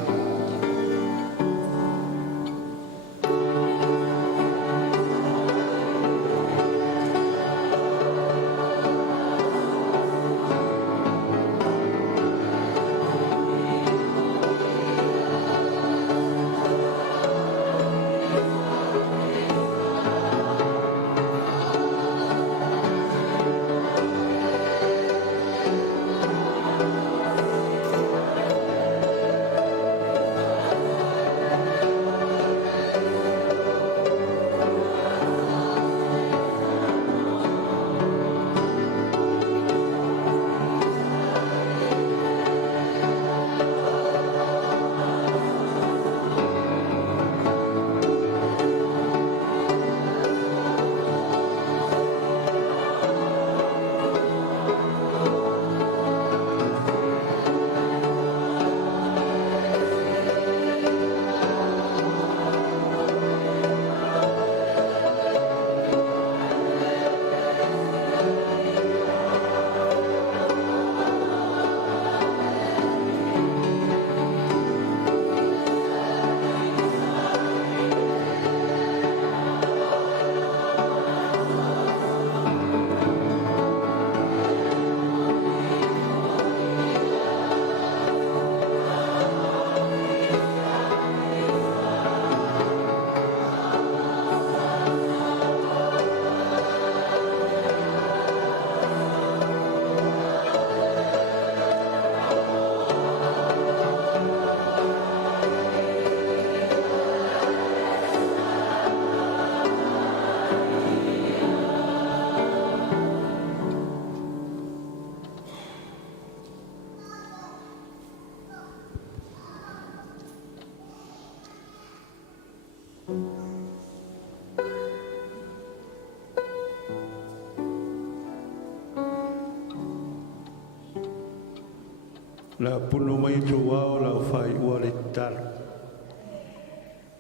La puno mai tu wao la fai ua le tala.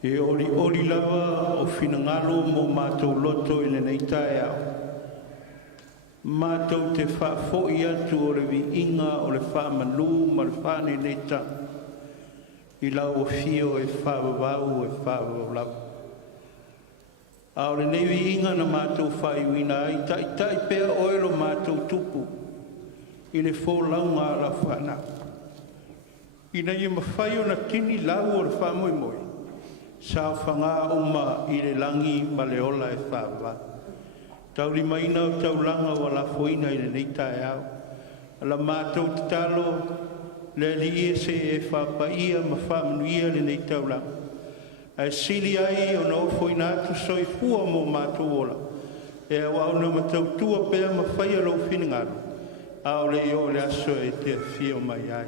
E oli lava o finangalo mo mātou loto i le nei Taeao. Mātou te whaafoi atu o le Viiga o le Faamanu ma le whāne nei ta. I lau o fio e whaavavau e whaavavau. A o le nei Viiga na mātou whai wina ai tai pea oelo mātou tupu. I le fōlaunga la whana. Ina ia mawhai o na tini lau o le whamoimoi. Sa whanga uma i le langi ma le ola e whawa. Tau li maina o tau langa o la foina i le nei Taeao. Ala mātou te talo le li se e whapaia ma whamanuia le nei tau langa. A sili ai o na o foina atu soi fua mo mātou ola. E a wau na matau tua pēr ma whaia lau whiningaru. A o le i o le aso e te fio mai ai.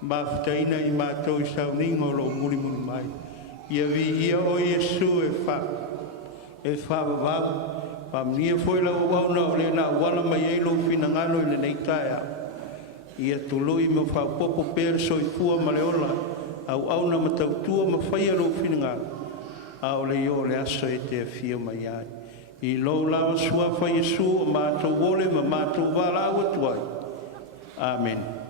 Maftaina i mātou i Sauniga o lo muri mai. Ia vi ia o Iesu e whaavavau. Pamnia foi la wauna o le na wala mai e lo finangalo i le nei Taeao. Ia tului me whaupopo pēr soifua ma le ola. Au na matautua ma whaia lo finangalo. A o le i o le aso e te fio mai ai. I lo lawa sua whai Iesu o mātou wole ma mātou wala awa tuai. Amen.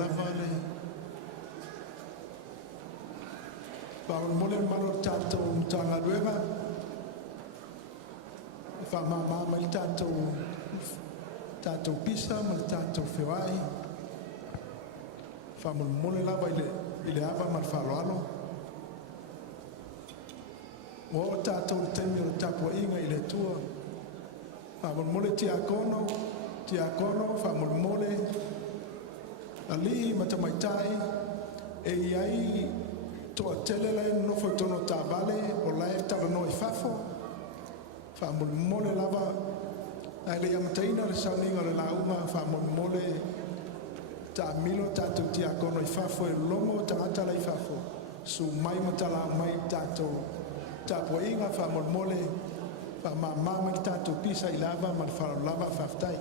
lava le whaamole maro tātou Matagaluega whaamama i tātou pisa ma le tātou Fepuari whaamole lava i le ava ma le whaaloalo o tātou temi o tapuaʻiga i le tua whaamole tiakono whaamole alii ma tamaitai e iai toa tele lai nofo i tono tāwale o lai tarano i fafo whaamole lava ai le amataina le Sauniga le Lauga whaamole ta milo tātou tiakono i fafo e longo tangata lai fafo su mai matala mai tātou tapuaʻiga whaamole whaamama i tātou pisa i lava ma le whaolava whaftai.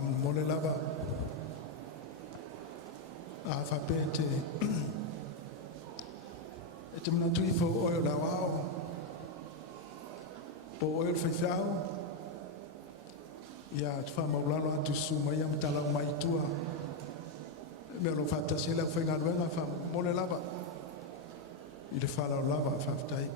mole lava a whapete e te mana tui fo oio la wao po oio whaiwhau ia te whamaulano atu suma ia mtalau mai tua me alo whatasi leo whainga ruenga wha mole lava i le whalau lava whaftai.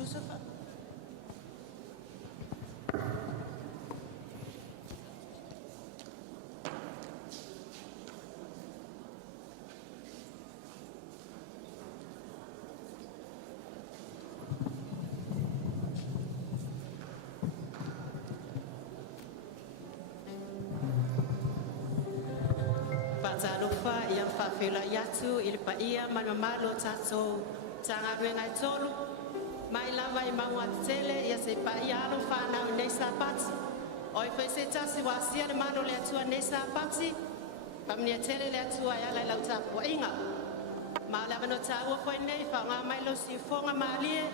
Iosefa. Patalofa ia whawhela iatu i le PAIA manamalo tātou tanga ruenga i tolu. Mai lava i maua tele ia se PAIA alo whanau nei Sapati. O i whai se tasi wa sia le mano le atua nei Sapati. Pamnia tele le atua i ala i lau tāpua inga. Ma lava no tāua whai nei whaunga mai lo si whonga maalie.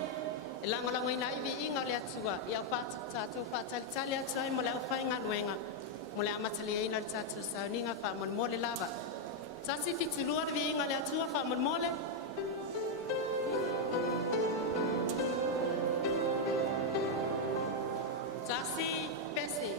E langolango ina iwi inga le atua. Ia tātou whātalitali atua i mo leo whainga nuenga. Mole amatali ina le tātou Sauniga whamon mole lava. Tasi fitilua le viinga le atua whamon mole. Tasi pesi.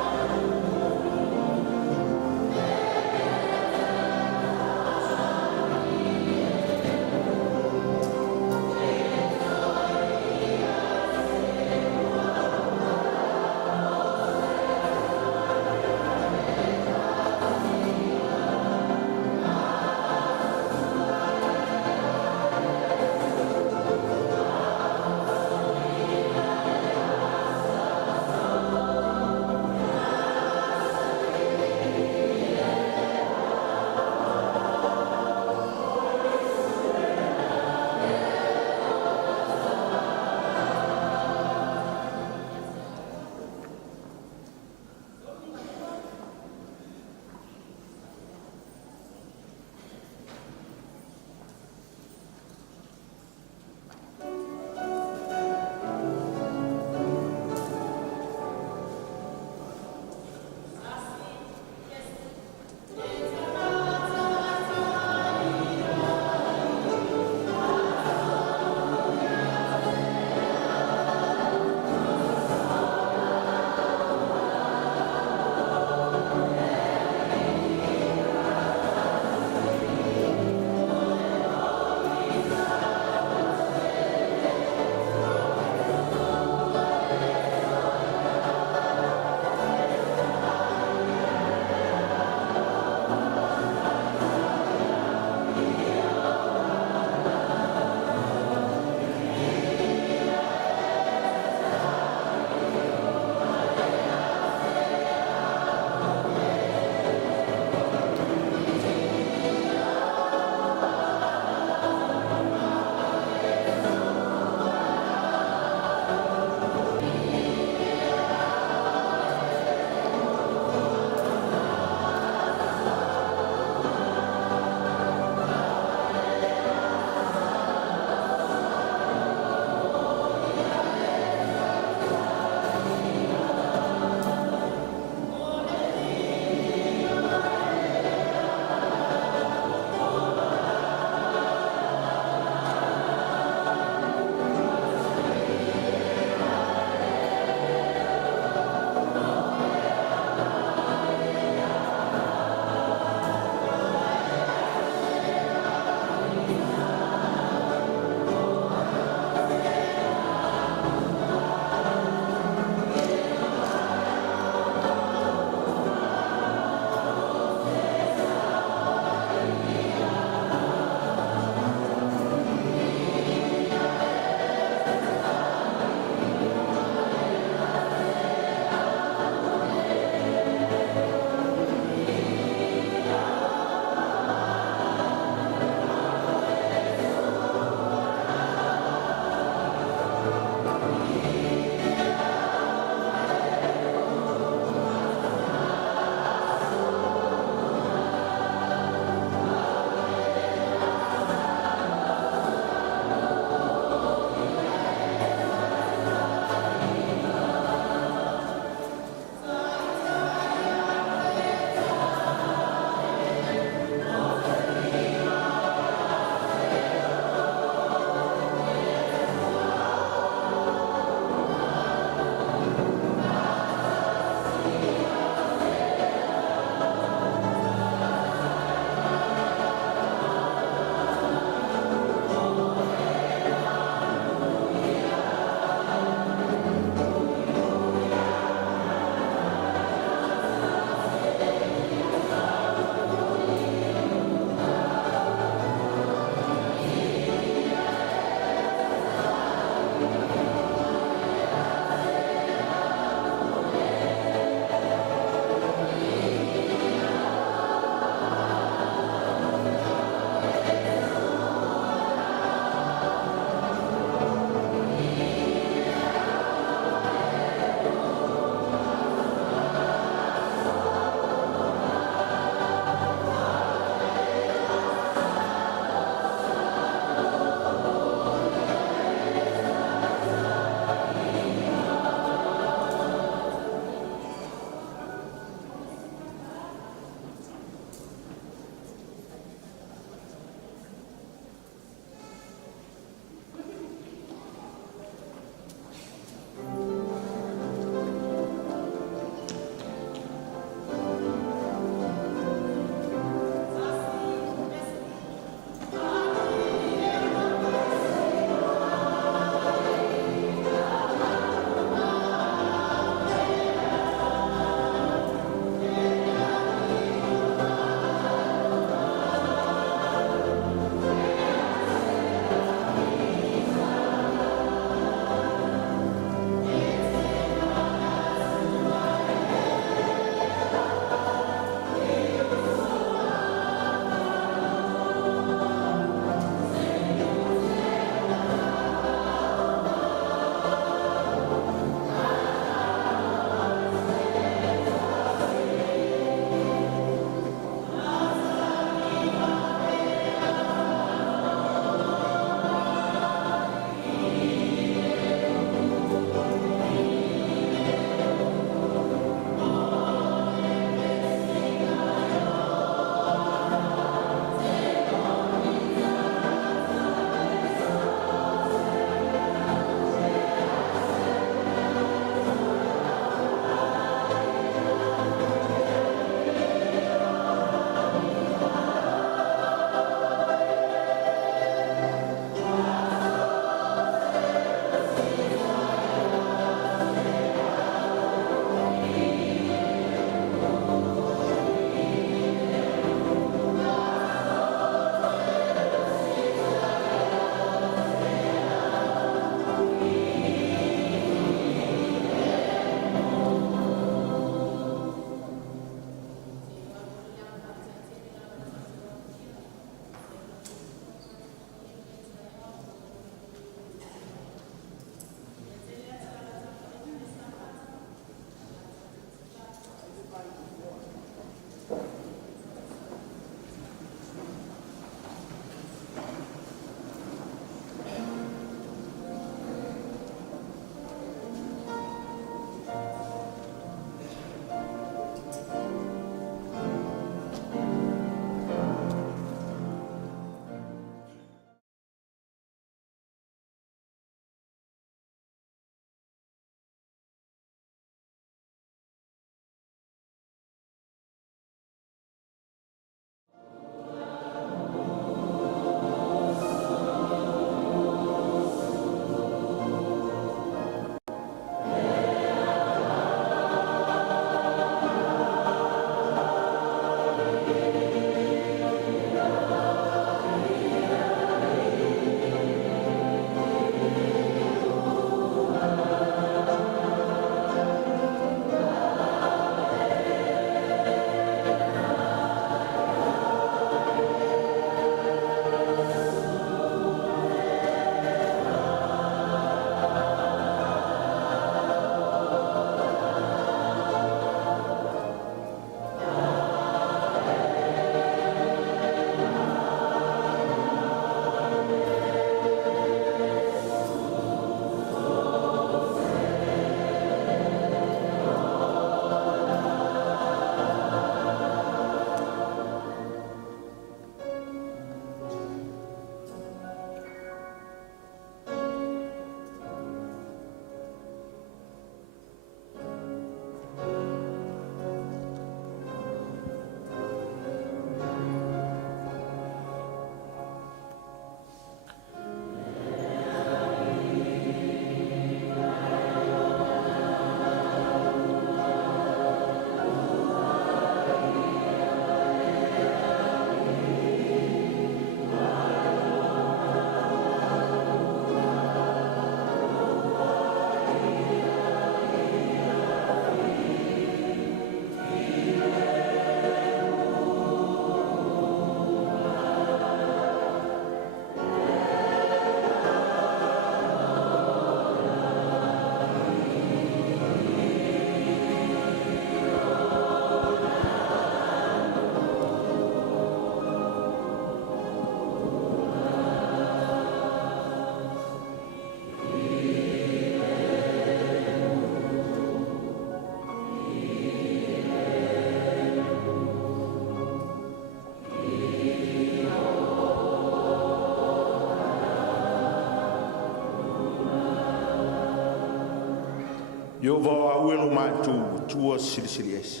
Yo va uelo Matu tua silisilies.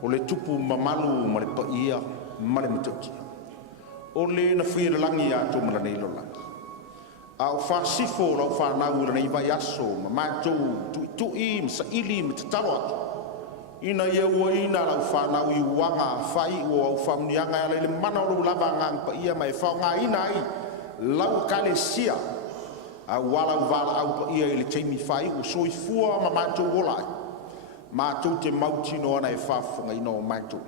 O le tupu mamalu ma le paia ma le matauti. O le na whira langi a tō mara nei lo langi. A o whasifo lau whanau la nei vai aso ma mātou tui sa ili ma te taro atu. Ina ia ua ina lau whanau I wanga whai o au whaunianga le mana o lau lava ngang paia mai whao ngā ina ai lau kale sia. A wala wala au paia I le teimi whai o soifua ma mātou olai. Mātou te mautino ana e whafunga ino o mātou.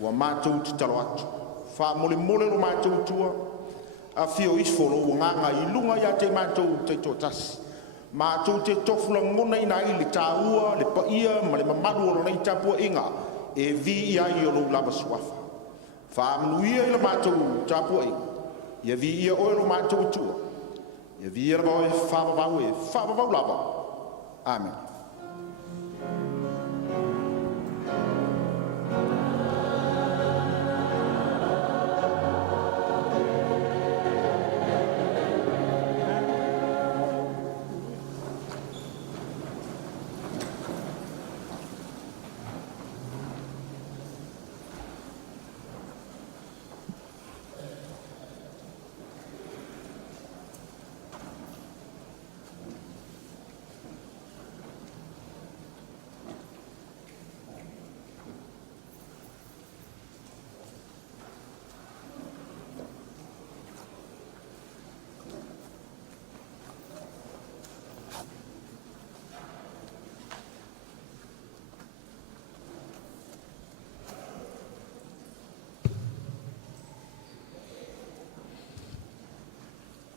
Ua mātou te taro atu. Wha mole mole lo mātou tua. A whio isfolo o nganga I lunga ia te mātou te tōtasi. Mātou te tofula ngona ina I le tāua, le paia, ma le mamaru o nei tapua inga. E vi ia I o lo lava suafa. Wha manuia I le mātou tapua inga. Ia vi ia oe lo mātou tua. Ia vi ia rava e whavavau lava. Amen.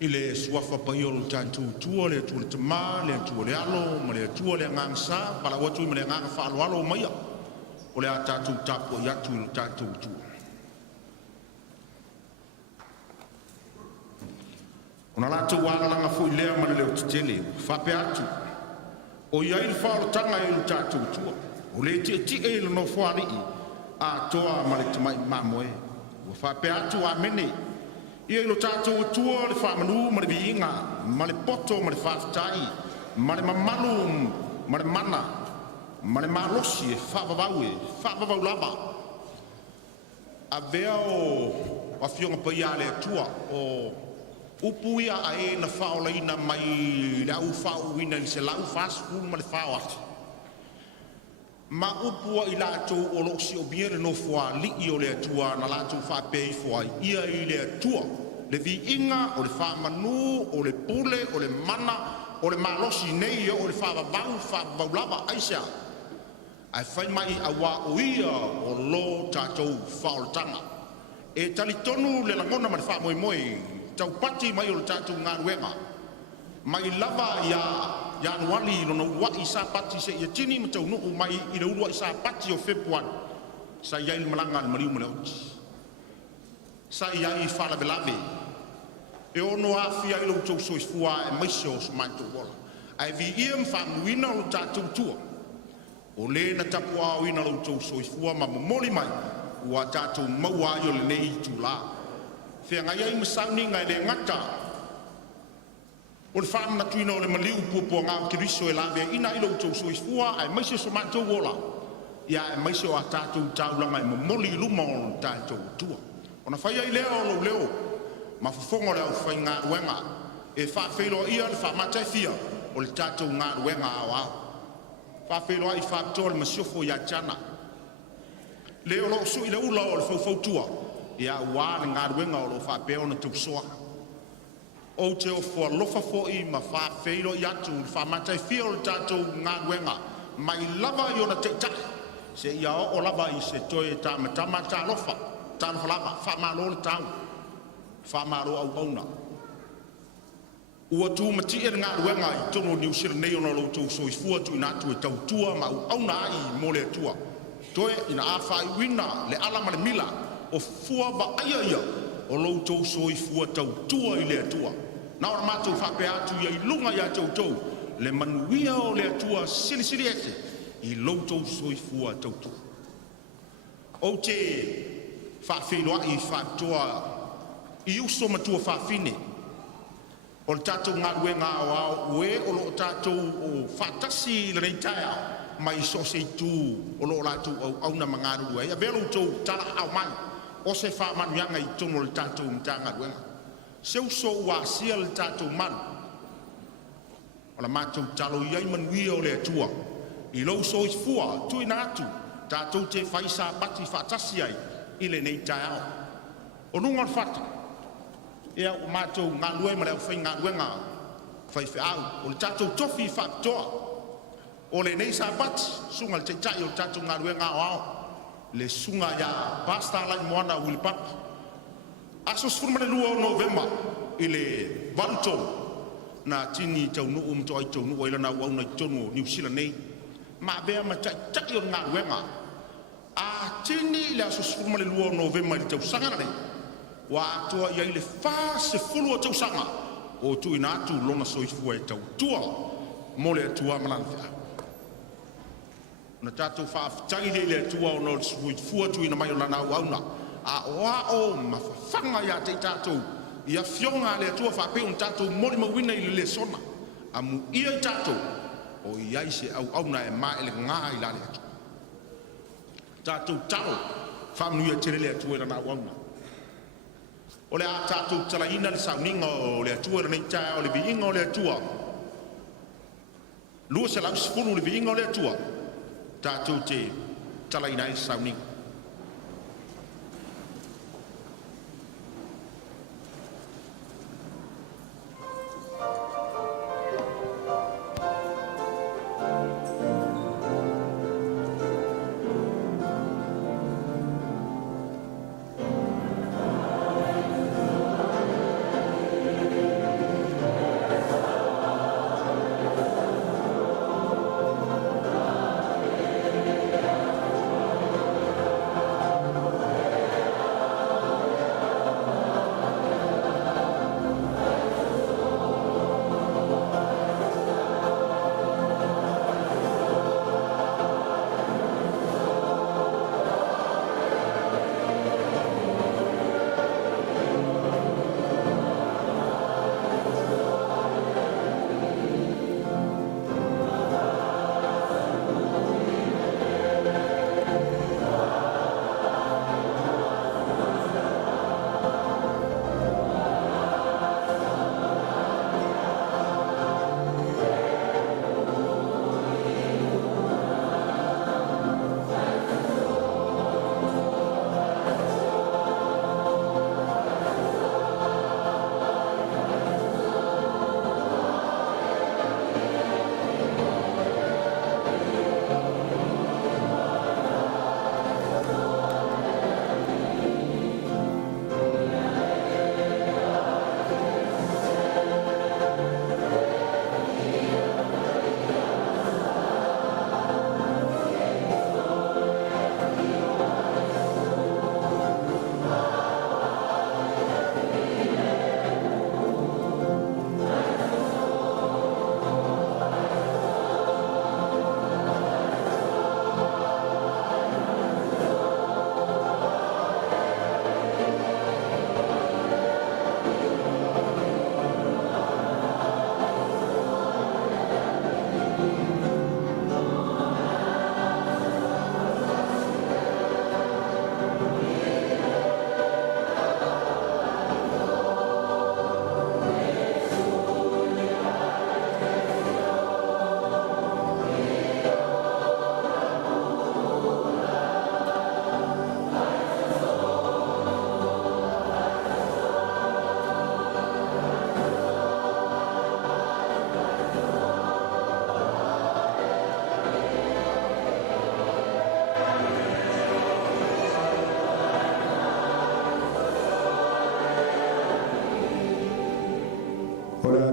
I le suafa pai o lo tātou tua, le tua le tama, le tua le alo, ma le tua le ngangsa, pala watu I ma le nganga whaalo alo maia, o le a tātou tāpua I atu I lo tātou tua. O na lātou wāngalanga fo I lea ma le leo titele, whape atu, o iai le whaalo tanga I lo tātou tua, o le ti e lo no whaari I, a toa ma le tamai mamoe, o whape atu a mene, Ia ilo tātou atua le whamanu ma le Viiga, ma le poto ma le whaafitai, ma le mamalu ma le mana, ma le malosi e whaavavau lava. A vea o awhionga paia le atua o upu ia a e na whaolaina mai le au whauina ni se lau whaasukuru ma le whaoati. Ma upua I lātou o loksi o biere no fua lii o le atua na lātou whapei fua ia I le atua. Le Viiga o le whamanu, o le pule, o le mana, o le malosi nei o le whaavavau lava aisea. Ai whai mai a wā o ia o lo tātou whaolatanga. E talitonu le langona ma le whamoemoe, tau pati mai o le tātou ngāruenga. Mai lava ia anuali no ua I Sapati se ia tini ma tau nuu mai I le urua I Sapati o Fepuari. Sa iai le malanga le mariu ma le oti. Sa iai I whalabelave. E ono awhia I lo tau soifua e maise o sumantou wola. Ai vi ia mwhamuina o tātou tua. O le na tapu au ina lo tau soifua ma momoli mai. Ua tātou maua I o le nei I tū la. Whea ngai ai ma Sauniga I le ngata. O le Faamanatuga o le maliu puapua ngā kiriso e lawe ina I lo tau soifua ai maise so mātou wola. Ia e maise o a tātou taulanga e momoli I luma o tātou tua. O na whaia I lea o Leoleo, ma whafongo leo whai ngā ruenga, e whaafeiloa ia le whaamatai fia o le tātou ngā ruenga au au. Whaafeiloa I Faapitoa le masiofo ia tana. Leo lo su I le ula o le whaufautua, ia ua le ngā ruenga o lo whaapeo na tausoa. O te o fua lofa fo'i ma whaafeiloa I atu le whaamatai fia o le tātou ngā ruenga, mai lava I ona te tahi, se ia o lava I se toe tāmatama tā lofa. Tāna whalapa, whamaro le tāu, whamaro au auna. Ua tū mati e ngā ruenga I tono Niu Sila nei ona loutou soifua tu nātu e tau tua ma au auna ai mo le atua. Toe ina awhai wina le ala ma le mila o fua wa aia ia o loutou soifua tau tua I le atua. Na ora mātou whape atu ia I lunga ia tau tau le manuia o le atua sili ese I loutou soifua tau tua. O te whaafeiloa I Faapitoa I uso matua whaafine. O le tātou ngā ruenga o ue o lo tātou o whātasi le rei Taeao mai so se tū o lo lātou au na mga ruru e. A velo tō tala au mai o se whaamanuanga i tono le tātou mta ngā ruenga. Seu so ua sia le tātou manu. O la mātou talo iai manuia o le atua. I lau so i fua tui nā atu tātou te whai Sapati whātasi ai i le nei Taeao. O nunga whata. Ia o mātou ngā lue ma leo whai ngā ruenga whai whiau. O le tātou tofi Faapitoa. O le nei Sapati, sunga le teitai o tātou ngā ruenga o ao. Le sunga ia pasta Alaimoana Willie Papu. Aso sfurmane lua o Novemba i le valuto na tini tau nuu umto ai tau nuu ailana uauna i tonu o Niu Sila nei. Ma bea ma teitai o ngā ruenga. A tini le aso sfurmane lua o Novemba i le tau sangana nei. Wa atoa ia ile fa se fulu o tausanga o tu ina atu lona soifua e tau tua mole atua malanfea. Na tātou whaafitai le atua o nol soifua tu ina mai o lana uauna. A oa o mawhanga ia te tātou ia fionga le atua whapeo na tātou mori mawina i Leoleo. A mu ia i tātou o iai se au auna e maa ele ngā i la le atua. Tātou talo whamnuia tere le atua i lana uauna. O le a tātou talaina le Sauniga o le atua le nei Taeao o le Viiga o le atua. Lua se lau sefulu le Viiga o le atua. Tātou te talaina i Sauniga.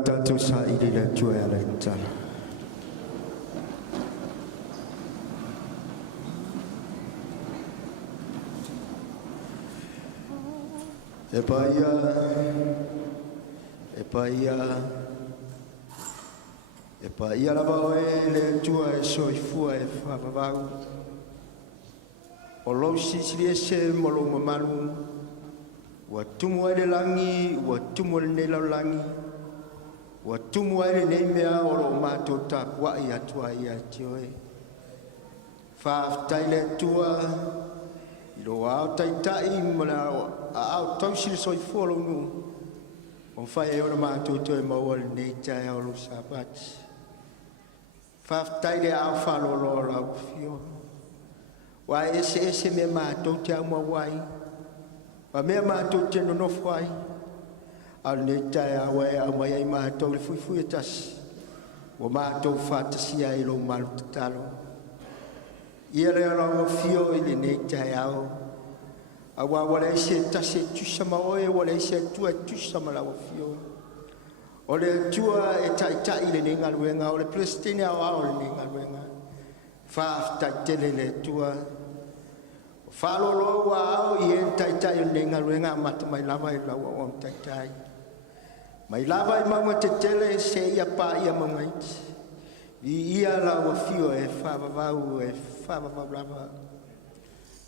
tātou sa i le tua e le tala. E PAIA lava oe le tua e soifua e whawawau. O lau sisiri e se molo mamalu, ua tumu e le langi, ua tumu e le nei lau langi, Ua tumu ai le nei mea o lo mātou tāpua i atua i atioe. Whaafitai le tua i lo au taitai mana au tausi le soifua lo nu. O whai e ona mātou toi maua le nei Taeao lo Sapati. Whaafitai le au whalolo lau fio. Wa ese me mātou te au mawai. Wa mea mātou te nonofu ai. Al nei Taeao e au mai ai mātou le fuifui e tasi. Wa mātou whātasia i lo malu tatalo. Ia le ala fio i le nei Taeao. A wale se tasi tusa maoe, wale se tua tusa malawa fio. O le tua e tai le nei ngaluenga, o le Palestine au le nei ngaluenga. Whaafitai tele le tua. Whalolo wa au i e tai le nei ngaluenga mata mai lava i lawa o tai. Mai lava i maunga te tele se ia pa ia maunga iti. I ia lawa fio e whaavavau lava.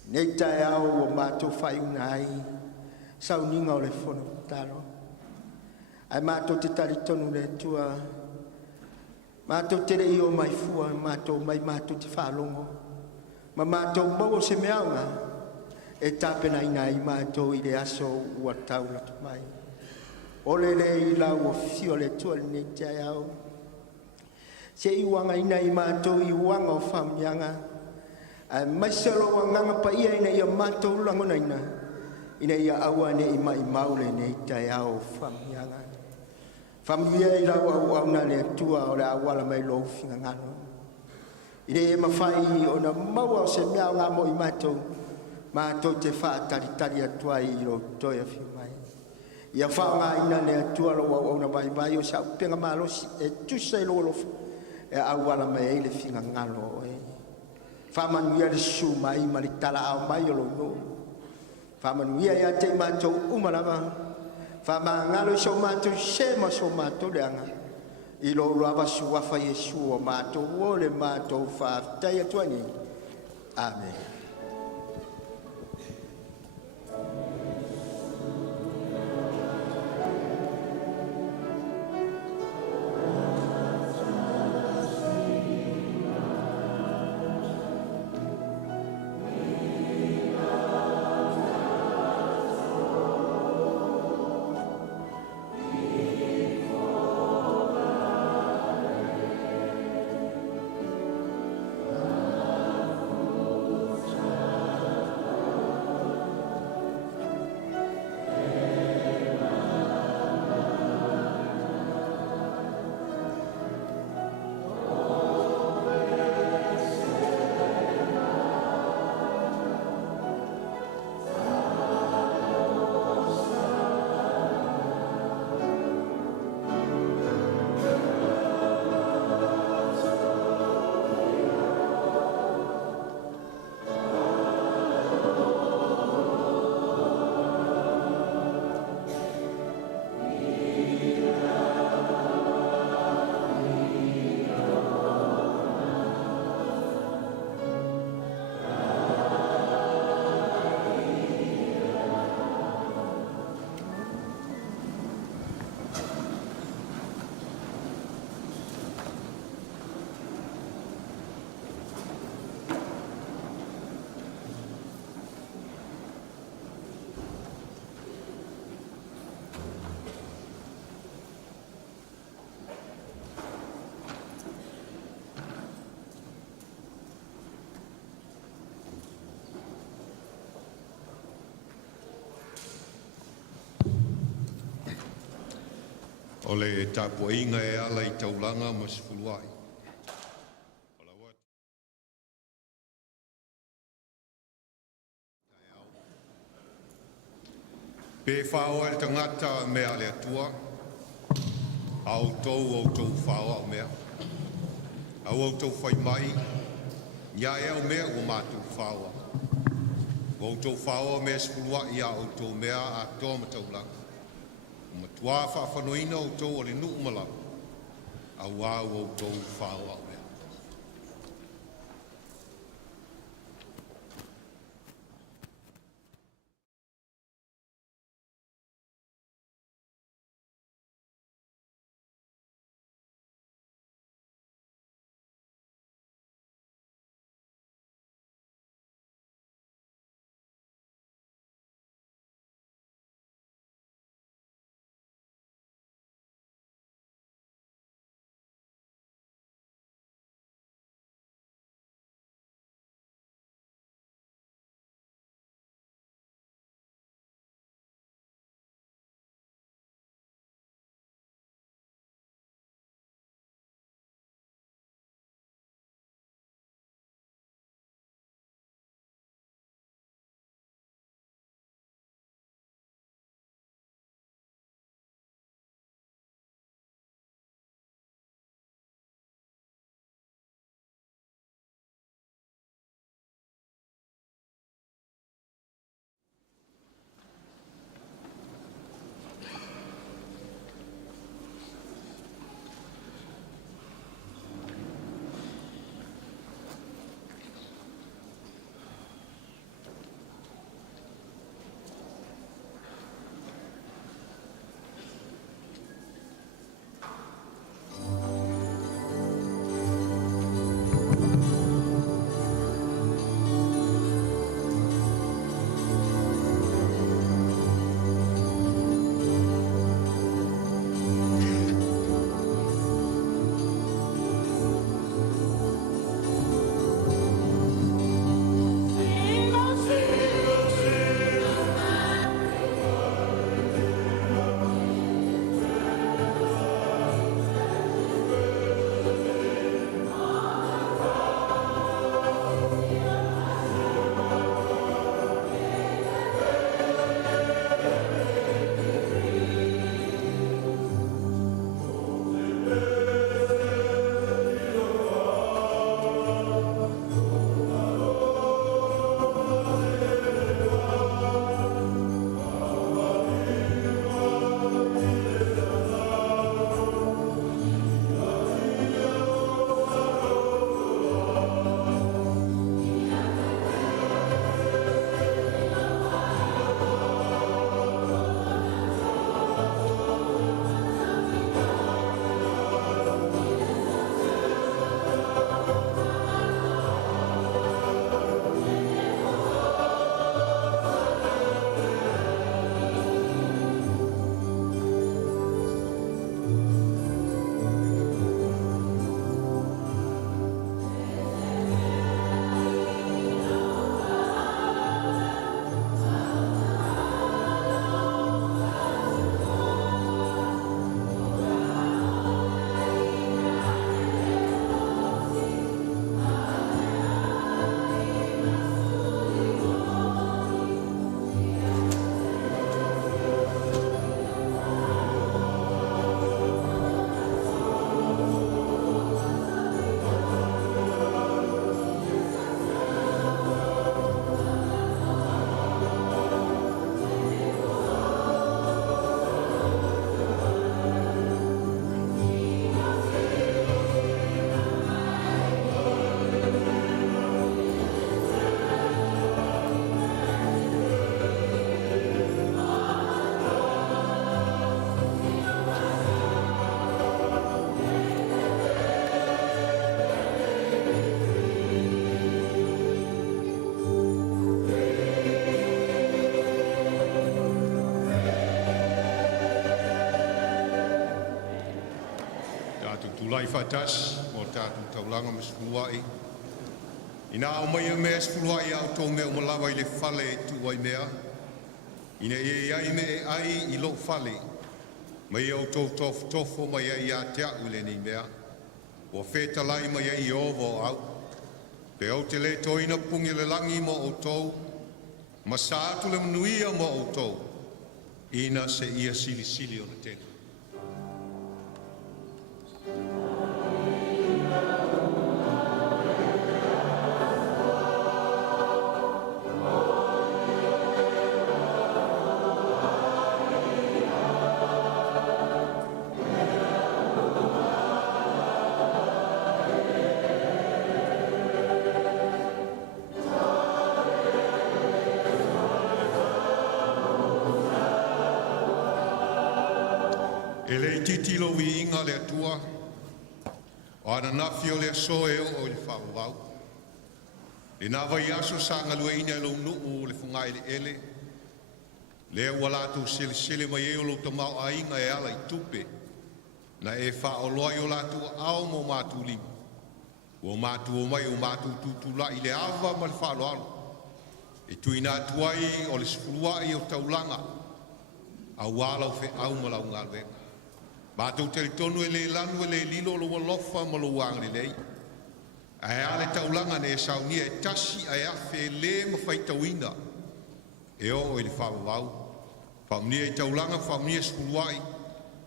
Nei Taeao o mātou whaiuna ai. Sauniga o le whono talo. Ai mātou te taritonu le tua. Mātou tere i o mai fua. Mātou te whalongo. Ma mātou mau o Simeona. E tāpena ina i mātou i le aso ua tau latu mai. Ole le i lau o fio le tua nei Taeao. Se i wanga ina i mātou i wanga o whamnianga. Ai mai selo wa nganga PAIA ina ia mātou langona ina. Ina ia aua ne i mai maule nei Taeao whamnianga. Whamia i lau au auna le tua o le awala mai lo finga ngano. Ina e mawhai o na maua o se mea o ngā mo i mātou. Mātou te whaatari atua i lo toia fiu mai. Ia whaonga ina le tua lo au auna mai o sa upenga malosi e tusa i lo lofu. E awala mai e le finga ngano e. Faamanuia le su mai ma le tala au mai o lo no. Faamanuia ia te mātou umalava. Faamangalo i so mātou se ma so mātou leanga. I lo lava suafa Yesu o mātou o le mātou whaafitai atua ni. Amen. O le tapuainga e ala I taulanga ma sifuluai. Pe whao e tangata mea le atua, au tau whao au mea. Au tau whai mai, nia e au mea o mātou whao. Au tau whao mea sifuluai au tau mea a toa mataulanga. Matua whawhanoina o tau o le nuumala, au au tau whao au mea. vai fatas mo tatu taulanga mas fuluai. Ina o mai me es fuluai au to me o lava ile fale tu wai mea. Ina e ai me ai I lo fale. Mai au to tofo mai ai a te ule ni mea. O feta lai mai ai ovo au. Pe au te le toina pungi le langi mo o tou. Ma sa atu le manuia mo o tou. Ina se ia sili o le tena. E le titi lo vi inga le atua, o ana nafio le so e o le whawau. Le nawa I aso sa ngalua ina lo nuu le fungai le ele. Le walatu sile mai e o lo tamau a inga e ala I tupe. Na e wha o loa I o latu ao mo matu lima. O matu o mai o matu tutula I le ava ma le wha alo. E tuina atuai o le sifurua I o taulanga. A wala o fe au ma lau ngalwenga. Mātou te tonu e le lanu e le lilo lo walofa ma lo wang lei. Ai ale taulanga ne Sauniga e tasi ai afe le ma faitauina. E o le whawau. Whamnia e taulanga, whamnia skuluai.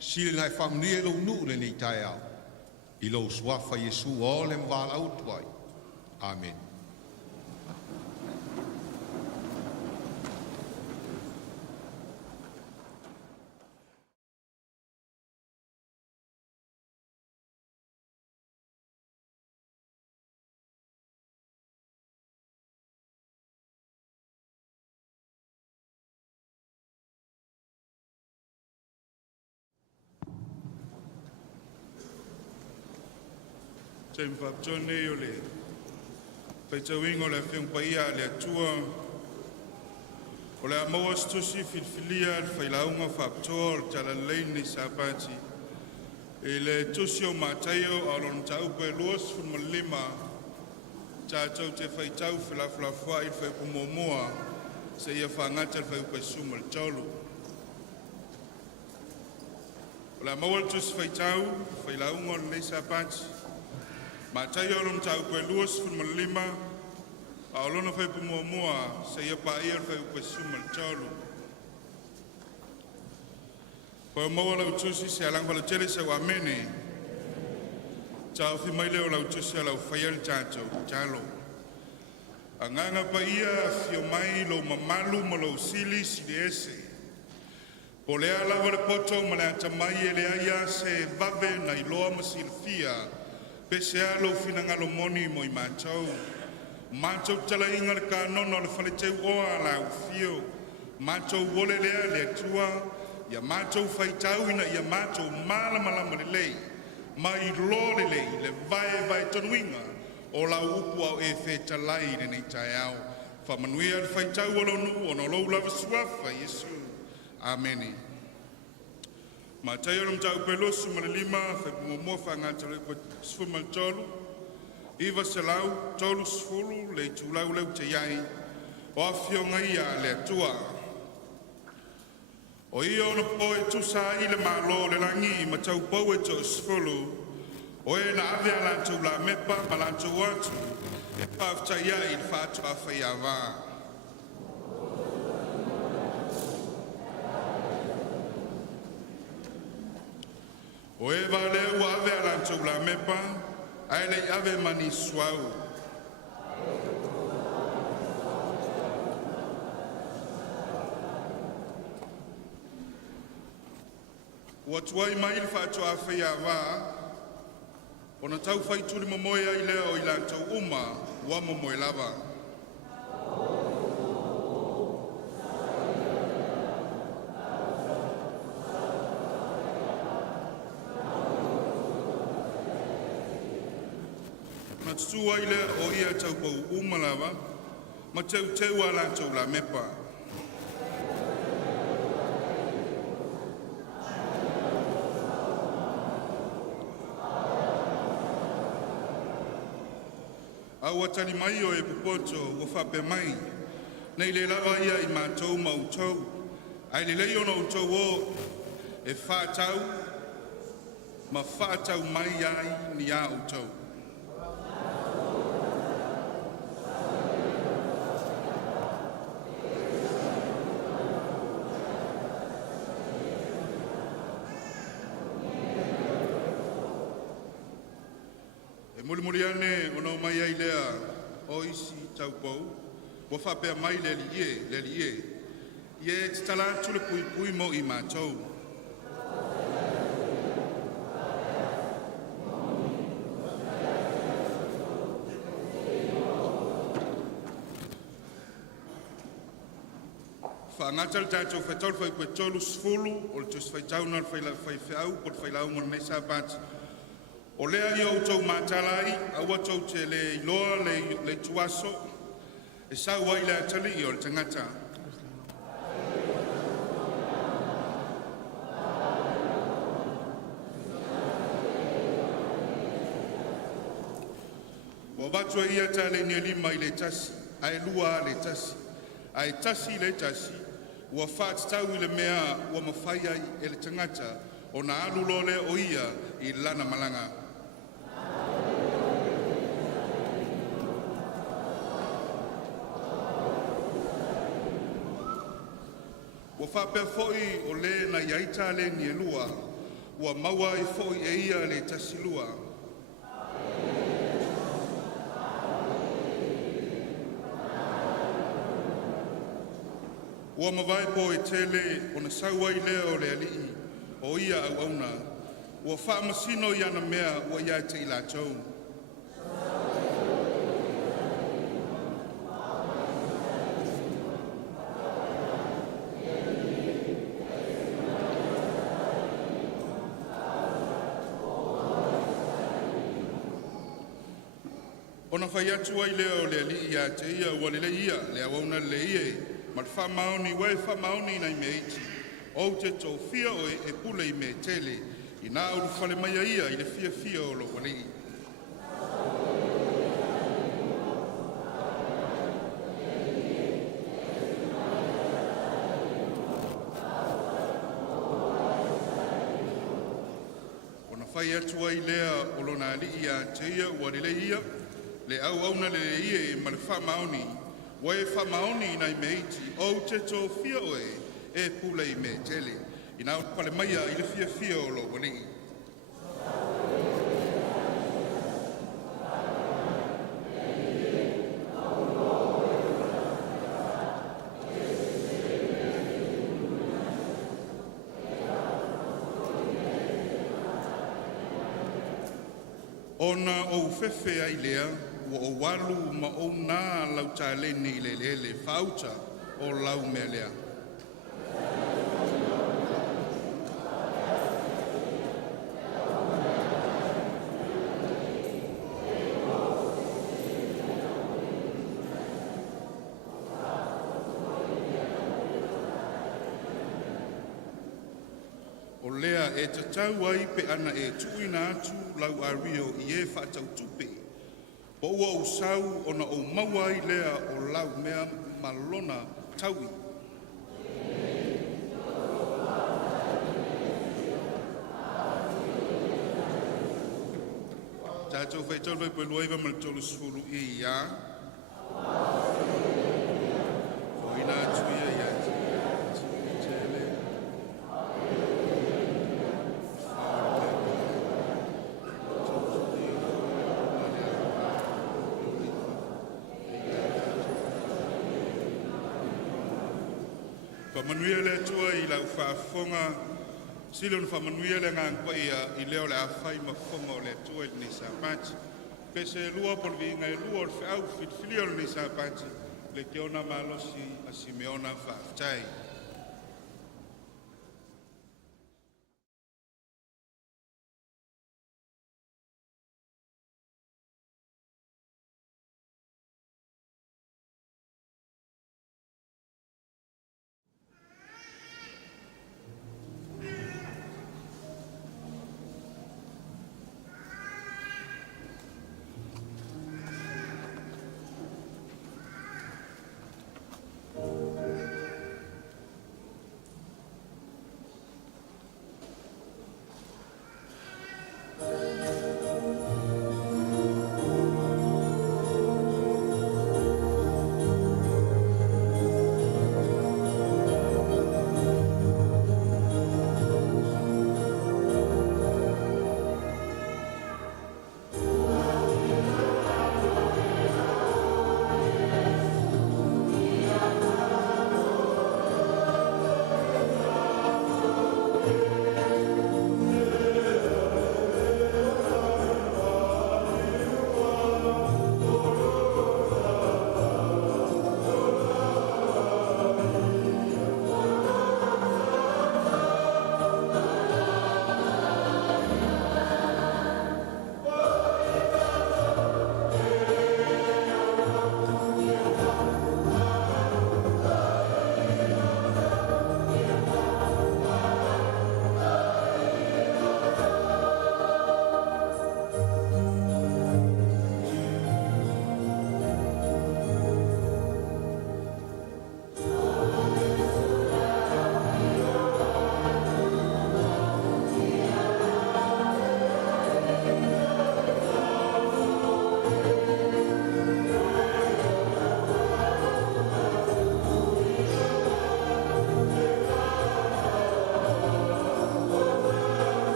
Sile nai whamnia lo nu le nei Taeao. I lo swafa Yesu o le mwala utuai. Amen. Tem Faapitoa o le Faitauinga o le PAIA le atua o le amaua stusi filifilia le Fai-Lauga Faapitoa o le talalei nei Sapati e le tusi o Mataio a lona taupe luas fulmalima tātou te faitau filafilafua I le faipumuamua se ia whangata le faiupesuma le tolu. O le amaua le tusi faitau Fai-Lauga o le nei Sapati Mataio lona taupe luas fulmalima a lona faipumuamua se ia PAIA le faiupesuma le tolu. Ko maua lau tusi se alang pala tele se wa mene. Tau fi mai leo lau tusi lau whaia le tātou talo. A nganga PAIA fio mai lo mamalu ma lo sili si de ese. Po lea lava le poto ma le atamai e le aia se vave na iloa ma silfia. Pese a lo finangalo moni mo I mātou. Mātou tala inga le kānono le whaleteu oa lau fio. Mātou wole lea le atua. Ia mātou whaitau ina ia mātou malamalama le lei. Mai lo le lei le vai tonuinga. O lau upu au e whetalai le nei Taeao. Whamanuia le whaitau o nu o no lou lava suafa Yesu. Amene. Mātai o tau pelosu ma le lima, whaipumomoa whangata le kwa sifuma le tolu. Iwa se lau, tolu sifulu, le tūlau leu te iai, o awhionga ia le atua. O ia ona poe tusa I le malo le langi ma tau pau e to sifulu, o e na ave a lantou la mepa ma lantou atu, e pāwta iai le whātu a whaiawa. O e leu ave a lantou la mepa, ai le ave mani suau. Ua tuai mai le whātua a whaiawa, ona tau whaituri momoe ai leo I lantou uma, ua momoe lava. Na tutu ai lea o ia tau pau uma lava, ma teu a lantou la mepa. Aua tali mai o e pupoto ua whape mai. Nei le lawa ia I mātou mautou. Ai le lei ona utou o e whātau, ma whātau mai ai ni a utou. Muri ane ona mai ai lea o isi taupou, wa whapea mai le lie. Ie te talatu le pui mo I mātou. Whaangata le tātou whaitau whai koe tolu sfulu, o le tus whaitauna le whai whiau, po le Fai-Lauga nei Sapati. O lea I o tau mātalai, aua tau te le iloa le tuaso, e sau ai le atali I o le tangata. Wa batua ia ta le ni lima I le tasi, ai lua le tasi, ai tasi le tasi, wa whaat tau I le mea wa mawhai ai e le tangata, o na alulole o ia I lana malanga. Wa whapea foi o le na iaita le ni lua, wa maua I foi e ia le tasilua. Wa mawai po e tele o na saua I leo le alii, o ia au auna, wa whaamasino I ana mea wa ia te I lātou. Ona whai atu ai leo le ali ia te ia ua le ia, le awauna le ia, ma le whamaoni wai whamaoni nei me iti. O te tō fia o e pule I me tele, I nā uru whale mai ia I le fia o lo wali. Ona whai atu ai lea o lo nā li ia te ia ua le ia, le auna le ie ma le whamaoni, wa e whamaoni nei me iti, o te tō fia oe e pule I me tele, I nā pale maia I le fia o lo wali. Ona o fefe ai lea, ua o walu ma o nā lau tāleni I le whauta o lau mea lea. O lea e tatau ai pe ana e tuina atu lau a rio I e whaatau tupe. Po ua o sau ona o maua I lea o lau mea malona taui. Tātou whaitau vai pe luaiva mal tolu sfuru I ia. O ina atu ia ia. Manuia le tua I lau whaafonga, silon whamanuia le ngāngpa I leo le awhai mafonga o le tua I ni Sapati. Pese lua por Viiga e lua o le whiau whitwhili o ni Sapati, Lekeona malosi a Simeona whaafitai.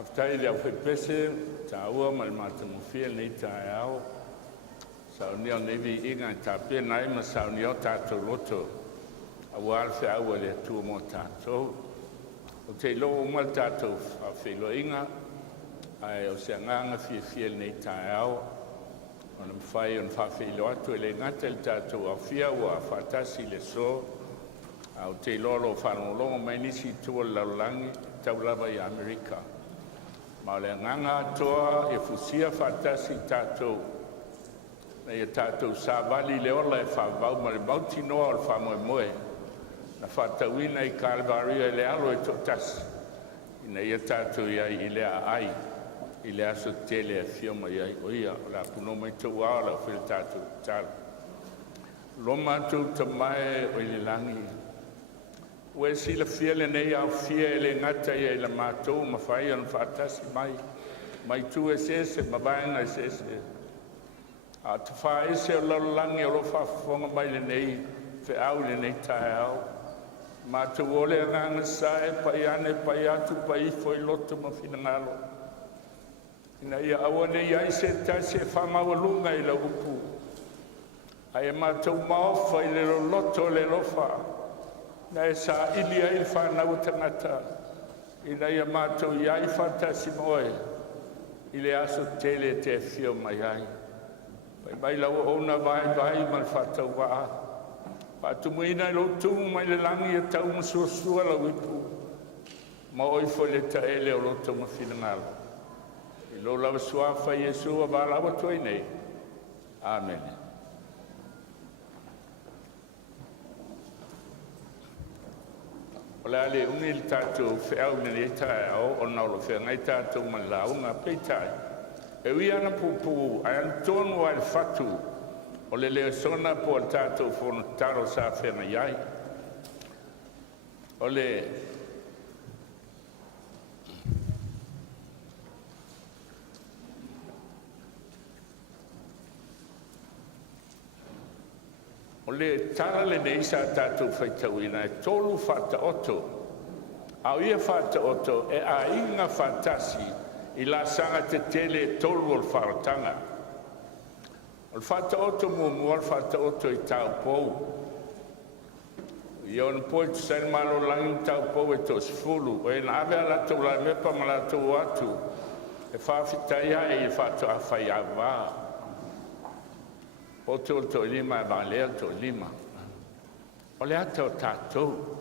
Aftai le au pese taua mal matamufia nei Taeao. Saunia nei Viiga tapia nai ma saunia tātou loto. Awal fe awa le tua mo tātou. O te lo mal tātou whawhiloinga. Ai o se nganga fia nei Taeao. Ona mwhai on whawhilo atu le ngata le tātou au fia wa whatasi le so. Au te lolo whanolongo mai nisi tua laulangi taulawa i Amerika. Ma le nganga toa e fusia whatasi tātou. Na ia tātou sāwali le ola e whawau ma le mauti noa o le whamoe moe. Na whatauina i Kalvaria e le alo e totasi. Ina ia tātou iai i lea ai. I le aso tele e fioma iai o ia. O la kuno mai tau ao la while tātou tāla. Lo mātou tamae o i le langi. Ue si la fia le nei au fia e le ngata ia i la mātou ma whai an whatasi mai. Mai tu e sese, ma vaenga e sese. A te wha ese o lalangi o lo whawhonga mai le nei, fe au le nei Taeao. Mātou ole nganga sae, pai ane, pai atu, pai ifo i loto ma whinangalo. Ina ia awa nei ai se tase e whamawa lunga i la upu. Ai e mātou maofa i le loto le lofa. Na e sa ili ai whanau tangata. Ina ia mātou iai whatasi moe. I le aso tele te whio mai ai. Pai mai lau ona vai mal whatau waa. Patumuina i lo tu mai le langi e tau masuasua lau ipu. Ma oi foi le taele o loto ma whinangalo. I lo lau suafa Iesu a walawa toi nei. Amen. O le ale ungi le tātou whiau ni e Taeao o nau lo whengai tātou man lau ngā peitai. E ui ana pupu ai an tonu ai le fatu o le Leoleo po al tātou whono taro sa whenga iai. O le tara le nei sa tātou whaitauina e tolu whata oto. Au ia whata oto e a inga whatasi i la sanga te tele tolu o le wharatanga. O le whata oto mua le whata oto i tau pou. I ona poi tu sain malo langi tau pou e to sifulu. O e na ave ala tau la mepa ma la tau atu. E whawhitaia e i whata a whai awa. O to lima e Valea to lima. O le ata o tātou.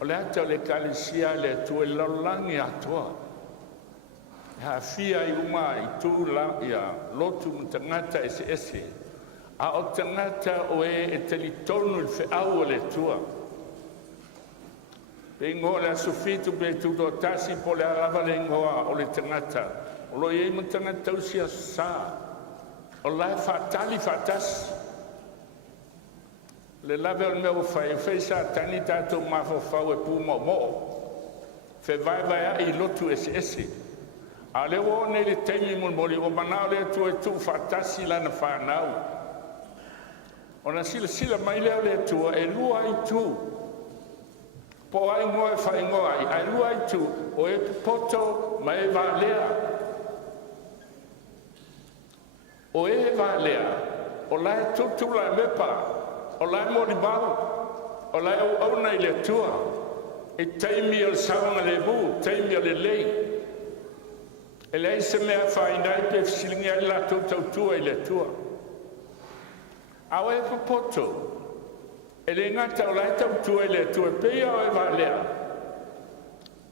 O le ata o le kalisia le tu e laulangi atoa. Ha fia i uma i tu la ia lotu mtangata ese. A o tangata o e telitonu il feau o le tua. Pe ingoa le asufitu pe tuto tasi po le alava le ingoa o le tangata. O lo iei mtangata usia saa. O lai fatali fatas. Le lave o meu fai sa tani tato mafo fau e pumo mo. Fe vai a i lotu ese. A le o ne le temi moli o manao le tu fatasi lana whanau. O na sila mai leo le tua e lua i tu. Po ai ngoe whai ngoe ai lua i tu o e poto ma e Valea. O e Valea, o lai tutu lai mepa, o lai moribau, o lai au nei le tua, e teimi o saunga le bu, teimi o le lei. E lei se mea whainai pe fisilingi ai la tutau tua i le tua. Au e papoto, e le ngata o lai tau tua i le tua, pe o e Valea.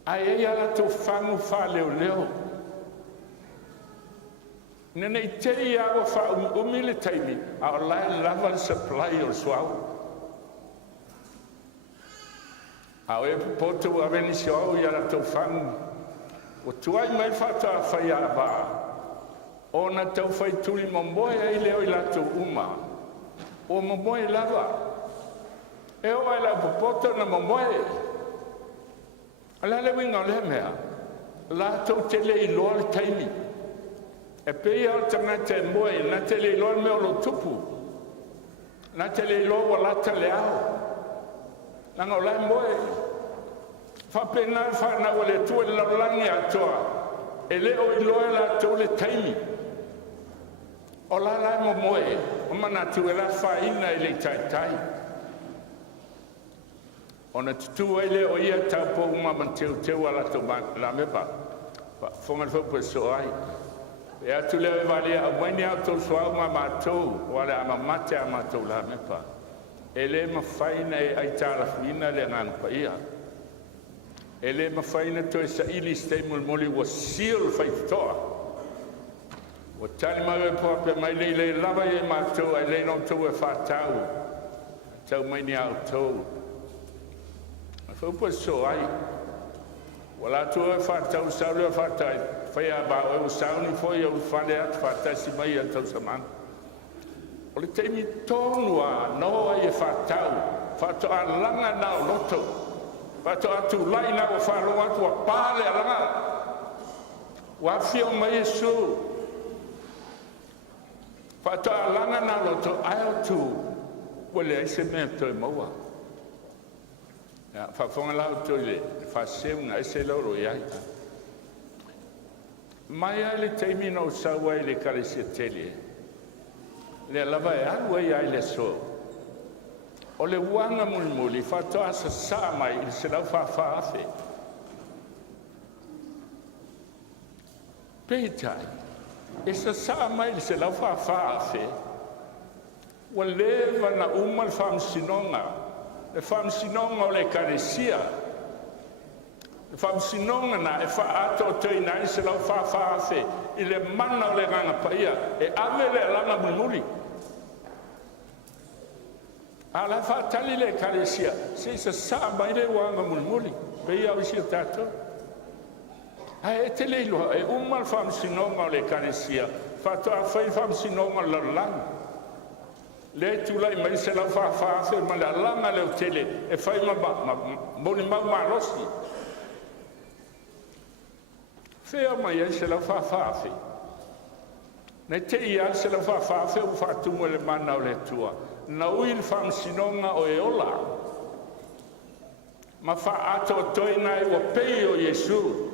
Ai e ala tu whangu wha Leoleo. Nene i te i awa wha umile taimi, a o lai lava supply o suau. A o e potu a veni si au i ala tau whangu. O tuai mai whata a whai a wā. O na tau whai tuli momboe ai leo i lato uma. O momboe lava. E o ai la popoto na momboe. A la le winga o le mea. La tau tele i loa le taimi. E pei au tangata e moe, na te le loa meo lo tupu. Na te le loa wa lata le au. Nanga o lai moe. Whapena whanau le tua le laulangi atoa. E le o iloa la tau le taimi. O la lai mo moe. O mana tu e la whaina i le tai. O na tutu e le o ia tau po umama teu ala tau la mepa. Whonga whaupu so ai. E atu leo e wale a waini au tau soa ma mātou. Wale ama mate a mātou la mepa. E le ma whaina e ai tāla whina le ngānu PAIA. E le ma whaina to e sa ili stei mulmuli wa seal Faapitoa. Wa tali mau e poa pe mai le lava e mātou ai le no tau e whātau. Tau mai ni au tau. A whaupu so ai. Wala tu e whātau saule e whātai. Whaia bau e o sauni foi au whale atu whātasi mai a tau samana. O le teimi tōnua noa i e whātau. Whātoa langa nao loto. Whātoa atu lai nao whālo atu a pāle a langa. Wāwhia mai e su. Whātoa langa nao loto ai atu. Wale ai se mea toi maua. Whawhonga lau toi le. Whaseunga ai se lauro i ai. Mai ai le teimi no saua i le karesia tele. Le lava e alu e ai le so. O le wanga mulimuli, whatoa sa saa mai i se lau whawhaafe. Peitai, e sa saa mai i se lau whawhaafe, wa lewa na umal whamsinonga, le whamsinonga o le karesia, le whamsinonga na e whaato tui na i se lau whawhaafe, i le mana o le ranga PAIA, e ave le alanga mulimuli. Ala whaatali le karesia, se sa saa mai le wanga mulimuli, pei au isi o tātou. Ai e te leiloa, e umal whamsinonga o le karesia, whatoa whai whamsinonga lalang. Le tulai mai se lau whawhaafe, ma le alanga leo tele, e whai moni mau marosi. Whea mai ai se lau whawhaafe. Nei te ia se lau whawhaafe, u whaatunga le mana o le tua. Na ui le whamsinonga o e ola. Ma whaato toina e wa pei o Yesu.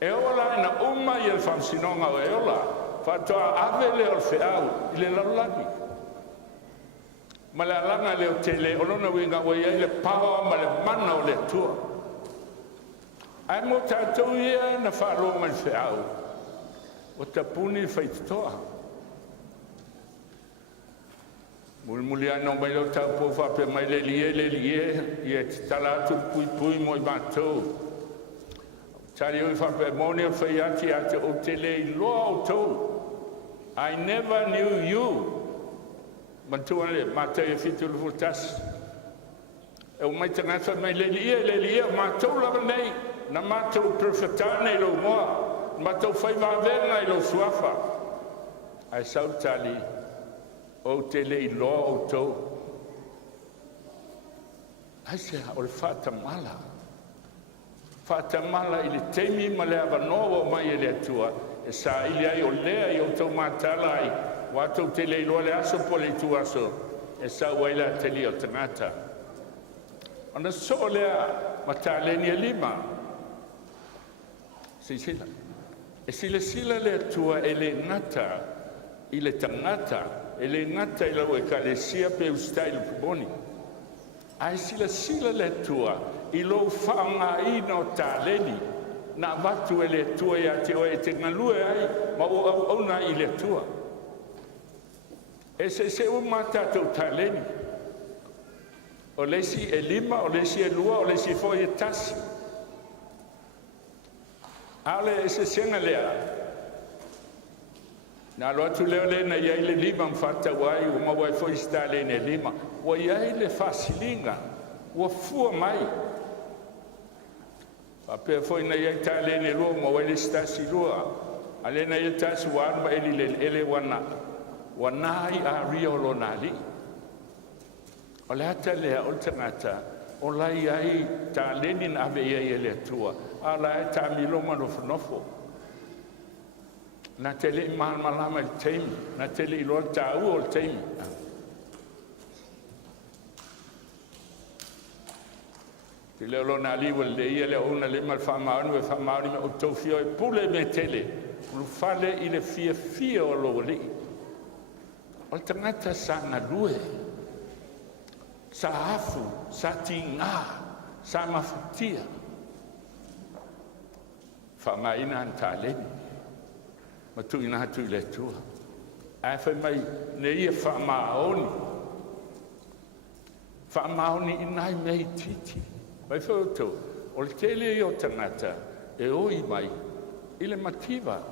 E ola e na uma i le whamsinonga o e ola. Whatoa ave leo le whiau i le laulani. Ma le alanga leo tele olona winga o ia i le pawa ma le mana o le tua. Ai mo tātou ia na whaalonga le whiau. O tapuni Faapitoa. Muli ana mai lo tau po fa pe mai le lie i e tala tu pui mo i Matu. Tari o fa pe moni o fai ati o tele i lo to. I never knew you. Matu ale mata e fitu lu futas. E o mai tanga fa mai le lie Matu la nei na Matu profetane lo mo. Matu fai va venga i lo suafa. Ai sautali o tele i loa o tau. Ai se o le whātamala. Whātamala i le teimi ma le awanoa mai e le atua. E sa ili ai o lea i o tau mātala ai. Wātou tele i loa le aso po le tu aso. E sa waila tele o tangata. Ona so lea mataleni e lima. Sila. E sila le atua e le ngata i le tangata. E le ngata i lau e kalesia pe ustai le pumoni. Ai sila le tua, i lau whaanga i no tāleni, na watu e le tua i ate o e te ngalue ai, ma o auna i le tua. E se umata tau tāleni. O lesi e lima, o lesi e lua, o lesi foi e tasi. Ale e se senga lea. Na lo atu leo le na iai le lima mwhata wai, o ma wai foi sta le ne lima. Wa iai le whasilinga, wa fua mai. Pa pia foi na iai ta le ne lua, ma wai le stasi lua. A le na iai tasi wan ma eli le ele wana. Wanai a rio lo nali. O le hata lea o tangata, o la iai ta lenin ave iai ele atua. A la iai ta miloma nofo. Na tele i malama il teimi, na tele i loa tāu o il teimi. Te Leoleo na liwa le ia le ona le mal whamaoni we whamaoni me o tōwhio e pule me tele. Ulu whale I le fia o lo li. O le tangata sa ngā lue. Sa hafu, sa ti ngā, sa mafutia. Whamaina an tā leni. Matu ina hatu I le tua. Ai whai mai ne ia whamaoni. Whamaoni inai mei titi. Mai whauto, o le tele I o tangata, e oi mai, I le mativa.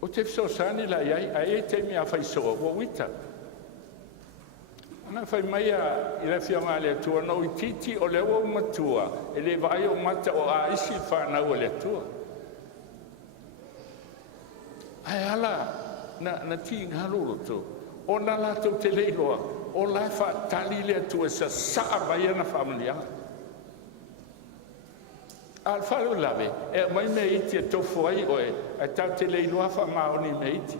O te whesosani la iai, a e te mea whaisoa, wa wita. Ana whai mai I le whianga le atua, no I titi o le o matua, e le vai o mata o a isi whanau le atua. Ai ala, na ti ngaroro to, o na lato te leiloa, o lai wha tali le atua sa saa vai ana whamalianga. Al whalu lawe, e mai me iti e tofu ai oe, a tau te leiloa wha maoni me iti.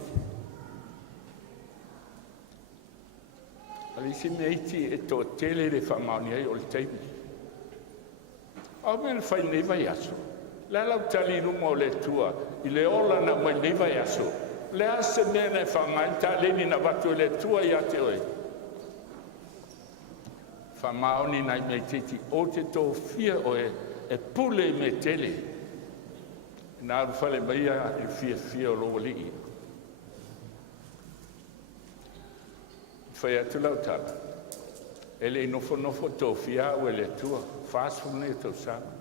Alisi me iti e to tele le wha maoni ai o le teimi. Au mena whai neva I aso. Le lau tali numa o le tua, I le ola na mai neva I aso. Le ase mena e wha mai ta leni na watu le tua I ate oe. Whamaoni nai me titi o te tō fia oe e pule me tele. Nā rufale maia I fia o loa li. Whai atu lau tala. E le nofo tō fia o e le tua. Whāsfune tō sama.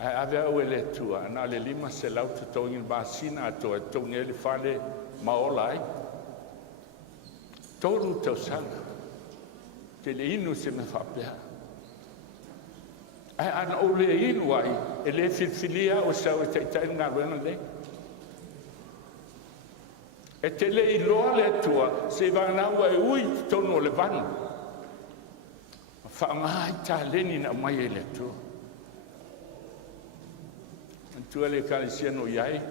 Ai ave au e le tua. Ana le lima se lau te tōngi māsina ato e tōngi e le whale maola ai. Tōru tō sama. Te le inu se me whapea. Ai ana o le inu ai, e le whiwhilia o sau e teitai ngā ruena le. E te le I loa le atua, se wānaua e ui tono o le vanu. Whaangai tā leni na mai e le atua. Antua le kālisia no iai,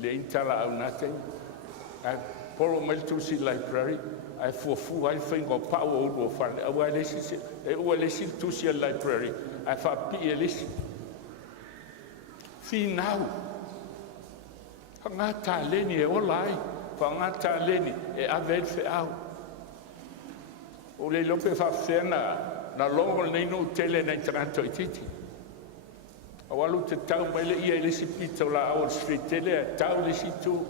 le intala au nātei. Ai polo Meltusi Library, ai fuafu ai whaingo pau o uruo whane. Au ai lesi tusi library, ai whapi e lesi. Whinau. Whanga tā leni e ola ai, whanga tā leni e awed whe au. O le lope whawhena na longo nei no tele nei tangata I titi. Au alu te tau mai le ia e lesi pito la Owl Street tele, tau lesi tu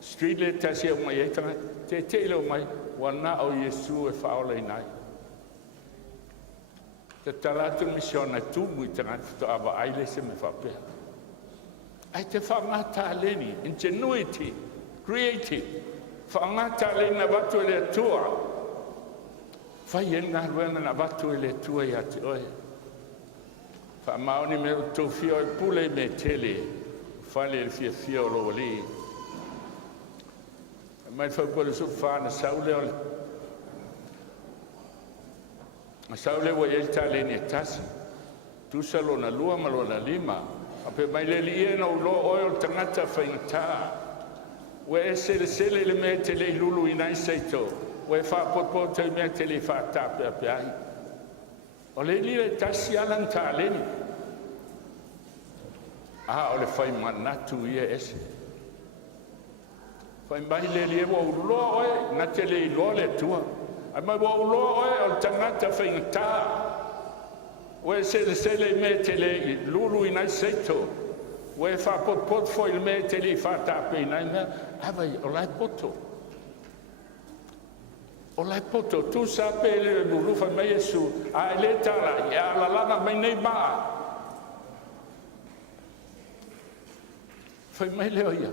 Street le tasi au mai e tangata. Te tele o mai, wana o Yesu e whaole nai. Te talatu misiona tumu I tangata to awa aile se me whapea. Ai te whangata leni, ingenuity, creative, whangata leni na watu e le atua. Whai e ngā ruena na watu e le atua I ate oe. Whamaoni me tō whio e pule me tele, whale e fia o lo li. Mai whaupole su whāna saule o le. Saule wa e ta leni e tasi. Tusa lo na lua ma lo na lima. Ape mai le li e na ulo oe o tangata whaingatā. Wa e sele le me te le lulu I nai seito. Wa e whāpotpo te mea te le whātāpe ape ai. O le li e tasi alan tā leni. O le Faimanatu ia ese. Whai mai le li e wa uloa oe, na te le iloa le tua. Ai mai wa uloa oe o tangata whaingatā. Wa e sele me te le lulu I nai seito. Wa e whāpotpot fo I me te le whātāpe I nai mea. Awai, o lai poto. O lai poto, tu sa pe le murufa mai Yesu. A e le tala, e a lalana mai nei maa. Whai mai leo ia.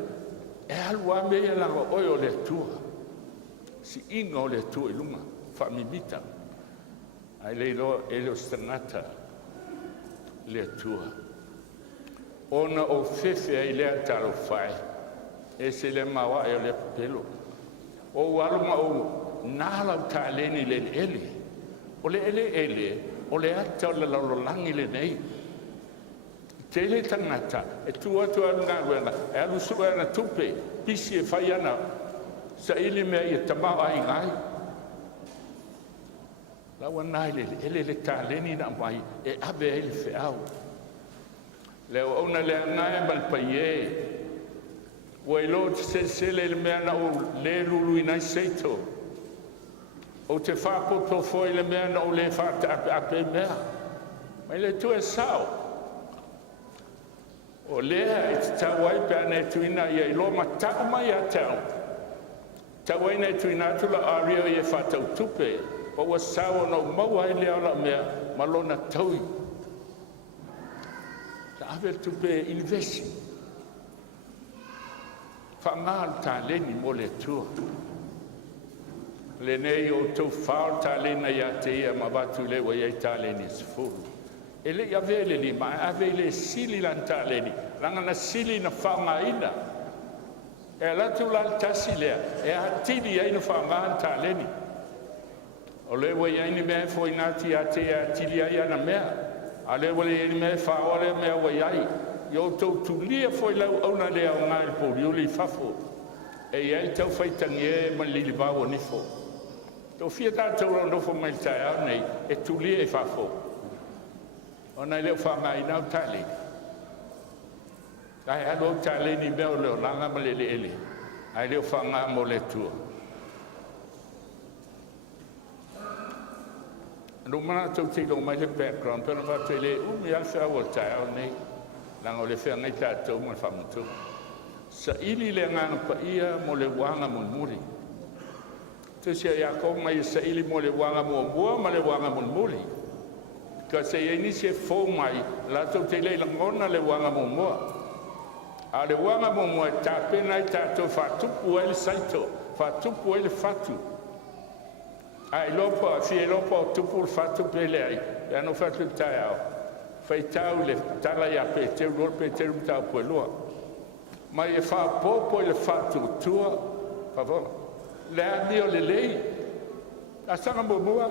E alua me e langa oe o le tua. Si inga o le tua I lunga. Whamimita. Ai leilo e leo stangata. Le tua. Ona o fefe ai lea talo whai. E se le mawa e o le pelo. O aluma o nālau tā leni le ele. O le ele. O le ata o le laulolangi le nei. Tele tangata, e tua ngā ruena, e alusua ana tupe, pisi e whai ana, sa ili mea I tamau ai ngai. Lawa nai le taleni na mai e abe ele feau. Leo ona le ngai mal paie. Wai lo se le mea na o le lulu ina seito. O te whapoto foi le mea na o le whata ape mea. Mai le tu e sao. O lea e te tawai pe ane tuina ia i lo matau mai a tau. Tawai nei tuina atula ario i e whatau tupe. O wa sao no maua i lea la mea malona taui. Ta avel tupe ilvesi. Whangal ta leni mo le tua. Le nei o tau whao ta lena ia te ia ma watu le wa iei ta leni sifuru. E le ia vele li ma ave le sili lan ta leni. Langa na sili na whanga ina. E la tu la tasi lea. E a tili ai na whanga ta leni. O le wa iei ni mea fo inati a te a tili ai ana mea. A le wa iei ni mea whao le mea wa iei. Yo tau tulia foi lau auna lea o ngā il pōriuli whafo. E iei tau whaitangi e man lili wāua nifo. Tau fia tātou rau nofo mai Taeao nei, e tulia e whafo. O nei leo whanga i nau tali. Ai alo tali ni meo leo langa ma lele ele. Ai leo whanga mo le tua. Anu mana tau tilo mai le background, pēna watu ele umi alwhea o Taeao nei. Langa o le whea ngai tātou mo le Faamatoga. Sa ili le nganga PAIA mo le wanga mulmuri. Tusia ia ko mai sa ili mo le wanga mua ma le wanga mulmuri. Ka se ia nisi e fō mai la tau te leila ngona le wanga mua. A le wanga mua e tāpena i tātou whātupu e le saito, whātupu e le whatu. Ai lopa, fie lopa o tupu le whatupu e le ai, e ano whatu Taeao. Fai tau le tala ia pe te rol pe te tau puelua. Mai e wha popo i le whatu tua. Favor. Le ami o le lei. A sanga mua.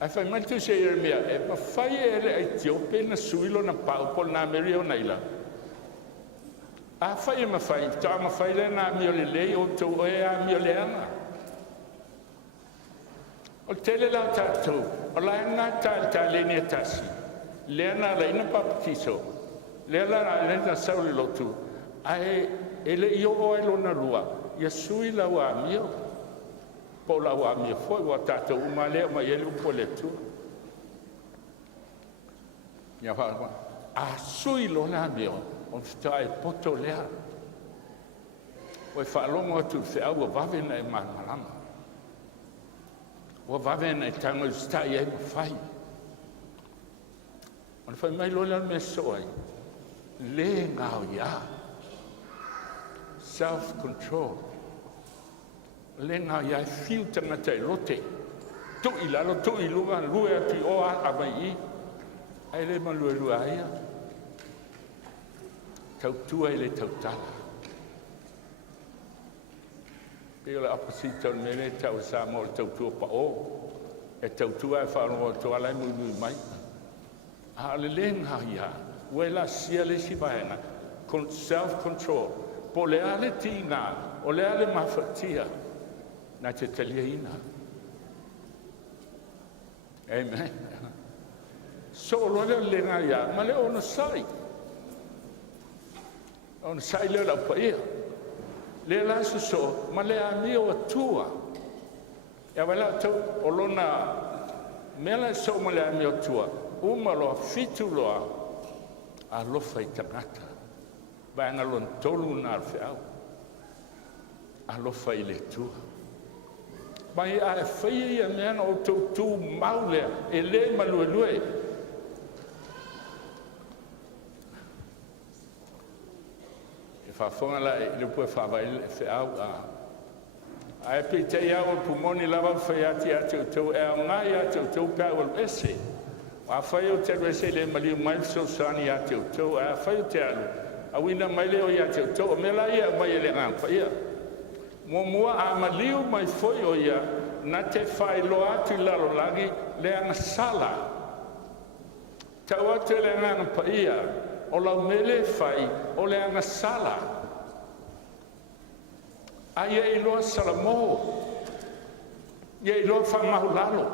Ai fai mai tu se Jeremia. E ma fai e le ai tiope na suilo na paupo na meri o naila. A fai e ma fai. Ta ma fai le na ami o le lei o tu e ami o le ana. O tele la tātou, o la ngā tā leni e tasi. Lea nā la ina papatiso. Lea la lena sauli lotu. Ai, ele i o lona lua. Ia sui la wa amio. Po la wa amio foi wa tātou uma lea ma ele upo le tu. Ia wha, a sui lona amio. On fita e poto lea. O e whaalongo atu whiau o wawena e malama. Wa vavena e tango stai e mawhai. Ona whai mai lola me soai. Le ngāo ia. Self-control. Le ngāo ia e whiu tangata e lote. Tu i lalo, tu i lunga, lue ati o a mai i. Ai le ma lue aia. Tautua i le tautala. Pio la apasita mele tau sa mo tau tua pa o. E tau tua e whanua tua lai mui mai. A le lenga ia. Ue la sia le si vaena. Self-control. Po le ale tina. O le ale mawhatia. Na te talia ina. Amen. So lo le lenga ia. Ma le ona sai. Ona sai le la PAIA. Le la so ma le amio atua. E wala tau o lona mela so ma le amio atua. Uma loa fitu loa a lofa i tangata. Baina lon tolu na alwheau. A lofa i le tua. Mai a e whaia ia meana o tau tū maulea e le malue. Whafonga la e lupu e whawai e au a. A e pe Taeao pumoni lava whaiati a tau e au ngai a tau pēu al ese. A whai o te rese le maliu mai sani a tau a whai o te alu. A wina mai leo i a tau o mela ia mai e le ngang whaia. Mua a maliu mai foi o ia na te whai loa atu lalo langi le anga sala. Tau atu le ngang PAIA. O lau mele fai o le anga sala. Aia i loa salamo. Ia I lo whamahu lalo.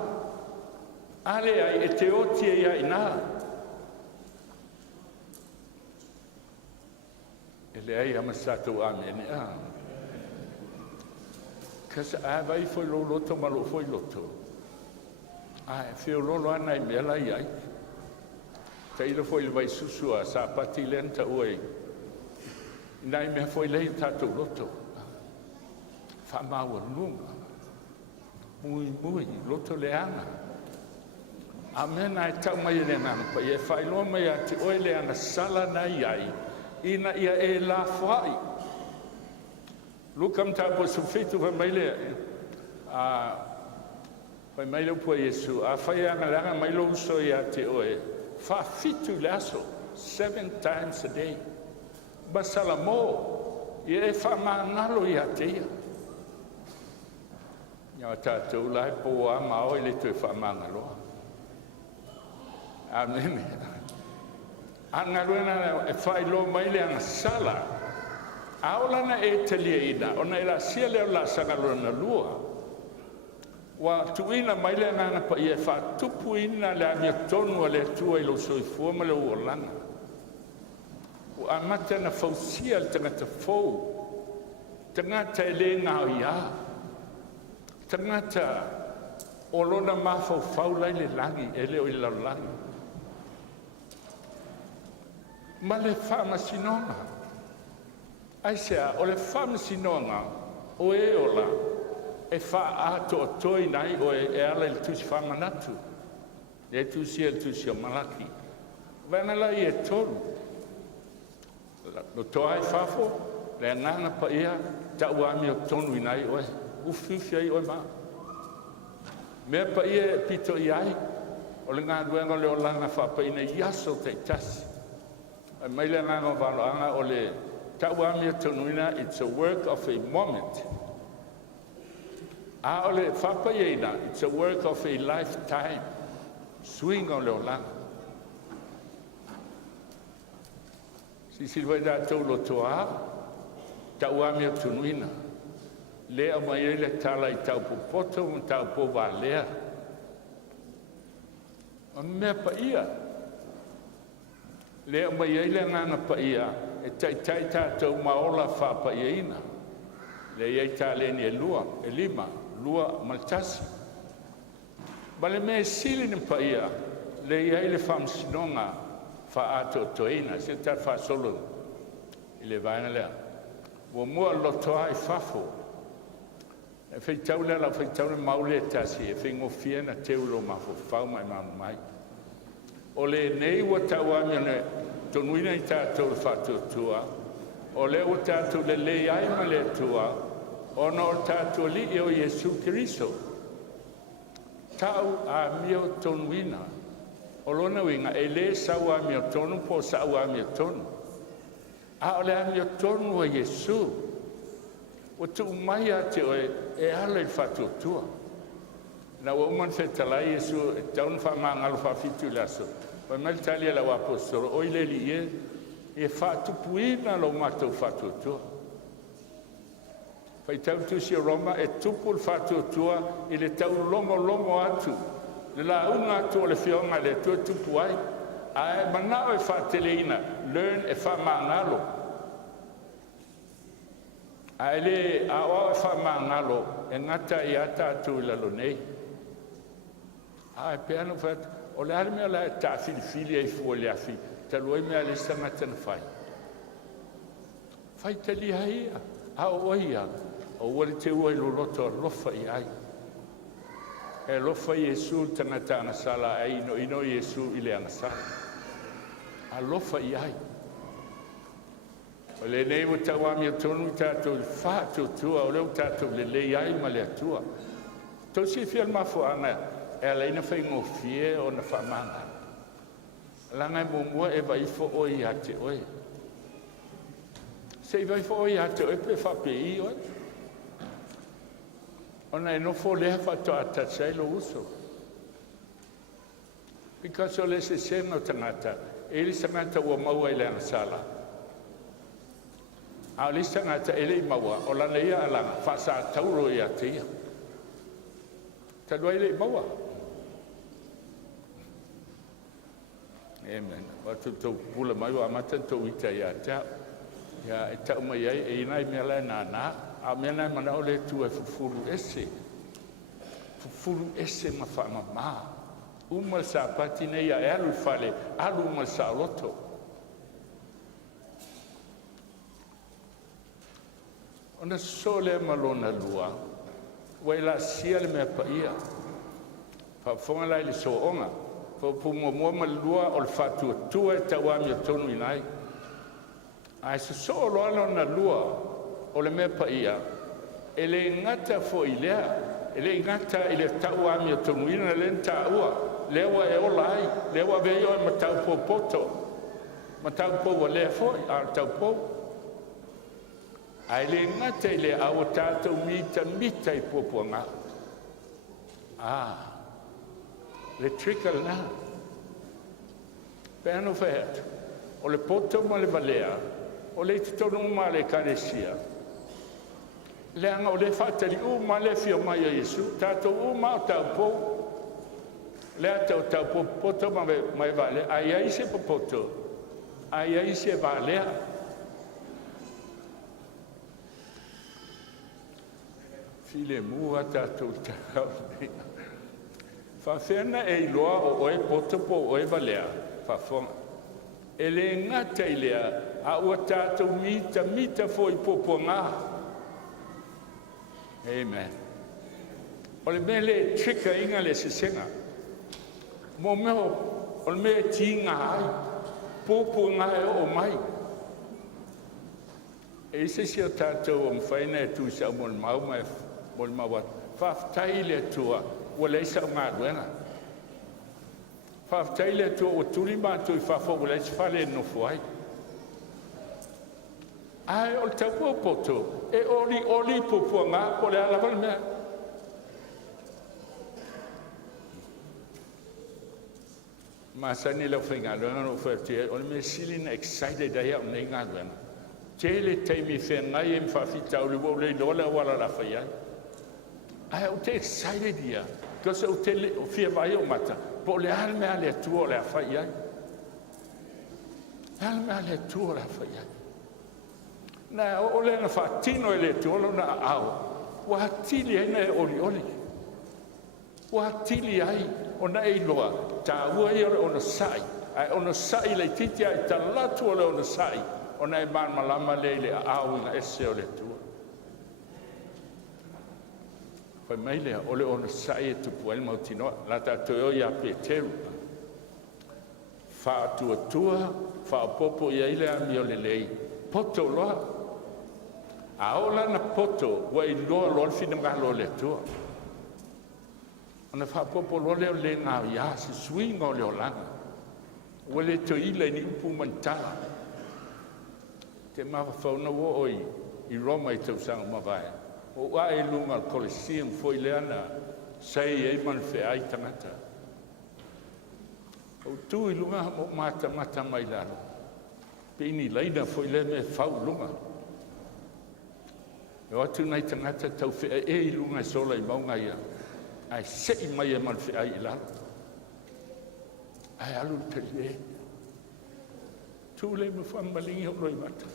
Ale ai e te otia ia ina. E le ai ama satou amene a. Kasa a vai foi lo loto ma lo foi loto. A e feo lolo ana I mea lai ai. Ta ilo foi le vai susu a Sapati lenta ue. Nai mea foi lei tatou loto. Whamaua nunga. Mui, loto le ana. A mena e tau mai le nana pa e whailo mai a te oe le ana sala na iai. Ina ia e la whai. Lukam ta po sufitu wa mai le Pai mai lo po Yesu, a whai anga langa mai lo uso ia te oe. Wha fitu le aso, 7 times a day. Basala mo, ia e wha maa ngalo ia te ia. Ia tātou lai po a mao ele tue wha maa ngaloa. Amen. Anga ruena e whai lo mai le anga sala. Aolana e te lia ina, ona e la sia leo la sanga ruena lua. Wa tuina mai le ngana pa ia fa tupu ina le amia tonu le tua I lo soifua ma le uolanga. O amata na fausia le tangata fau. Tangata e le ngao ia. Tangata o lona mafau fau lai le langi e leo I lau langi. Ma le whamasinonga. Ai sea, o le whamasinonga o e ola. E wha ato o toi nai o e ala il tusi Faamanatu. E tusi el tusi o malaki. Vana la I e tolu. No toa I fafo, le ngana pa ia, ta uami o tonu nai o e. Ufiufi ai o e maa. Mea pa ia pito I ai, o le ngā duenga le o langa whapa ina iaso te tasi. Mai le ngana o Vaeluaga o le ta uami o tonu ina, it's a work of a moment. A ole whapaieina, it's a work of a lifetime. Swing o leo langa. Si silwai da tau lo toa, tau ami o tunuina. Lea mai ele tala I tau popoto, un tau po valea. Ma mea pa ia. Lea mai ele ngana pa ia, e tai tātou maola whapaieina. Lea iei tā leni e lua, e lima. Lua maltasi. Bale me sili ni pa ia, le ia ile whamsinonga wha ato toina, se ta wha solo I le vaina lea. Wa mua lotoa I fafo. E whaitau lea la whaitau le maule tasi, e whaingo fiena teulo mafo, whau mai manu mai. O le nei wa tau amione, tonuina I tātou le whatuatua, o le o tātou le lei ai ma le tua, ona o tātua li o Yesu Kiriso. Tau a mio tonuina. O lona winga e le sau a mio tonu po sau a mio tonu. A o le a mio tonu o Yesu. O tu mai a te o e ala I whatuatua. Na wa uman whetalai Yesu e taun whamangalo whafitu laso. Wa melitalia la wapostoro o ile li e whatupuina lo matou whatuatua. Fai tau tusi Roma e tupu whatuatua I le tau longo atu. Le la unga atu o le whionga le tupu ai. A e manao e whateleina, learn e whamangalo. A e le awa e whamangalo e ngata I ata atu I lalo nei. A e peano what, o le arimea la e ta filifili e fua le afi, ta loi mea le sangata na whai. Whai tali haia, a oia. O wale te ua I lo loto lofa I ai. E lofa Yesu tangata ana sala e ino Yesu I le ana sala. A lofa I ai. O le nei mo tau ami o tonu tātou I whātou tua, o leo tātou le lei ai ma le atua. Tau si whial mafo ana, e ala ina whaingo fie o na whamanga. Langa e mua e waifo oi a te oi. Se I waifo oi a te oi pe whape I oi. Ona e nofo lea whatoa tatsai lo uso. Because o le se seno tangata, e li tangata ua maua I le ana sala. A li tangata e le I maua, o lana ia alanga, whasa tauro ia te ia. Talua ile maua. Amen. Watu tu pula mai wa mata tu ita ya ta. Ya ta mai ai e nai mela na a mena mana ole tu e fufuru ese. Fufuru ese ma fa mama. Uma sapati nei a alu fale, alu ma saloto. Ona sole malona lua. Waila sia le me PAIA. Fa fonga lai le soonga. Fa pumo mo lua o fatu tu e tawa mi tonu inai. Ai so lo na lua o le me PAIA. Ele ngata fo ilea. Ele ngata ile tawa mi tonu ina le taua. Lewa e olai, lewa veio e matau po poto. Matau po wa le foi, a tau po. Ai le ngata ile awa tātou mita i poponga. Le trickle na. Pēno whaet. O le poto ma le valea. O le titonu ma le karesia. Le anga o le whatari ma le fio mai a Yesu. Tātou ma o tau po. Lea tau tau poto mai vale, ai se poto, ai se valea. File mua tatu tau nei. Fa fena e loa o oe poto po oe valea, fa fonga. Ele ngata ilea, a ua tatu mita foi popo ngā. Amen. O le mele trika inga le sisenga. Mo meo, o me tinga ai, popo ngai o mai. E se si o tātou o mwhaina e tu sa mo mau mai, mo maua, whaftai le tua, o leisa o ngā ruenga. Whaftai le tua o turi mātou i whafo o leisa whale no fuai. Ai, o te poto, e oli popo ngā, o le alawan mea. Masani la whainga luenga no whaetia, o me silina excited ai au nei ngā luenga. Tele teimi whengai e mwhawhitau le wau lei lola wala la whaiai. Ai, o te excited ia, kasi o te o whia vai o mata, po le ala mea le atua o le a whaiai. Ala mea le atua o le a whaiai. Nā, o le na whaatino e le atua lo na au, wahatili ai na e oli. Wahatili ai, o na e loa, ta ua ia le ona sai, ai ona sai le titi ai ta latu o le ona sai, ona e man malama le au ina ese o le tua. Whai mai lea, o le ona sai e tupu el mautinoa, la ta toi o ia Peteru. Wha tua, wha popo ia ile a mi o le lei, poto loa. A ola na poto, wa i loa fina ngalo le tua. Ona whapopo lole o le ngā ia, se suinga o le o langa. Ua le to ila ni upu mantala. Te mawa whauna wo oi, i Roma i tau sanga mawai. O ua e lunga al Colosseum foi le ana, sei e man whea ai tangata. O tu i lunga mo mata mai laro. Pini leina foi le me whau lunga. E atu nei tangata tau whea e i lunga sola i maunga ia. Ai sei mai e man whea i laro. Ai alu te le. Tu le me whamalingi o roi mata.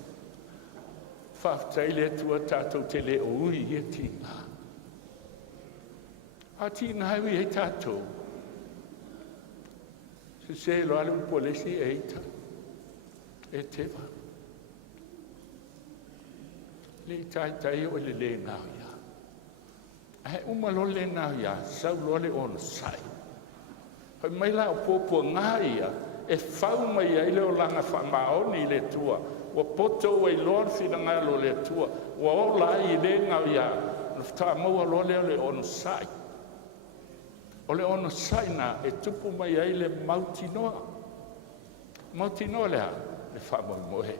Whaftai le tua tātou te le o ui e tīnga. A tīnga hewi e tātou. Se lo alu polisi e ita. E tewa. Le tai o le le ngā ia. Ai umalo le ngā ia. Sau lo le ono sai. Hoi mai la o pōpua ngā ia. E whau mai ai leo langa whamaoni le tua. Wa poto wa ilor fina ngā lo le tua. Wa o la i le ngā ia. Nafta maua lo leo le ono sai. O le ono sai na e tupu mai ai le mautinoa. Mautinoa lea. Le whamoi mohe.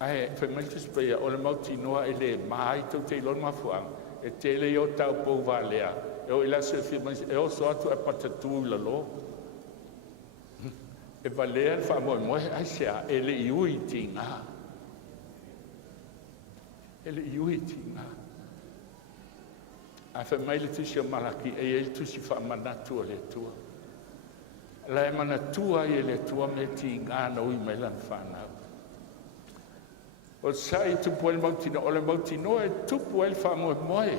Ai, whai mai tispeia, o le mautinoa e le mai tau te ilon mafuang. E te le o tau pou wā lea. E o ila se whimai, e o so atu e patatu la lo. E valea le whamoi mohe, ai sea, e le iui ti ngā. E le iui ti ngā. a fe mai le tusi o malaki e le tusi Faamanatua le tua. La e manatua e le tua me ti ngana ui mai lan whanau. O sai tupu el mautino, o le mautino e tupu el whamoe moe.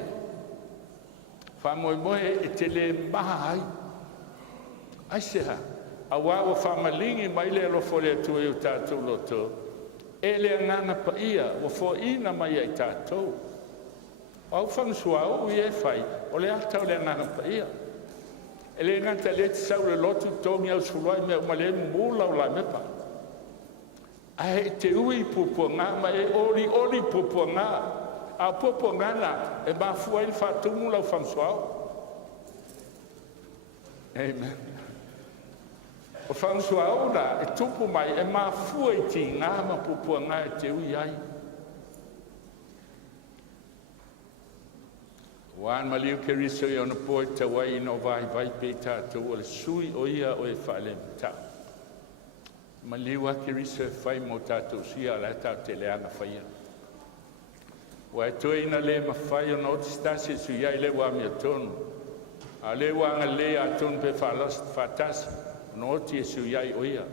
Whamoe moe e te le maha ai. Ai seha, a wawa whamalingi mai le alofo le atua i o tātou loto. E le ngana pa ia, o fo ina mai ai tātou. Au whangsua o i e whai, o le atau le ngana pa ia. E le ngata le te sau le lotu tongi au suluai mea umale mula o la mepa. A he te ui pupua ngā, ma e ori pupua ngā. A pupua ngā na, e mafua ili whātumu lau whangsuao. Amen. O whangsuao na, e tupu mai, e mafua i ti ngā ma pupua ngā e te ui ai. Wan maliu ke riso i ona poe te wai no vai pe tātou o le sui o ia o e whaile mta. Maliu a ke riso e whai mo tātou sia la tau te leanga whaia. Wa e toe ina le ma whai o no te stasi su iai le wa mea tonu. A le wanga le a tonu pe whatasi no te su iai o ia.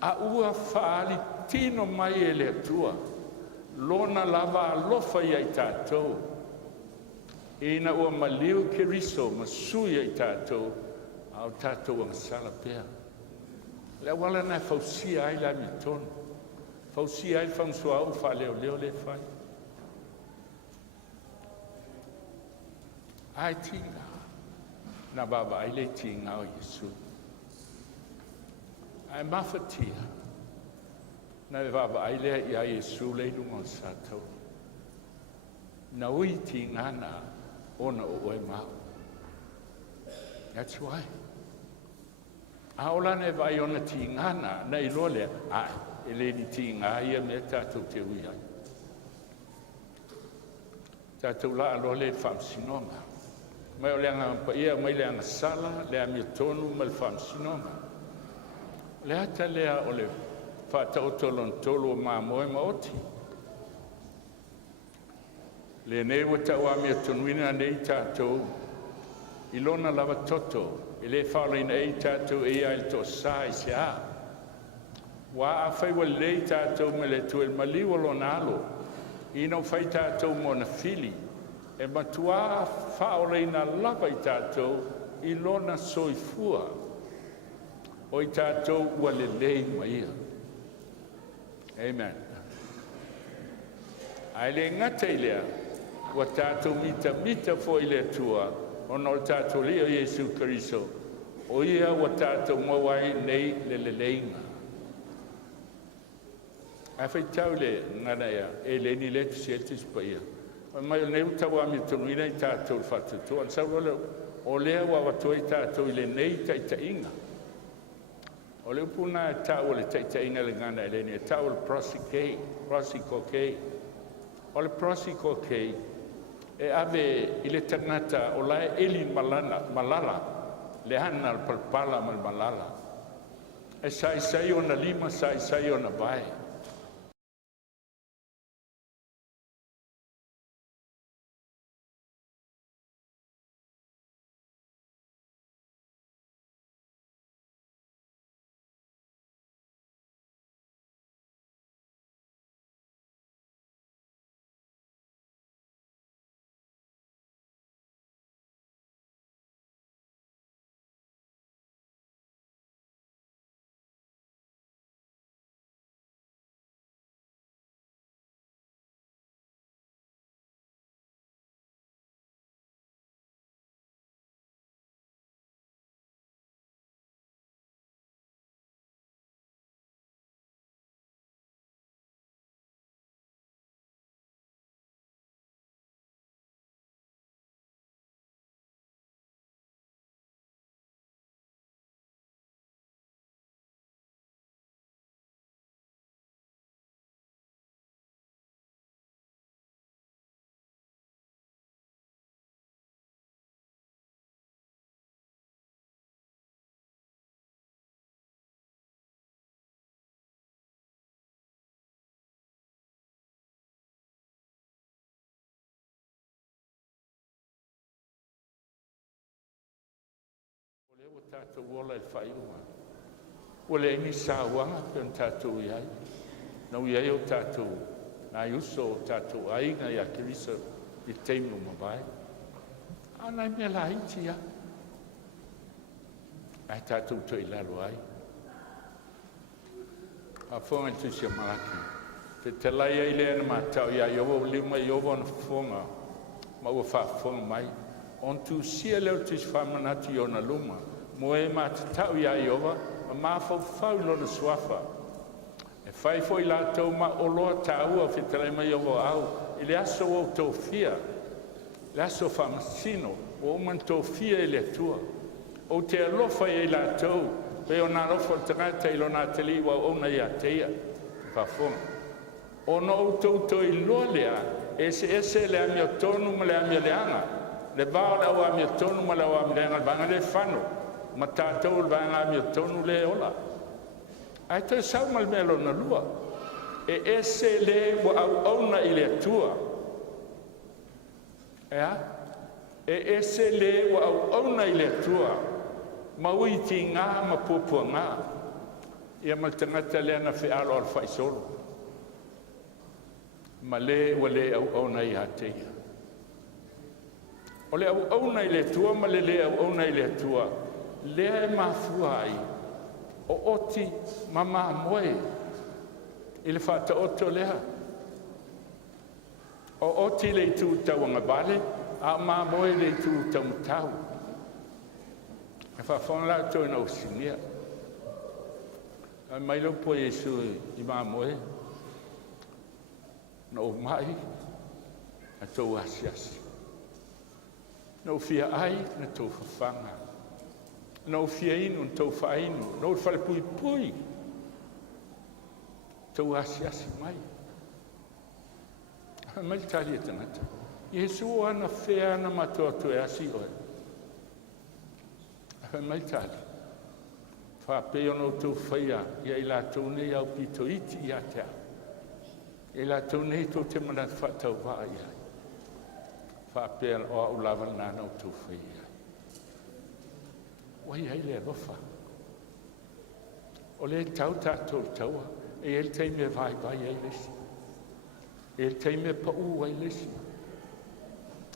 A ua whaali tino mai e le atua. Lona lava alofa iai tātou. Ina ua maliu ke riso ma sui ai tātou, au tātou ang sala pēr. Le wala na fausia ai la mi tonu. Fausia ai whangsua au wha Leoleo le whai. Ai tinga. Na baba ai le tinga o Yesu. Ai mawhatia. Na baba ai le ia Yesu le rungo sātou. Na ui tinga na ona o oe mau. That's why. Aola ne vai ona ti ngana, na ilole, ele ni ti ngā ia me tātou te ui ai. Tātou la alole whamsinonga. Mai o leanga pa ia, mai leanga sala, lea mea tonu, mai whamsinonga. Lea ta lea o le whātau tolon tolu o mā moe maoti. Le nei wa taua mea tonuina nei tātou, I lona lava toto, I le whaolina ei tātou e ai to sa I se a. Wa a whai wa lei tātou me le tue maliwa lona alo, I no whai tātou mona fili, e matua whaolina lava I tātou, I lona soifua, o I tātou wa le lei maia. Amen. Ai le ngata I lea, wa tātou mita fo I le tua, o no tātou lea Jesu Kariso, o ia wa tātou mawai nei le leinga. A whai tau le ngana ia, e le ni le tusieltis pa ia. O mai o neu tau ami tonuina I tātou whatutu, an sau o lea wa watu I tātou I le nei taitainga. O le upuna e tau o le taitainga le ngana e le ni, e tau o le prosikokei. O le prosikokei, e ave I le tangata o lae eli malala, le hana al palpala mal malala. E sai o na lima, sai o na vai. tātou ola e whaiunga. O le ini sāwanga pe on tātou iai. Nau iai o tātou, nā iuso o tātou ainga ia kirisa I teimu mawai. Anai mea la iti ia. Ai tātou toi lalo ai. A whonga tu sia malaki. Te te lai ai lea na mātau ia iowo lima iowo na whonga. Ma ua whaafonga mai. On tu sia leo tu Faamanatuga I ona luma. Mo e mātatau ia iowa. Ma mawhau lona suafa. E whai foi lātou ma oloa tāua whitarai mai iowo au. I le aso o tō fia. Le aso whamasino. O man tō fia I le tua. O te alofa I lātou. Pe o nā rofa tangata I lona te liwa o na ia teia. Whafonga. O no o tō I loa lea. Ese le amia tonu ma le amia leanga. Le vao le au amia tonu ma le au amia leanga. Vanga le whano. Ma tātou le vanga amia tonu le ola. Ai toi sau mal melo na lua. E ese le wa au auna I le atua. Ea? E ese le wa au auna I le atua. Ma ui ti ngā ma pupua ngā. Ia ma tangata lea na whialo al Fai-Solo. Ma le wa le au auna I hateia. O le au auna I le atua ma le au auna I le atua. Lea e mafua ai. O oti mama moe. I le whata oto lea. O oti le tu tau anga vale. A ma moe le tu tau matau. E whawhonga la tō na usinia. A mai lo po Yesu I ma moe. Na o mai. Na tō asiasi. Na o fia ai na tō whawhanga. Na o fia inu na tō whainu. Na o whare pui pui. Tō asiasi mai. A mai tari e tangata. Yesu o ana whea ana matua tu e asi oe. A mai tari. Whape ono tō whaia. Ia I la tō nei au pito iti I a te au. I la tō nei tō te mana whatau waa ia. Whape o au lava nana o tō whaia. Wai ai le rofa. O le tau tātou taua. E el teime vai ai lesi. E el teime pau ai lesi.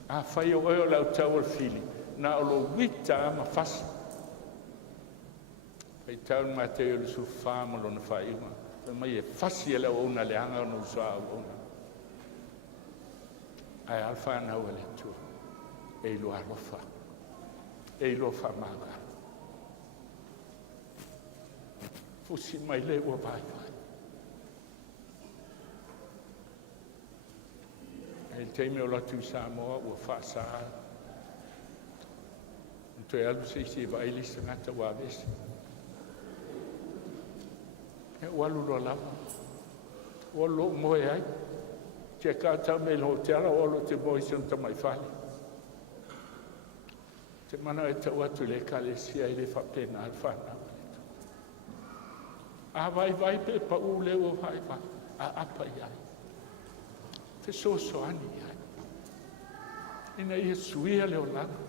A whai o eo lau tau al fili. Na o lo wita ma fasa. Pai tau ma te o le su whāma lo na whaiunga. Mai e fasi e lau ona le anga o no soa o ona. Ai alfa na o le tua. E ilo alofa. E ilo whamaga. Fusi mai le ua vai vai. E teime o latu Samoa ua whaasa. Toi alu se si vai lisa ngata wa vesi. E walu lo lama. O lo moe ai. Te kātau me lo te ara o lo te boi santa mai whali. Te mana e tau atu le kalesia I le whapena al whanau. A vai pe pa u leo vai vai. A apa iai. Te soso ani iai. Ina ia suia leo langa.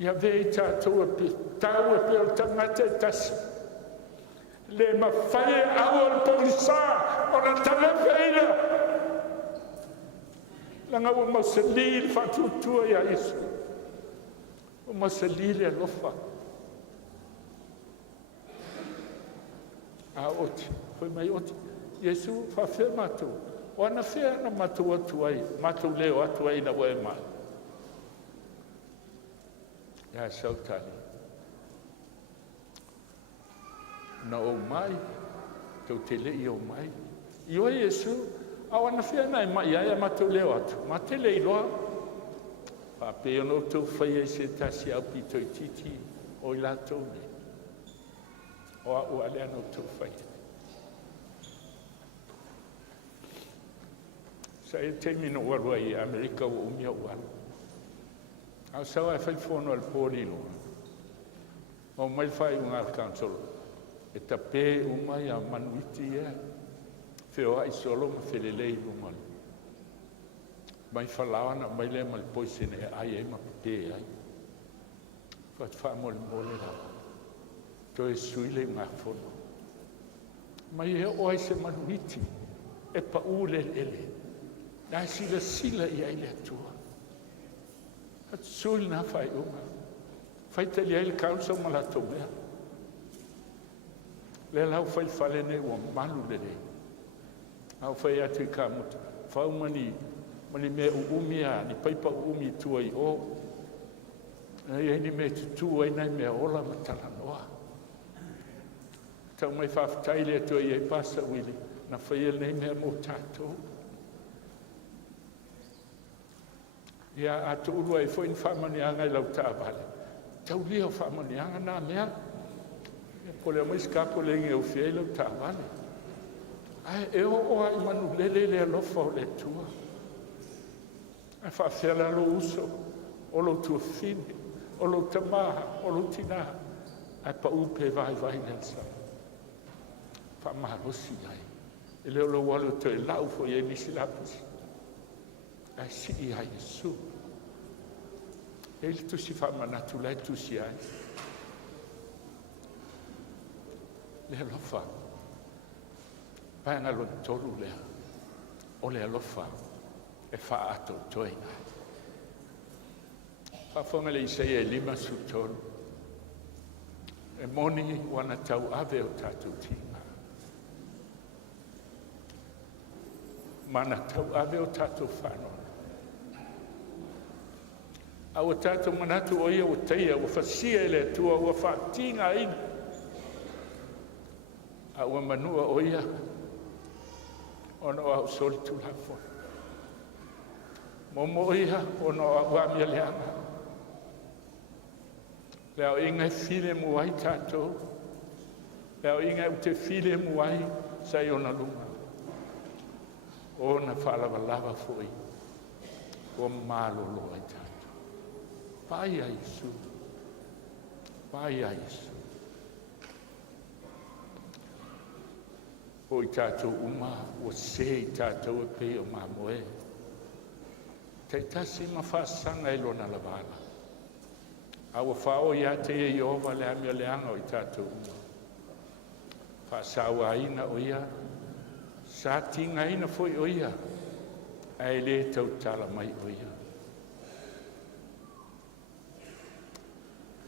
Ia vei tātou e pe. Tau e pe o tangata e tasi. Le mawhae au al polisa. O na tangawhaina. Langa o mausali il whatutua ia isu. O mausali le alofa. A oti, foi mai oti. Yesu fa fe matu. O ana fe na matu atu ai, matu leo atu ai na wae mai. Ya sautali. Na o mai, tau te lei o mai. Io Yesu, au ana fe na mai ai matu leo atu. Ma te lei loa. Pa pe ono tau fai ai se tasi au pito I titi o I latou nei. O a ua lea no tau whai. Sa e te mino warua I Amerika o umia waru. Au sawa e whai whono al pōri loa. O mai whai unga al kansolo. E ta pē umai a manuiti ea. Whio ai solo ma whelelei umali. Mai whalawana mai lea mal poisene e ai e ma pē ai. Fa whamole mole la. To e suile ngā whono. Mai e oai se manuiti. E pa ule ele. Nā sila i aile atua. At suil nā whai unga. Whai te li aile kausa malato mea. Le lau whai whale ne ua malu le re. Au whai atu I ka muta. Whau mani mea uumia, ni paipa uumi tua I o. Nei ni me tutu ai nei mea ola matala noa. Tau mai whawhatai lea tua I e pasa Willie. Na whai nei mea mō tātou. Ia atu urua e whoin whamanianga I lau tāwale. Tau leo whamanianga nā mea. Ko lea mai skapo lengi au whiai lau tāwale. Ai e o oa I manu lele lea lofa o le tua. Ai whawhiala lo uso. O lo tua whini. O lo tamaha. O lo tina. Ai pa upe vai nelsa. Whamarosi ai. E leo lo walo to e lau fo I e nisi lapus. Ai si I ai Yesu. E ili tusi whamanatu lai tusi ai. Lea lofa. Paanga lo tolu lea. O lea lofa. E wha ato toina. Whafonga le Isaia e 5 su tolu. E moni wana tau ave o tatu tina. Mana tau ave o tatu whanona. A o tatu manatu o ia o teia, o whasia ele tua, o whatinga ina. A ua manua o ia, ono au soli tu lafo. Momo ia, ono au amia leanga. Leo inga file muai tato. Leo inga ute file muai sa iona lunga. Ona whalawalawa foi. O malo loa tato. PAIA Yesu. PAIA Yesu. O I tato uma, o se I tato e pe o mamoe. Te tasi mawhasanga I lona lawana. Awa whao ia te e Iova le amia leanga o I tato uma. Whasawa ina o ia. Sa tinga ina foi o ia. Ai le tau tala mai o ia.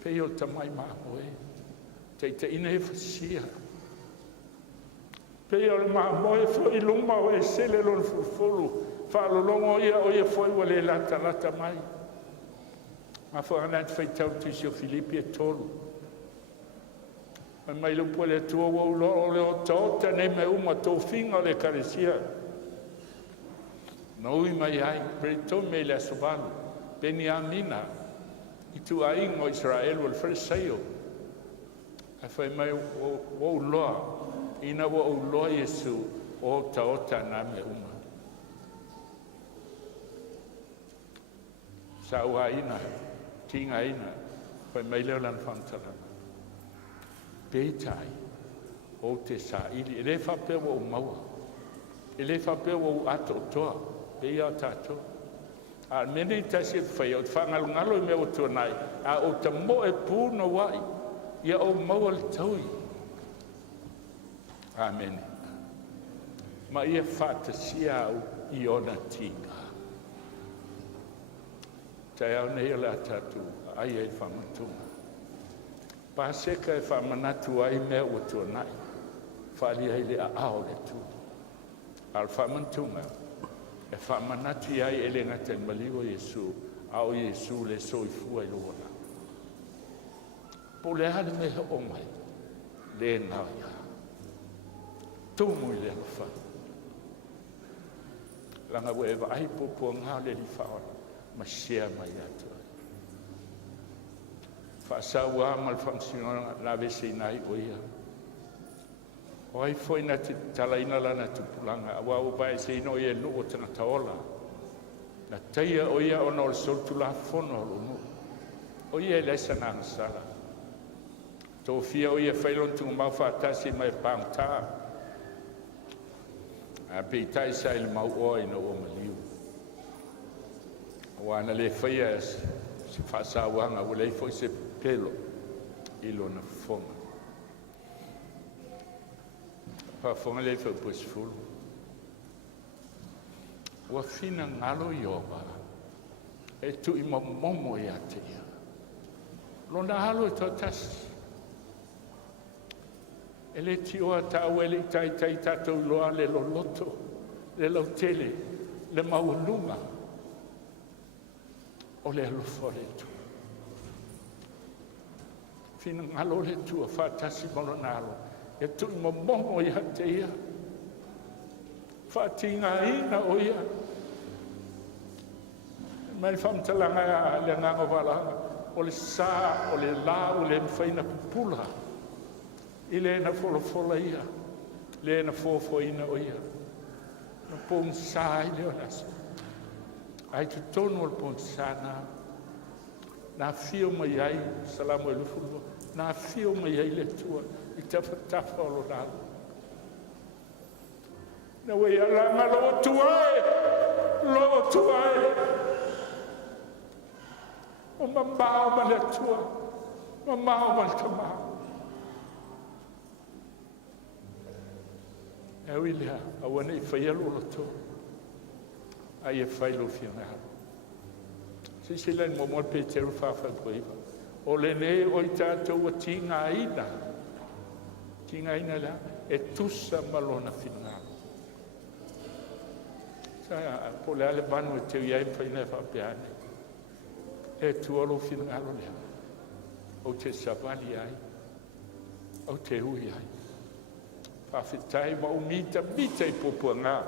Pei o tamai mamoe. Te ina e whasia. Pei o le mamoe foi luma o e sele lon fufulu. Whalolongo ia o ia foi wa le lata mai. Ma whakana te whaitau tisi o Filipi e tolu. Mai lupo le tua wau o leo taota ne me uma tō whinga le karesia. Nui mai ai, preto me le asovalu. Beni amina. I tu a ingo Israel o le Fariseo. A whai mai wau loa. Ina wau loa Yesu o taota na me uma. Sa ua ina, tinga ina, whai mai leo lan whantarana. Peitai, o te sa ili, ele whapea wau maua. Ele whapea wau ato toa, pea tato. A mene I tasi e whai, o te whangalungalo I mea o tuanai, a o te mo e pūna wai, ia o maua le taui. Amen. Ma ia whatasia au I ona tinga. Taeao nei o le atatu, ai e whamatunga. Paseka e whamanatu ai mea o tuanai. Whali ai le ao le tu. Al whamantunga. E whamanatu ai e le ngata maliwa Yesu. Ao Yesu le soifua I luona. Po le hale me he o mai. Le nao ia. Tumu I le alfa. Langa ue eva ai popo ngā le li whaona. Ma share mai atu. Whaasau a mal whansinona la vese nai o ia. O ai foi na te talaina lana tupulanga. Awa o bai se ino ia nu o tana taola. Na teia o ia ona o le soltu la fono o nu. O ia lesa na angasala. Tō fia o ia whailon tungu mau whaatasi mai pāngtaa. A peitai sa ili mau oi no o maliu. Wana le whaia se whaasawanga o lei foi se kelo i lona fonga. Whaafonga le whau puisifulu. Ua fina ngalo i owa. E tu i momo i ate ia. Lona halo i tō tasi. E le ti oa tau ele i tai tatou loa le lo loto, le lau tele, le maununga. O le alofo le tu. Fina ngalo le tu a whaatasi malonalo. E tu i momo i ate ia. Whaatinga ina o ia. Mai whamtalanga le nganga wala. O le sā, o le lā, o le mwhaina pupula. I le na fola ia. Le na foina o ia. Na pōng sā i leo nasa. Ai tu tonu o le pōng sā nā. Nā whio mai ai, salamu e lufulu. Nā whio mai ai le tua. I tafa o lo nālu. Na wei alanga lo tuae. Lo tuae. O mamao ma le tua. Mamao ma le tamao. E wilea, awana i whaialo lo tō. Ai e whailo fia ngā. Sisi len mo pe teru whawhai koiwa. O le ne o i tātou a tinga ina. Tinga ina la, e tusa malona whina. Sa po le ale vanu e teu iai whaina e whapeane. E tualo whina ngalo lea. O te savali ai. O te hui ai. Whawhitai wa umita i popua ngā.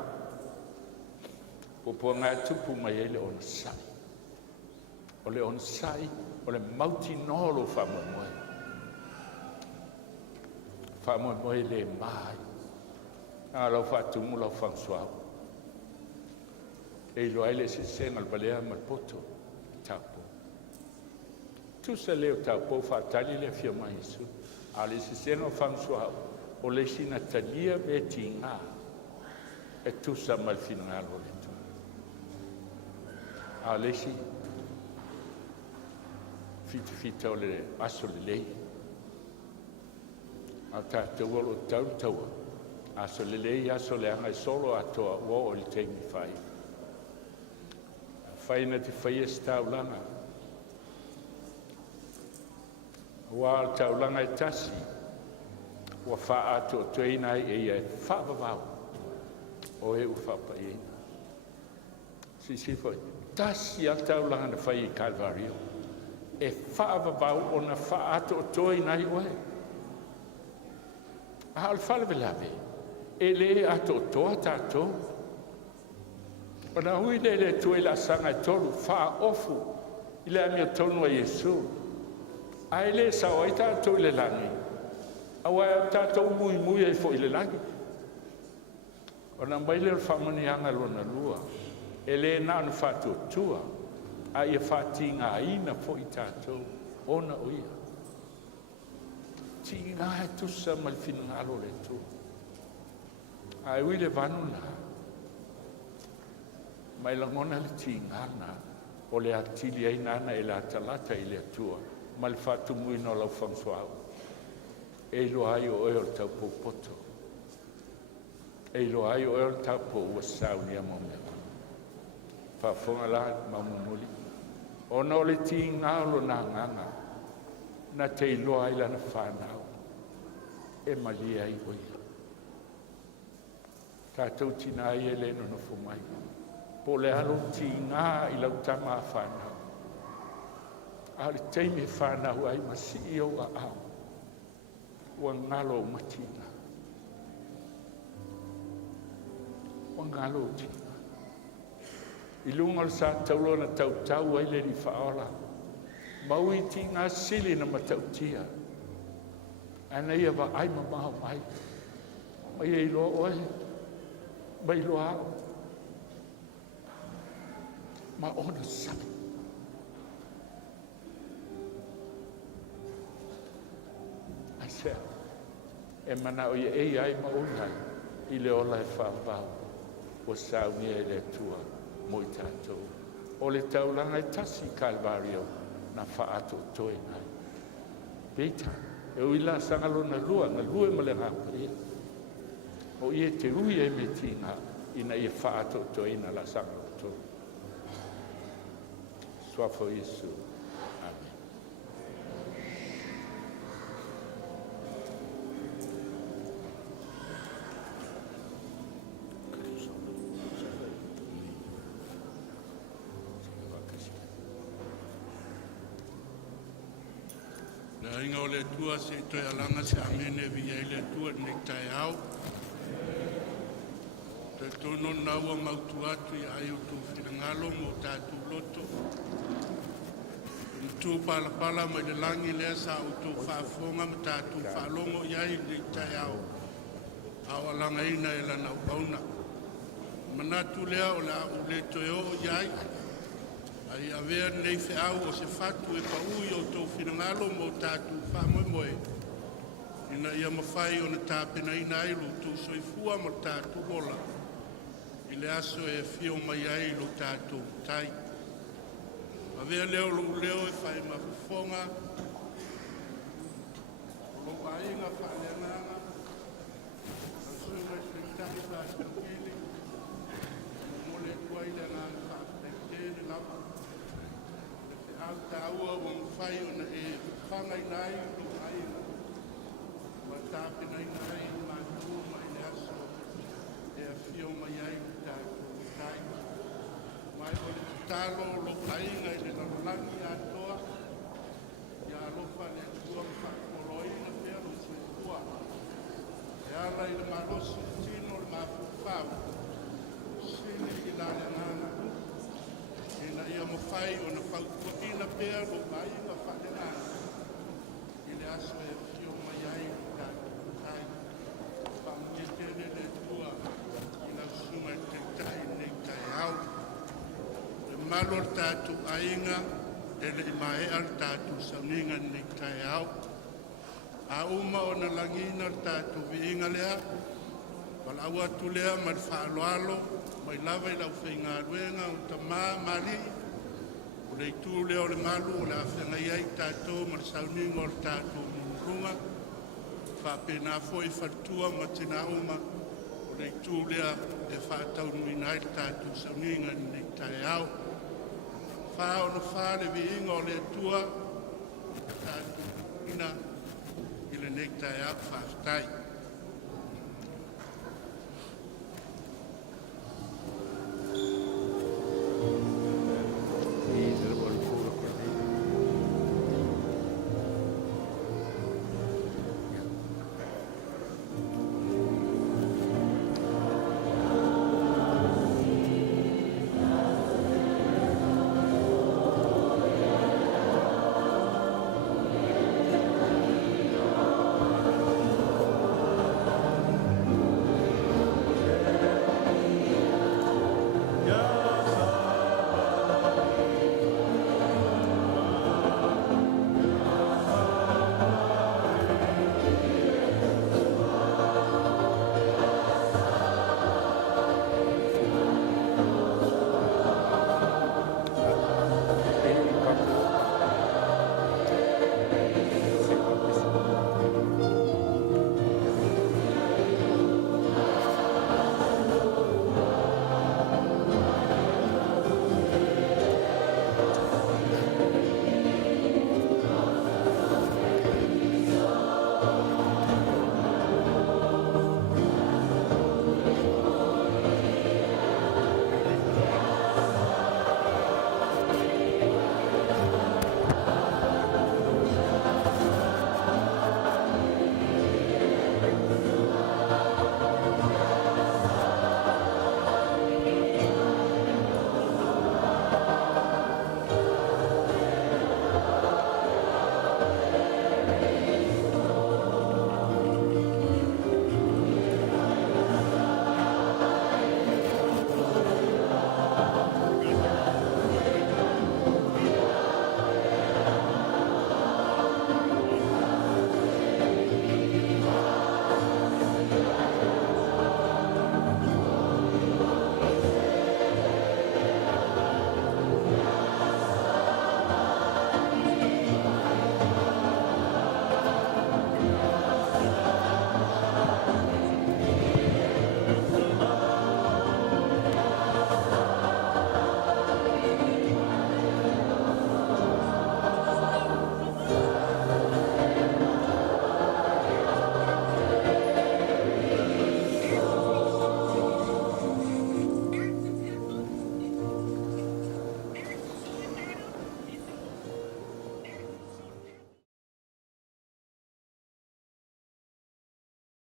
Popua ngā tupu mai e le ona sai. O le ona sai, o le mauti nolo whamoemoe. Whamoemoe le mai. Ngā lau whātumu lau whangsuau. E ilo aile si senga balea malpoto. Taupo. Tusa leo taupo whātali le fia mai isu. Ale si senga whangsuau. O le sina talia me tinga. E tusa malfina ngā lo le tu. A le si. Fita o le aso le lei. A tātou alo tautaua. Aso le lei, aso le anga solo atoa ua o le teimi whai. Whai na te whai e staulanga. Ua al taulanga e tasi. Ua wha ato tueina e ia whaavavau. O e u whapaina. Si foi. Tasi al taulanga na whai i Calvario. E whaavavau o na wha ato tueina i oe. A al whalawelawe. E le ato toa tātou. O na hui le tue la sanga e tolu. Wha ofu. I le amia tonu a Yesu. A ele sa o i tātou i le langi. Awa tātou mui e fo i le langi. O na maile o whamanianga lona lua. E le nānu whātua tua. A ia whāti ngā ina fo i tātou. Ona o ia. Ti ngā e tusa malfina ngalo le tu. A e wile vanu na. Mai langona le ti ngana. O le atili ai nana e la talata i le atua. Mal whātu mui no lau whamsuau. E lo ai o eo tau po poto. E lo ai o eo tau po ua saunia mo mea. Whaafonga la mamunuli. O no le ti ngalo na nganga. Na te lo ai lana whanau. E malia i oia. Tātou tina ai e leno no fumai. Po le alo ti ngā i lau tama a whanau. Ale teimi whanau ai masi i o a au. Ua ngalo matina. Ua ngalo tina. I lunga le sa taulona tau ai le ni whaola. Maui ti ngā sili na matautia. Ana ia wa ai mamao mai. Mai e ilo oe. Mai lo ao. Ma ona sapi. Ai sea. E mana o ia ei ai ma unai. I le ola e whaavau. O saunia e le tua. Mo i tātou. O le taulanga e tasi Calvario. Na whaato toi nai. Peita, e o ila sangalo na lua ma le ngapa ia. O ia te ui e me tina ina ia whaato to ina la sangalo to. Swafo Yesu. Amen. Na inga o le tua se toi alanga se amene vi ai le tua nei Taeao. Te tono naua mautu atu i ai o tu whirangalo mo tātu loto. Tu pala mai le langi lea sa o tu whaafonga ma tātu whaalongo i ai nei Taeao. Awa langa ina e lana upauna. Manatu lea o la u le toeo i ai. Ai avea nei whiau o se fatu e paui o tō whinangalo mo tātu whamoemoe. Ina ia mawhai o na tāpena ina ailu tū soifua mo tātu hola. I le aso e whio mai ailu tātu tai. Avea leo leo e whai mafufonga. Lo ainga whaeanganga. Asuma e switari tātu kili. Mole tuaile nganga whaapetene lapa. Taua o mwhai o na e whangai nai o ai wa tāpena i nai Matu mai le aso e a whio mai ai o tai mai o le talo lo ainga i le lalangi atoa i a lofa le tua whakoloi na pia lo sui tua e ala i le marosi tino le mafufau sini i la le nana ina ia mawhai o na whaukua ina pēr o mai na whaenana. I le aso e whio mai ai o tātou tai. Whamutetene le tua i la suma te tai nei Taeao. Le malo tātou ainga e le mai al tātou Sauniga nei Taeao. A uma o na langina tātou viinga lea. Wala awa tu lea ma le whaaloalo. Mai lava I lau whaingaruenga o ta mari. O le tū leo le malu o le awhenga iai tātou ma le Sauniga o le tātou murunga. Whapena foi whatua ma tina uma. O le tū lea e whaatau nuina I le tātou Sauniga nei Taeao. Whao no whale viinga o le tua tātou ina I le nei Taeao whaftai.